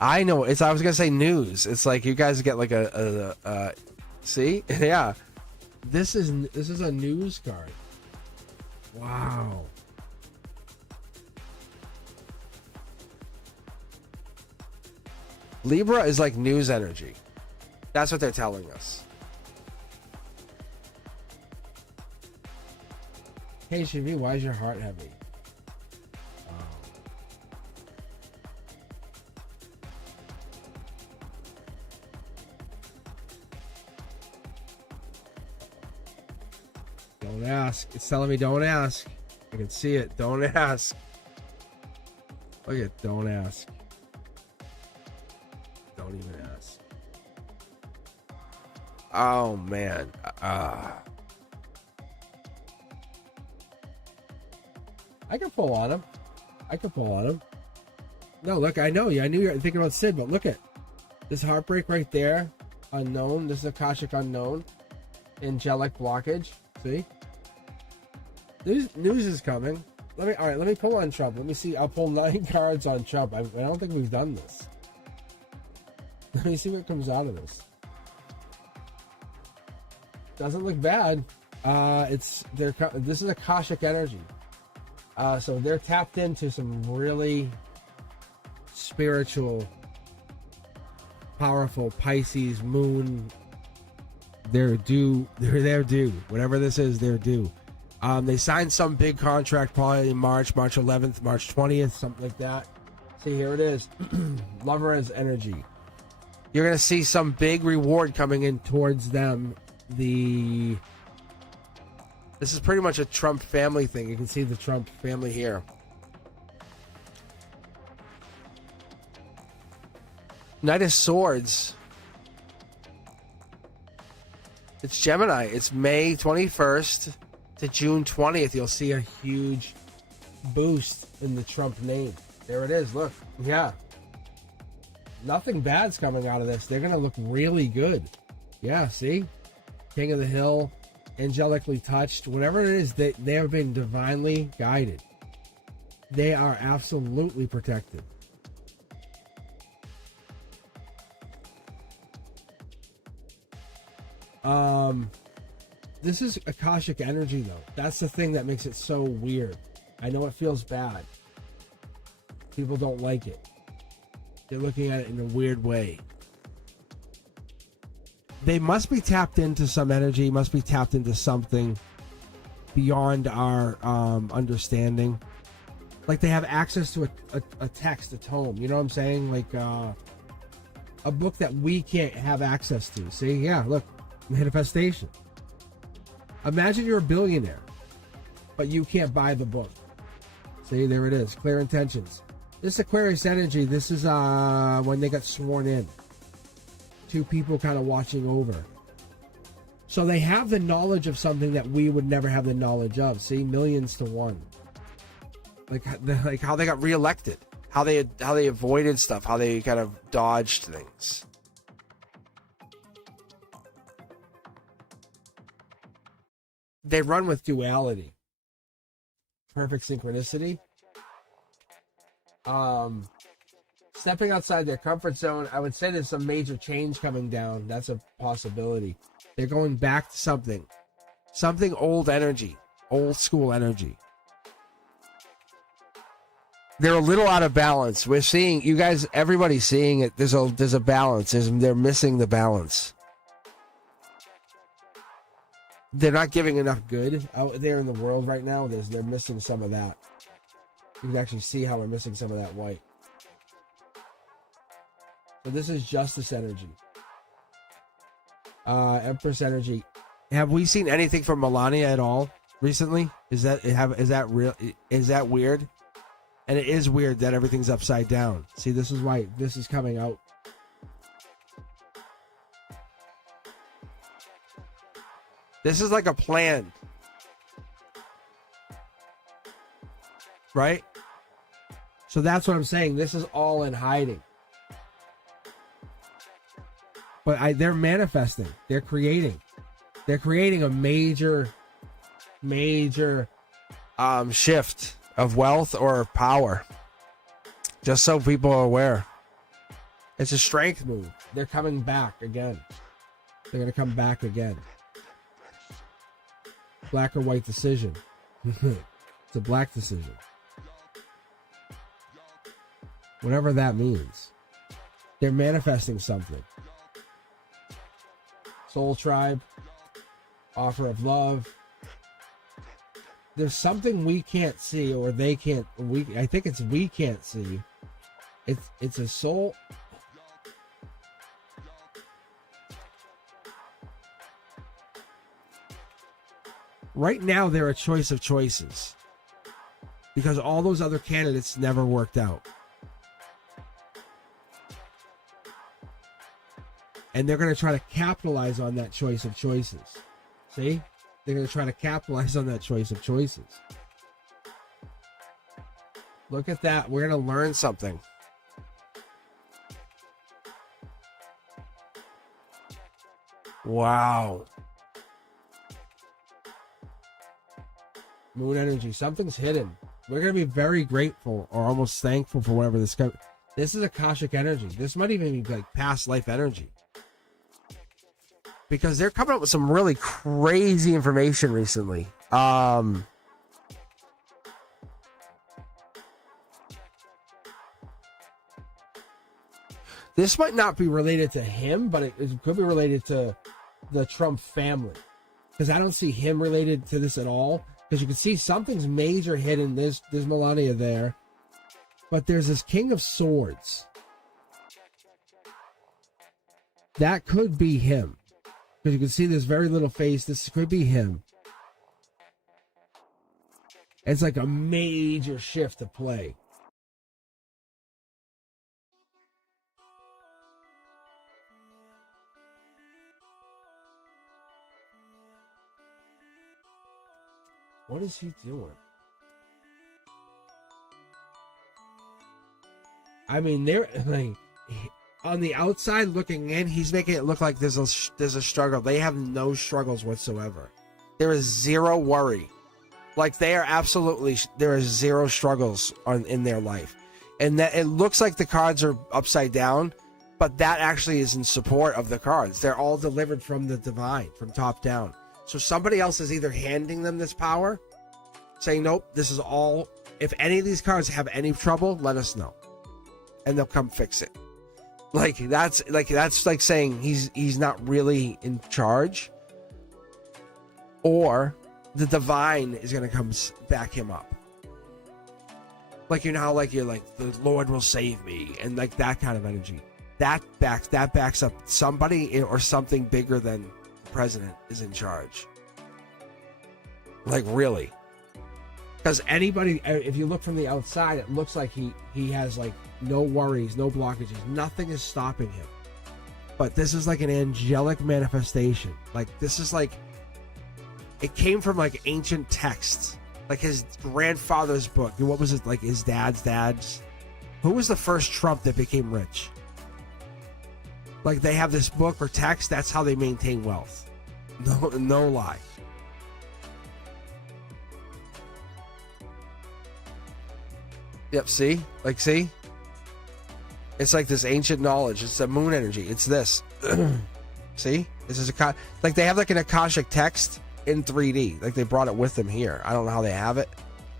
I know, I was gonna say news. It's like you guys get like a see? Yeah. This is a news card. Wow. Libra is like news energy. That's what they're telling us. Hey, Shivi, why is your heart heavy? Don't ask. It's telling me don't ask. I can see it. Don't ask. Look at don't ask. Don't even ask. Oh man. I can pull on him. I can pull on him. No, look, I know you. I knew you were thinking about Sid, but look at this heartbreak right there. Unknown. This is Akashic unknown. Angelic blockage. See? News is coming. Let me pull on Trump. Let me see. I'll pull 9 cards on Trump. I don't think we've done this. Let me see what comes out of this. Doesn't look bad. This is Akashic energy. So they're tapped into some really spiritual, powerful Pisces moon. They're due. They're due. Whatever this is, they're due. They signed some big contract probably in March 11th, March 20th, something like that. See, here it is. Lover as energy. You're going to see some big reward coming in towards them. This is pretty much a Trump family thing. You can see the Trump family here. Knight of Swords. It's Gemini. It's May 21st to June 20th. You'll see a huge boost in the Trump name. There it is. Look. Yeah. Nothing bad's coming out of this. They're going to look really good. Yeah, see? King of the Hill, angelically touched. Whatever it is, they have been divinely guided. They are absolutely protected. This is Akashic energy, though. That's the thing that makes it so weird. I know it feels bad. People don't like it. They're looking at it in a weird way. They must be tapped into some energy, must be tapped into something beyond our understanding. Like they have access to a text, a tome. You know what I'm saying? Like a book that we can't have access to. See? Yeah, look. Manifestation. Imagine you're a billionaire, but you can't buy the book. See, there it is. Clear intentions. This Aquarius energy, this is when they got sworn in. 2 people kind of watching over. So they have the knowledge of something that we would never have the knowledge of. See, millions to one. Like how they got reelected, how they avoided stuff, how they kind of dodged things. They run with duality. Perfect synchronicity. Stepping outside their comfort zone, I would say there's some major change coming down. That's a possibility. They're going back to something old energy, old school energy. They're a little out of balance. We're seeing, you guys, everybody's seeing it. There's a balance. They're missing the balance. They're not giving enough good out there in the world right now. They're missing some of that. You can actually see how we're missing some of that white. So this is justice energy. Empress energy. Have we seen anything from Melania at all recently? Is that real? Is that weird? And it is weird that everything's upside down. See, this is why this is coming out. This is like a plan. Right? So that's what I'm saying. This is all in hiding. But they're manifesting. They're creating. They're creating a major shift of wealth or power. Just so people are aware. It's a strength move. They're coming back again. They're going to come back again. Black or white decision. It's a black decision. Whatever that means. They're manifesting something. Soul tribe. Offer of love. There's something we can't see, or they can't. I think it's we can't see. It's a soul. Right now, they're a choice of choices. because all those other candidates never worked out. And they're going to try to capitalize on that choice of choices. See? They're going to try to capitalize on that choice of choices. Look at that. We're going to learn something. Wow. Moon energy. Something's hidden. We're going to be very grateful or almost thankful for whatever this comes. This is Akashic energy. This might even be like past life energy. Because they're coming up with some really crazy information recently. This might not be related to him, but it could be related to the Trump family. Because I don't see him related to this at all. Because you can see something's major hidden. There's Melania there. But there's this King of Swords. That could be him. Because you can see this very little face. This could be him. It's like a major shift to play. What is he doing? I mean, they're like on the outside looking in, he's making it look like there's a struggle. They have no struggles whatsoever. There is zero worry. Like there are zero struggles in their life, and that it looks like the cards are upside down, but that actually is in support of the cards. They're all delivered from the divine, from top down. So somebody else is either handing them this power, saying, nope, this is all. If any of these cards have any trouble, let us know, and they'll come fix it. That's like saying he's not really in charge, or the divine is going to come back him up. Like, you know how like you're like, the Lord will save me, and like that kind of energy. That backs up somebody or something bigger than the president is in charge. Like really. Because anybody, if you look from the outside, it looks like he has like no worries, no blockages, nothing is stopping him. But this is like an angelic manifestation. Like this is like, it came from like ancient texts, like his grandfather's book. What was it, like his dad's? Who was the first Trump that became rich? Like they have this book or text. That's how they maintain wealth. No lie. Yep. See, it's like this ancient knowledge. It's the moon energy. It's this. See, this is like they have like an Akashic text in 3D. Like they brought it with them here. I don't know how they have it.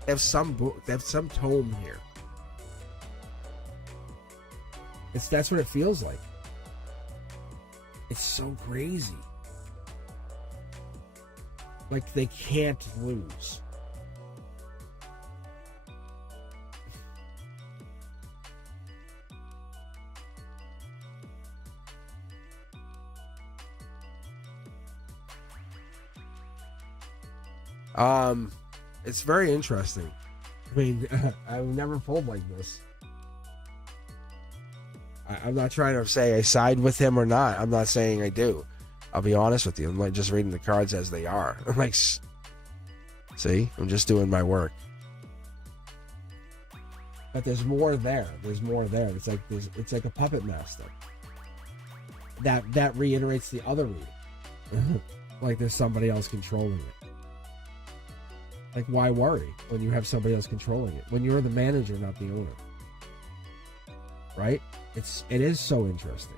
They have some book. They have some tome here. That's what it feels like. It's so crazy. Like they can't lose. It's very interesting. I mean, I've never pulled like this. I'm not trying to say I side with him or not. I'm not saying I do. I'll be honest with you. I'm like just reading the cards as they are. I'm like, see, I'm just doing my work. But there's more there. There's more there. It's like a puppet master. That reiterates the other reading. Like there's somebody else controlling it. Like, why worry when you have somebody else controlling it? When you're the manager, not the owner. Right? It is so interesting.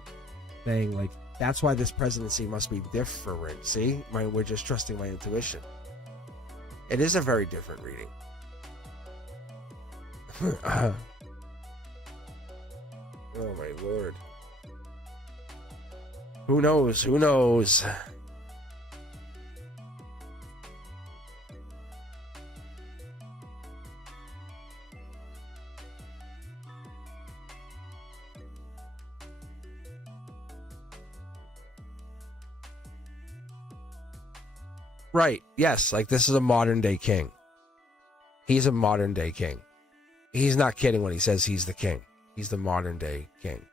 Saying, like, that's why this presidency must be different. See? We're just trusting my intuition. It is a very different reading. Oh, my Lord. Who knows? Who knows? Right. Yes. Like this is a modern day king. He's a modern day king. He's not kidding when he says he's the king. He's the modern day king.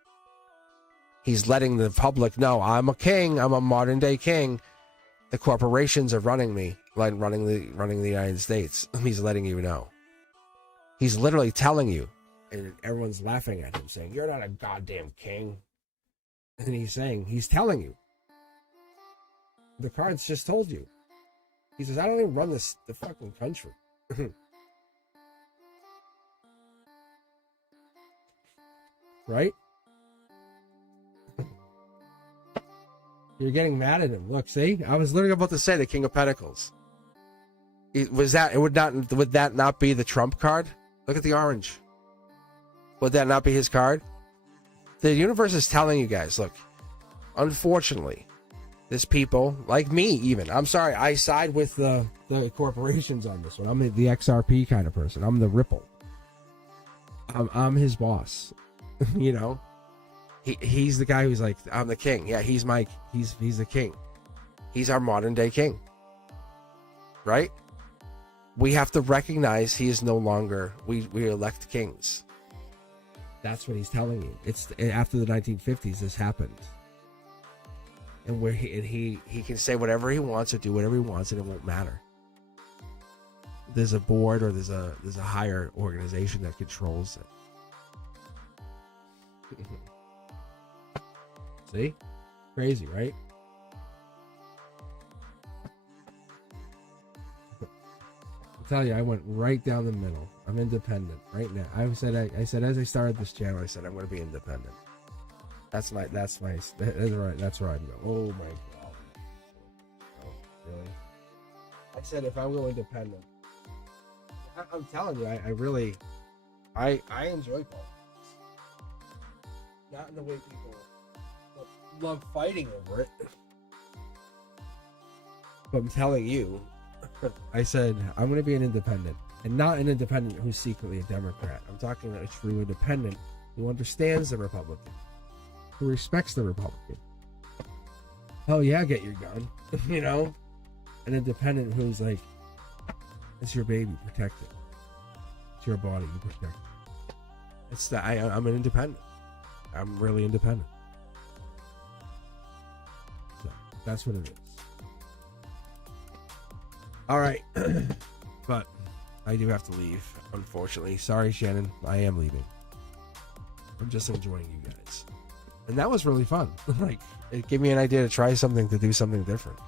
He's letting the public know, I'm a king. I'm a modern day king. The corporations are running me, like running the United States. He's letting you know. He's literally telling you, and everyone's laughing at him, saying, "You're not a goddamn king." And he's telling you. The cards just told you. He says, "I don't even run the fucking country." Right? You're getting mad at him. Look, see? I was literally about to say the King of Pentacles. Would that not be the Trump card? Look at the orange. Would that not be his card? The universe is telling you guys, look, unfortunately, there's people like me even. I'm sorry, I side with the corporations on this one. I'm the XRP kind of person. I'm the Ripple. I'm his boss. You know? He's the guy who's like, I'm the king. Yeah, he's the king. He's our modern day king. Right? We have to recognize he is no longer, we elect kings. That's what he's telling you. It's after the 1950s this happened. And where he can say whatever he wants or do whatever he wants and it won't matter. There's a board or there's a higher organization that controls it. See? Crazy, right? I tell you, I went right down the middle. I'm independent right now. I said as I started this channel, I said I'm going to be independent. That's where I'm going. Oh my god. Oh, really? I said if I'm going independent. I'm telling you, I really enjoy politics. Not in the way people love fighting over it. But I'm telling you, I said I'm going to be an independent, and not an independent who's secretly a Democrat. I'm talking about a true independent who understands the Republican, who respects the Republican. Oh yeah, get your gun. You know, an independent who's like, it's your baby, protect it. It's your body, you protect it. It's the I'm an independent. I'm really independent. So that's what it is. All right, but I do have to leave, unfortunately. Sorry, Shannon, I am leaving. I'm just enjoying you guys, and that was really fun. Like, it gave me an idea to try something, to do something different.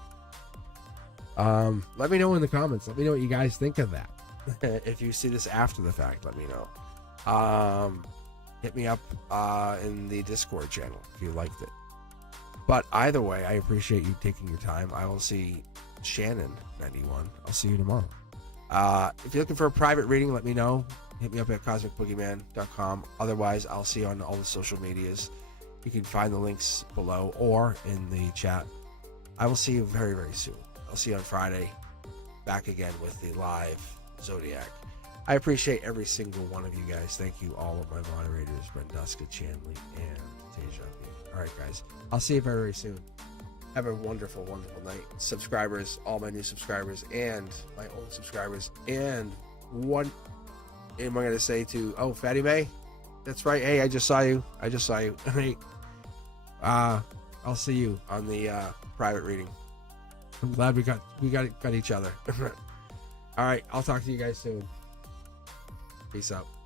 Let me know in the comments. Let me know what you guys think of that. If you see this after the fact, let me know. Hit me up in the Discord channel if you liked it. But either way, I appreciate you taking your time. I will see Shannon 91. I'll see you tomorrow. If you're looking for a private reading, let me know. Hit me up at cosmicboogeyman.com. Otherwise, I'll see you on all the social medias. You can find the links below or in the chat. I will see you very, very soon. I'll see you on Friday. Back again with the live Zodiac. I appreciate every single one of you guys. Thank you, all of my moderators, Brenduska, Chanley, and Tasia. All right, guys. I'll see you very, very soon. Have a wonderful, wonderful night. Subscribers, all my new subscribers, and my old subscribers. And what am I going to say to... Oh, Fatty May? That's right. Hey, I just saw you. Hey, I'll see you on the private reading. I'm glad we got each other. All right, I'll talk to you guys soon. Peace out.